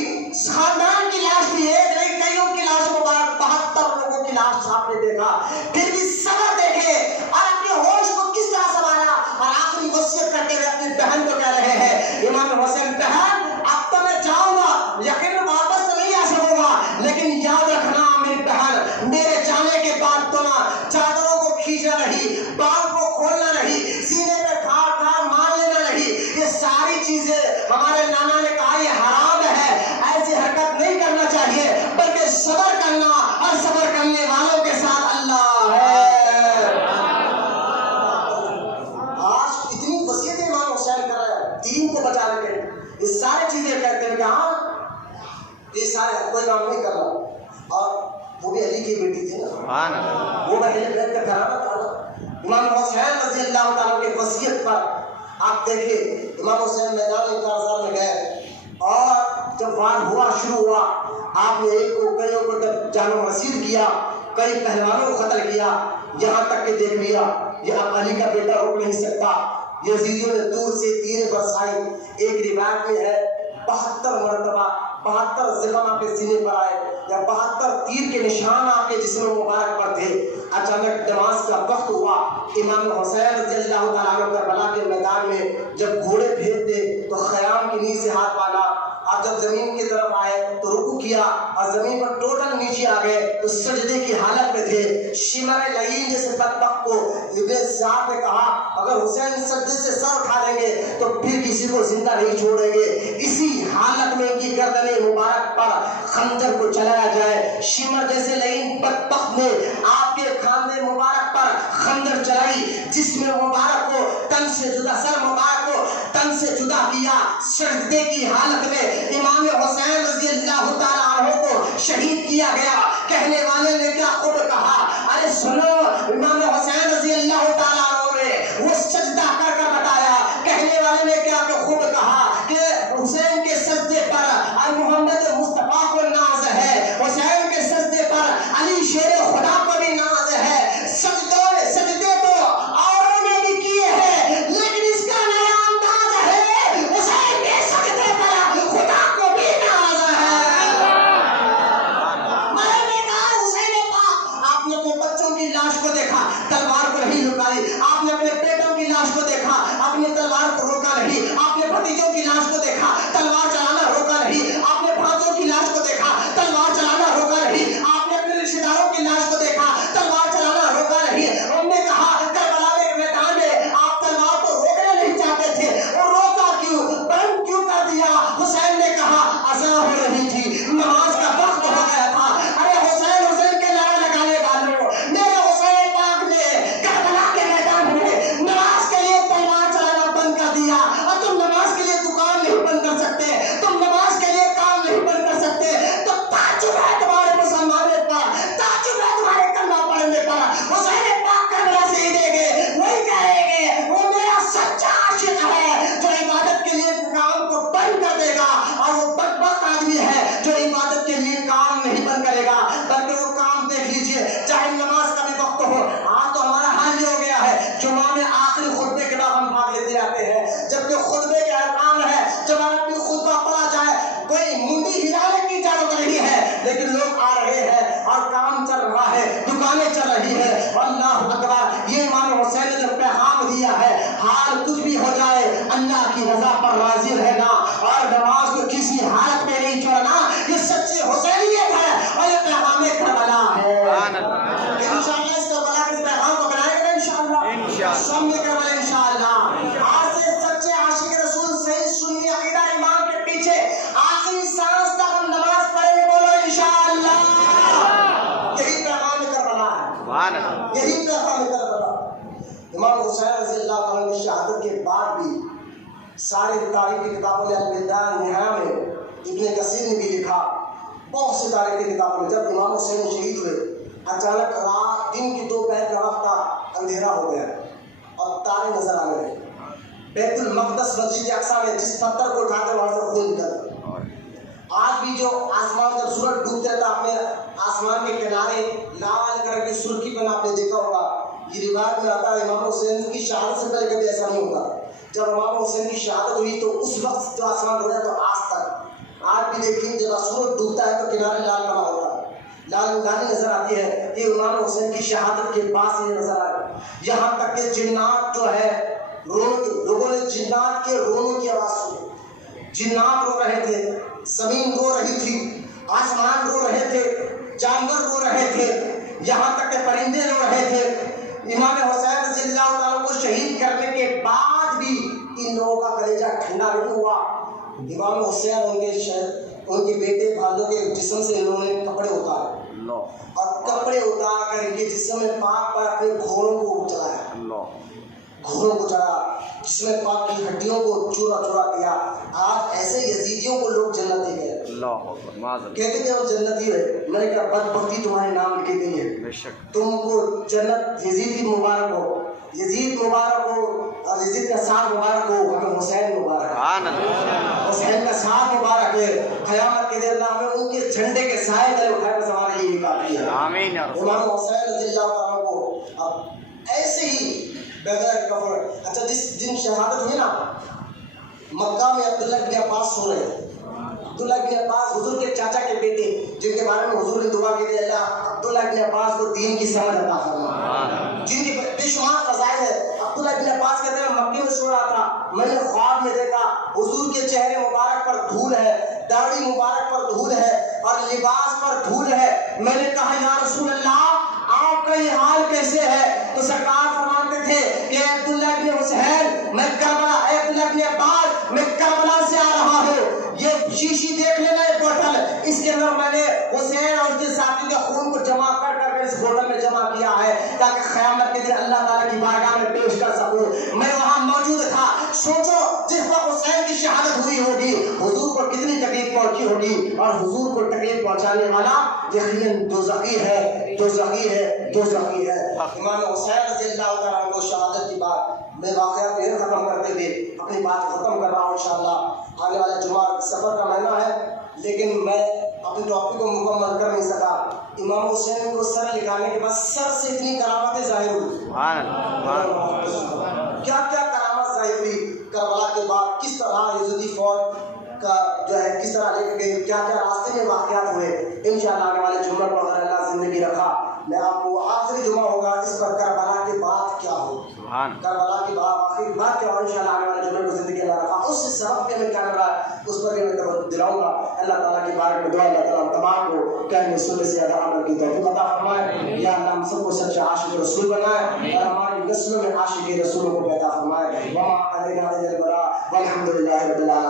خاندان کی لاش بھی، ایک نہیں کئیوں کی لاش مبارک، 72 لوگوں کی لاش آپ نے دیکھا، پھر بھی صبر دیکھے اور اپنے ہوش کو کس طرح سنبھالا، اور آخری وصیت کرتے ہوئے اپنی بہن کو کہہ رہے ہیں امام حسین بہن اب تو میں جاؤں گا، یقین واپس تو نہیں آ سکوں گا، لیکن یاد رکھنا میری بہن میرے جانے کے بعد تو نہ چادروں کو کھینچنا نہیں، بال کو کھولنا نہیں، سینے پہ ٹھار ٹھار یہ سارے کوئی کام نہیں کرنا، اور وہ بھی علی کی بیٹی تھی نا، سبحان اللہ، وہ اہل بیت کا گھرانہ تھا نا۔ امام حسین رضی اللہ تعالیٰ کی وصیت پر آپ دیکھیں امام حسین میدان کارزار میں گئے، اور جب وار ہوا شروع ہوا، آپ نے ایک کو کئیوں کو جان و مسیر کیا، کئی پہلوانوں کو قتل کیا، یہاں تک کہ دیکھ لیا یہ اب علی کا بیٹا رک نہیں سکتا۔ یزیدیوں نے دور سے تیریں برسائی، ایک روایت میں ہے 72 مرتبہ 72 زخم آپ کے سینے پر آئے، یا 72 تیر کے نشان آپ کے جسم مبارک پر تھے۔ اچانک نماز کا وقت ہوا، امام حسین رضی اللہ تعالیٰ عنہ کربلا کے میدان میں جب گھوڑے بھیجتے تو خیام کی نیز سے ہاتھ باندھا، آپ جب زمین کی طرف آئے تو رکوع کیا، اور زمین پر ٹوٹل نیچے آ گئے تو سجدے کی حالت میں تھے۔ شمر لعین جیسے بدبخت کو ابن سعد نے کہا اگر حسین سجدے سے سر اٹھا لیں گے تو پھر کسی کو زندہ نہیں چھوڑیں گے، اسی حالت میں ان کی گردن مبارک پر خنجر کو چلایا جائے۔ شمر جیسے لعین بدبخت نے آپ کے کھاندے مبارک پر خنجر چلائی، جسم مبارک کو تن سے جدا، سر مبارک کو تن سے جدا کیا۔ سجدے کی حالت میں امام حسین رضی اللہ تعالیٰ عنہ کو شہید کیا گیا۔ کہنے والے نے کیا خود کہا، ارے سنو، امام حسین رضی اللہ تعالیٰ عنہ نے وہ سجدہ کر کر بتایا۔ کہنے والے نے کیا خود کہا کہ حسین کے سجدے پر محمد مصطفیٰ کو ناز ہے، حسین کے سجدے پر علی شیر خدا کو بھی ناز ہے۔ سجدے تو اوروں نے بھی کیے ہیں، لیکن اس کا نیا انداز ہے، حسین کے سجدے پر خدا کو بھی ناز ہے۔ میں نے کہا حسین پاک، آپ نے اپنے بچوں کی لاش کو دیکھا، تلوار کو نہیں لکائی، آپ نے اپنے بیٹوں کی لاش کو دیکھا، اپنی تلوار کو روکا نہیں، آپ نے بھتیجوں کی لاش کو دیکھا، تلوار چلانا روکا نہیں، آپ نے بھانجوں کی لاش کو دیکھا، تلوار چلانا روکا نہیں، آپ نے اپنے رشتہ داروں کی لاش کو دیکھا، تلوار چلانا روکا نہیں۔ ہم نے کہا کربلا کے میدان میں آپ تلوار کو روکنا نہیں چاہتے تھے، اور روکا کیوں، بند کیوں کر دیا؟ حسین نے کہا اذان ہو رہی تھی، نماز کا وقت ہو گیا تھا۔ ارے حسین، حسین کے نعرے لگانے والوں، میرے حسین پاک نے کربلا کے میدان میں نماز کے لیے تلوار چلانا بند کر دیا، اور تم نماز کے لیے دکان نہیں بند کر سکتے، تم نماز کے لیے کام نہیں بند کر سکتے، تو تعجب ہے تمہارے مسلمانوں پر، تعجب ہے تمہارے کلمہ پڑھنے پر۔ حسین پاک کربلا سے ہی دے گے، وہی کہیں گے وہ میرا سچا عاشق ہے جو عبادت کے لیے کام کو بند کر دے گا، اور وہ بدبخت آدمی ہے جو عبادت کے لیے کام نہیں بند کرے گا بلکہ وہ کام دیکھ لیجئے، چاہے نماز کا بھی وقت ہو۔ آج تو ہمارا حال یہ ہو گیا ہے، جمعہ میں آخری خطبے کے بعد ہم بھاگ لیتے آتے ہیں، جبکہ خطبے کے ارکان ہے، جب آدمی خطبہ پڑھا جائے کوئی منڈی ہلانے کی اجازت نہیں ہے، لیکن لوگ آ رہے ہیں اور کام چل رہا ہے، دکانیں چل رہی ہے۔ اللہ اکبر، یہ امام حسین نے جب پیغام دیا ہے، حال کچھ بھی ہو جائے اللہ کی رضا پر راضی رہنا اور نماز کو کسی حالت میں نہیں چھوڑنا، یہ سچی حسینیت ہے اور یہ پیغام کربلا ہے۔ انشاءاللہ اس کربلا کے پیغام کو بنائے گا انشاءاللہ، سب مل کر بولے انشاءاللہ۔ آج سے سچے عاشق رسول صحیح سنی عقیدہ ایمان کے پیچھے آخری سانس تک ہم نماز پڑھیں گے، بولو انشاءاللہ۔ یہی پیغام کربلا ہے، یہی پیغام کربلا۔ امام حسین رضی اللہ عنہ کی شہادت کے بعد بھی ساری تاریخ کی کتابوں میں البدایہ والنہایہ میں ابن کثیر نے بھی لکھا، بہت سی تاریخ کی کتابوں میں، جب امام حسین شہید ہوئے اچانک رات دن کی 2 پہر کا وقت تھا، اندھیرا ہو گیا اور تارے نظر آنے لگے۔ بیت المقدس مسجد اقصی میں جس پتھر کو اٹھا کر وہاں سے خون نکلتا، آج بھی جو آسمان جب سورج ڈوبتا تھا، آپ نے آسمان کے کنارے لال کلر کی سرخی پن آپ نے دیکھا ہوگا۔ یہ روایت میں آتا ہے امام حسین کی شہادت سے پہلے کبھی ایسا نہیں ہوتا، جب امام حسین کی شہادت ہوئی تو اس وقت جو آسمان ہو گیا تو آج تک، آج بھی دیکھیں جب سورج ڈوبتا ہے تو کنارے لال بنا ہوتا ہے، لال نظر آتی ہے، یہ امام حسین کی شہادت کے بعد سے نظر آئی۔ یہاں تک کہ جنات جو ہے لوگوں نے جنات کے رونے کی آواز سنی، جنات رو رہے تھے، زمین رو رہی تھی، آسمان رو رہے تھے، جانور رو رہے تھے، یہاں تک کہ پرندے رو رہے تھے۔ امام حسین رضی اللہ تعالیٰ کو شہید کرنے کے بعد بھی ان لوگوں کا کلیجہ ٹھنڈا نہیں ہوا۔ امام حسین ان کے بیٹے بھانجوں کے جسم سے انہوں نے کپڑے اتارے اور کپڑے اتار کر ان کے جسم میں پاک پر اپنے گھوڑوں کو چلایا۔ گھوڑوں کو چڑھا، جس میں پاک کی ہڈیوں کو چورا چورا کیا. آج ایسے یزیدیوں کو لوگ جنتی کہتے ہیں. اللہ اکبر، معاذ اللہ. کہتے تھے وہ جنتی ہے. میں نے کہا بدبختی تمہارے نام لکھی گئی ہے. بے شک. تم کو جنت یزید کی مبارک ہو، یزید مبارک ہو، اور یزید کا ساتھ مبارک ہو. ہمیں حسین مبارک ہے، سبحان اللہ. حسین کا ساتھ مبارک ہے. قیامت کے دن اللہ ہمیں ان کے جھنڈے کے سائے تلے اٹھائے بس ہمارا یہی کافی ہے. آمین یا رسول. امام حسین رضی اللہ عنہ کو اب ایسے ہی بغیر کفر. اچھا جس دن شہادت ہوئی نا مکہ میں، عبداللہ بن عباس سو رہے تھے. عبداللہ بن عباس حضور کے چاچا کے بیٹے، جن کے بارے میں حضور نے دعا کی تھی اللہ عبداللہ بن عباس کو دین کی سمجھ عطا فرما، جن کی بے شمار فضائل ہے. عبداللہ بن عباس کہتے ہیں مکے میں سو رہا تھا، میں نے خواب میں دیکھا حضور کے چہرے مبارک پر دھول ہے، داڑھی مبارک پر دھول ہے، اور لباس پر دھول ہے. میں نے کہا یا رسول اللہ آپ کا یہ حال کیسے ہے؟ تو سرکار فرماتے تھے کہ عبداللہ بن حسین میں کربلا، عبداللہ بن عباس میں کربلا سے آ رہا ہوں. یہ شیشی دیکھ لینا، یہ بوتل، اس کے اندر میں نے حسین اور اس کے ساتھی کے خون کو جمع کر کر اس بوتل میں جمع کیا ہے تاکہ قیامت کے دن اللہ تعالیٰ کی بارگاہ میں پیش کر سکوں. میں وہاں موجود تھا. سوچو جس وقت حسین کی شہادت ہوئی ہوگی حضور کو کتنی تکلیف پہنچی ہوگی، اور حضور کو تکلیف پہنچانے والا یقیناً دوزخی ہے، دوزخی ہے، دوزخی ہے. امام حسین رضی اللہ تعالیٰ عنہ کو شہادت کی بات میں واقعہ پھر ختم کرتے ہوئے اپنی بات ختم کر رہا ہوں. انشاءاللہ آنے والے جمعہ سفر کا مہینہ ہے، لیکن میں اپنی ٹاپک کو مکمل کر نہیں سکا. امام حسین کو سر نکالنے کے بعد سر سے اتنی کرامتیں ظاہر ہوئی. سبحان اللہ. کیا کیا کرامت ظاہر ہوئی کربلا کے بعد، کس طرح یزیدی فوج کا جو ہے کس طرح لے کے گئے، کیا کیا راستے میں واقعات ہوئے. انشاءاللہ آنے والے جمعہ کو اگر اللہ زندگی رکھا میں آپ کو آخری جمعہ ہوگا اس پر کربلا کے بعد کیا ہو، کربلا کے بعد آخری بات کیا ہو. انشاءاللہ آنے والے جمعے کو زندگی اللہ رکھا اس سبب کے میں کیا رہا اس پر میں توجہ دلاؤں گا. اللہ تعالیٰ کی بارک میں دعا اللہ تعالیٰ تمام کو کہنے سننے سے زیادہ عمل کی توفیق عطا فرمائے. یا اللہ ہم سب کو سچے عاشق رسول بنائے اور ہماری نسلوں میں عاشق رسولوں کو پیدا فرمائے. وما علینا الا البلاغ والحمد للہ رب العالمین.